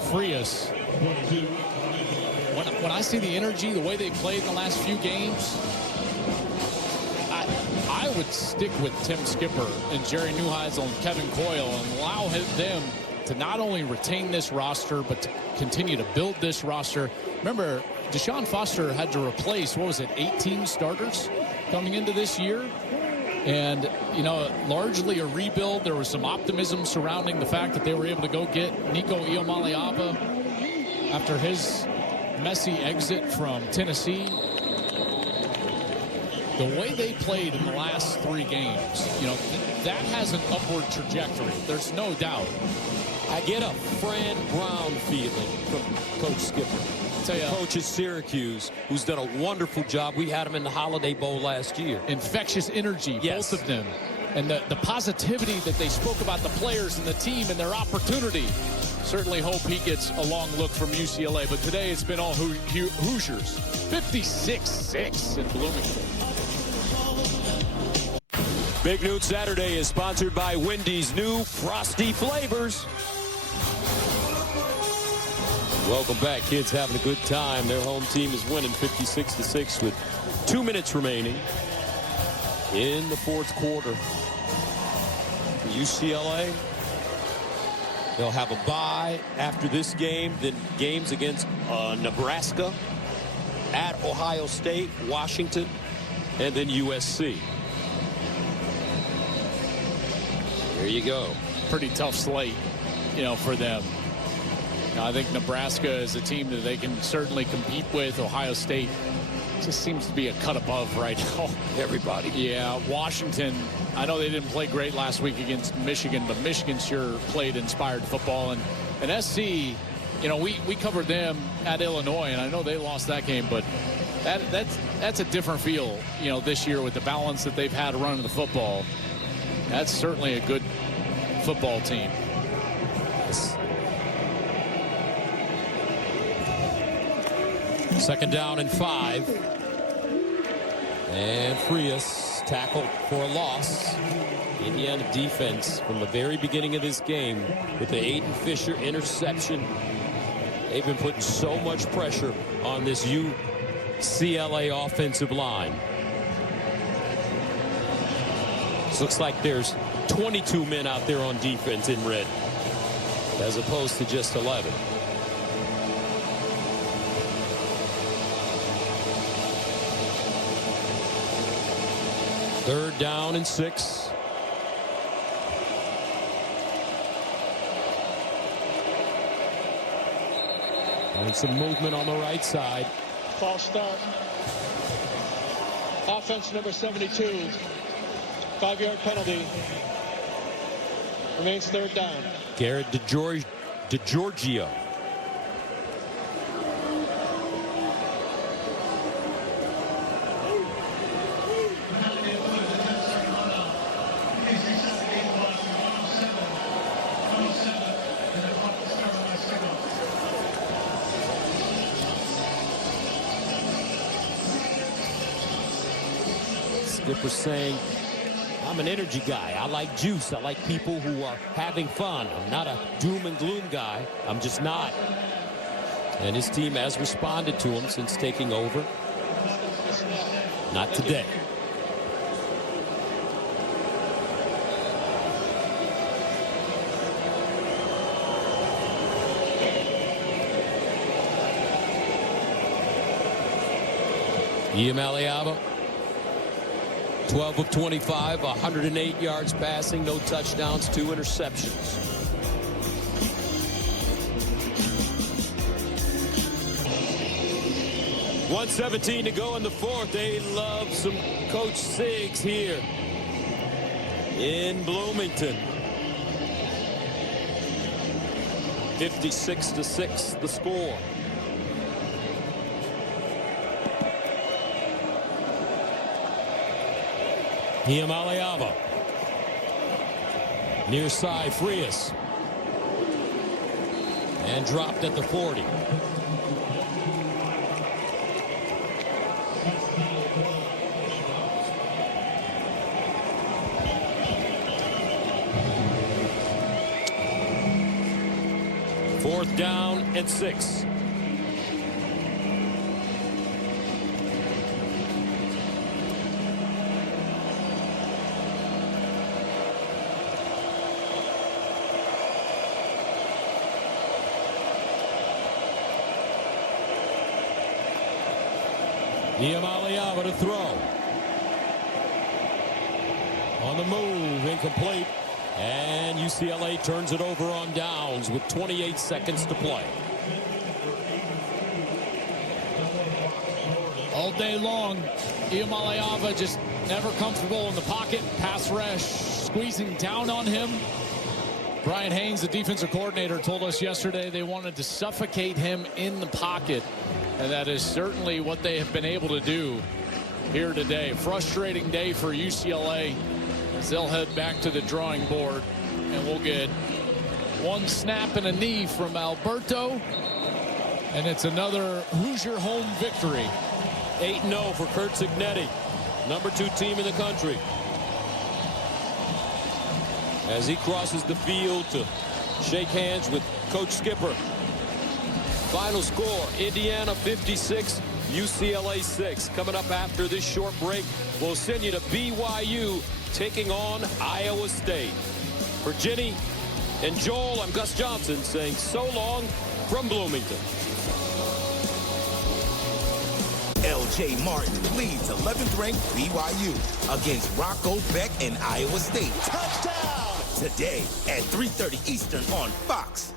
Frias. When I see the energy, the way they played in the last few games, I would stick with Tim Skipper and Jerry Neuheisel and Kevin Coyle and allow them to not only retain this roster, but to continue to build this roster. Remember, Deshaun Foster had to replace, 18 starters coming into this year? And, largely a rebuild. There was some optimism surrounding the fact that they were able to go get Nico Iamaleava after his messy exit from Tennessee. The way they played in the last 3 games, that has an upward trajectory. There's no doubt. I get a Fran Brown feeling from Coach Skipper. Coach at Syracuse, who's done a wonderful job. We had him in the Holiday Bowl last year. Infectious energy, both of them. And the positivity that they spoke about the players and the team and their opportunity. Certainly hope he gets a long look from UCLA. But today it's been all Hoosiers. 56-6 in Bloomington. Big Noon Saturday is sponsored by Wendy's new Frosty Flavors. Welcome back, kids. Having a good time. Their home team is winning 56-6 with 2 minutes remaining in the fourth quarter. UCLA, they'll have a bye after this game, then games against Nebraska, at Ohio State, Washington, and then USC. There you go. Pretty tough slate, for them. I think Nebraska is a team that they can certainly compete with. Ohio State just seems to be a cut above right now. Everybody. Yeah, Washington, I know they didn't play great last week against Michigan, but Michigan sure played inspired football. And SC, we covered them at Illinois, and I know they lost that game, but that's a different feel, this year with the balance that they've had running the football. That's certainly a good football team. Second down and 5. And Frias tackled for a loss. Indiana defense from the very beginning of this game with the Aiden Fisher interception. They've been putting so much pressure on this UCLA offensive line. This looks like there's 22 men out there on defense in red, as opposed to just 11. Third down and 6. And some movement on the right side. False start. Offense number 72. 5-yard penalty. Remains third down. Garrett DeGiorgio. Skipper saying, I'm an energy guy. I like juice. I like people who are having fun. I'm not a doom and gloom guy. I'm just not. And his team has responded to him since taking over. Not today. Iamaleava, 12 of 25, 108 yards passing, no touchdowns, 2 interceptions. .117 to go in the fourth. They love some Coach Siggs here in Bloomington. 56-6 the score. Iamaleava. Near side, Frias. And dropped at the 40. 4th down and 6. Iamaleava to throw. On the move, incomplete. And UCLA turns it over on downs with 28 seconds to play. All day long, Iamaleava just never comfortable in the pocket. Pass rush squeezing down on him. Brian Haynes, the defensive coordinator, told us yesterday they wanted to suffocate him in the pocket. And that is certainly what they have been able to do here today. Frustrating day for UCLA as they'll head back to the drawing board. And we'll get one snap and a knee from Alberto. And it's another Hoosier home victory. 8-0 for Curt Cignetti, number 2 team in the country. As he crosses the field to shake hands with Coach Skipper. Final score, Indiana 56, UCLA 6. Coming up after this short break, we'll send you to BYU taking on Iowa State. For Ginny and Joel, I'm Gus Johnson saying so long from Bloomington. L.J. Martin leads 11th-ranked BYU against Rocco Beck and Iowa State. Touchdown! Today at 3:30 Eastern on Fox.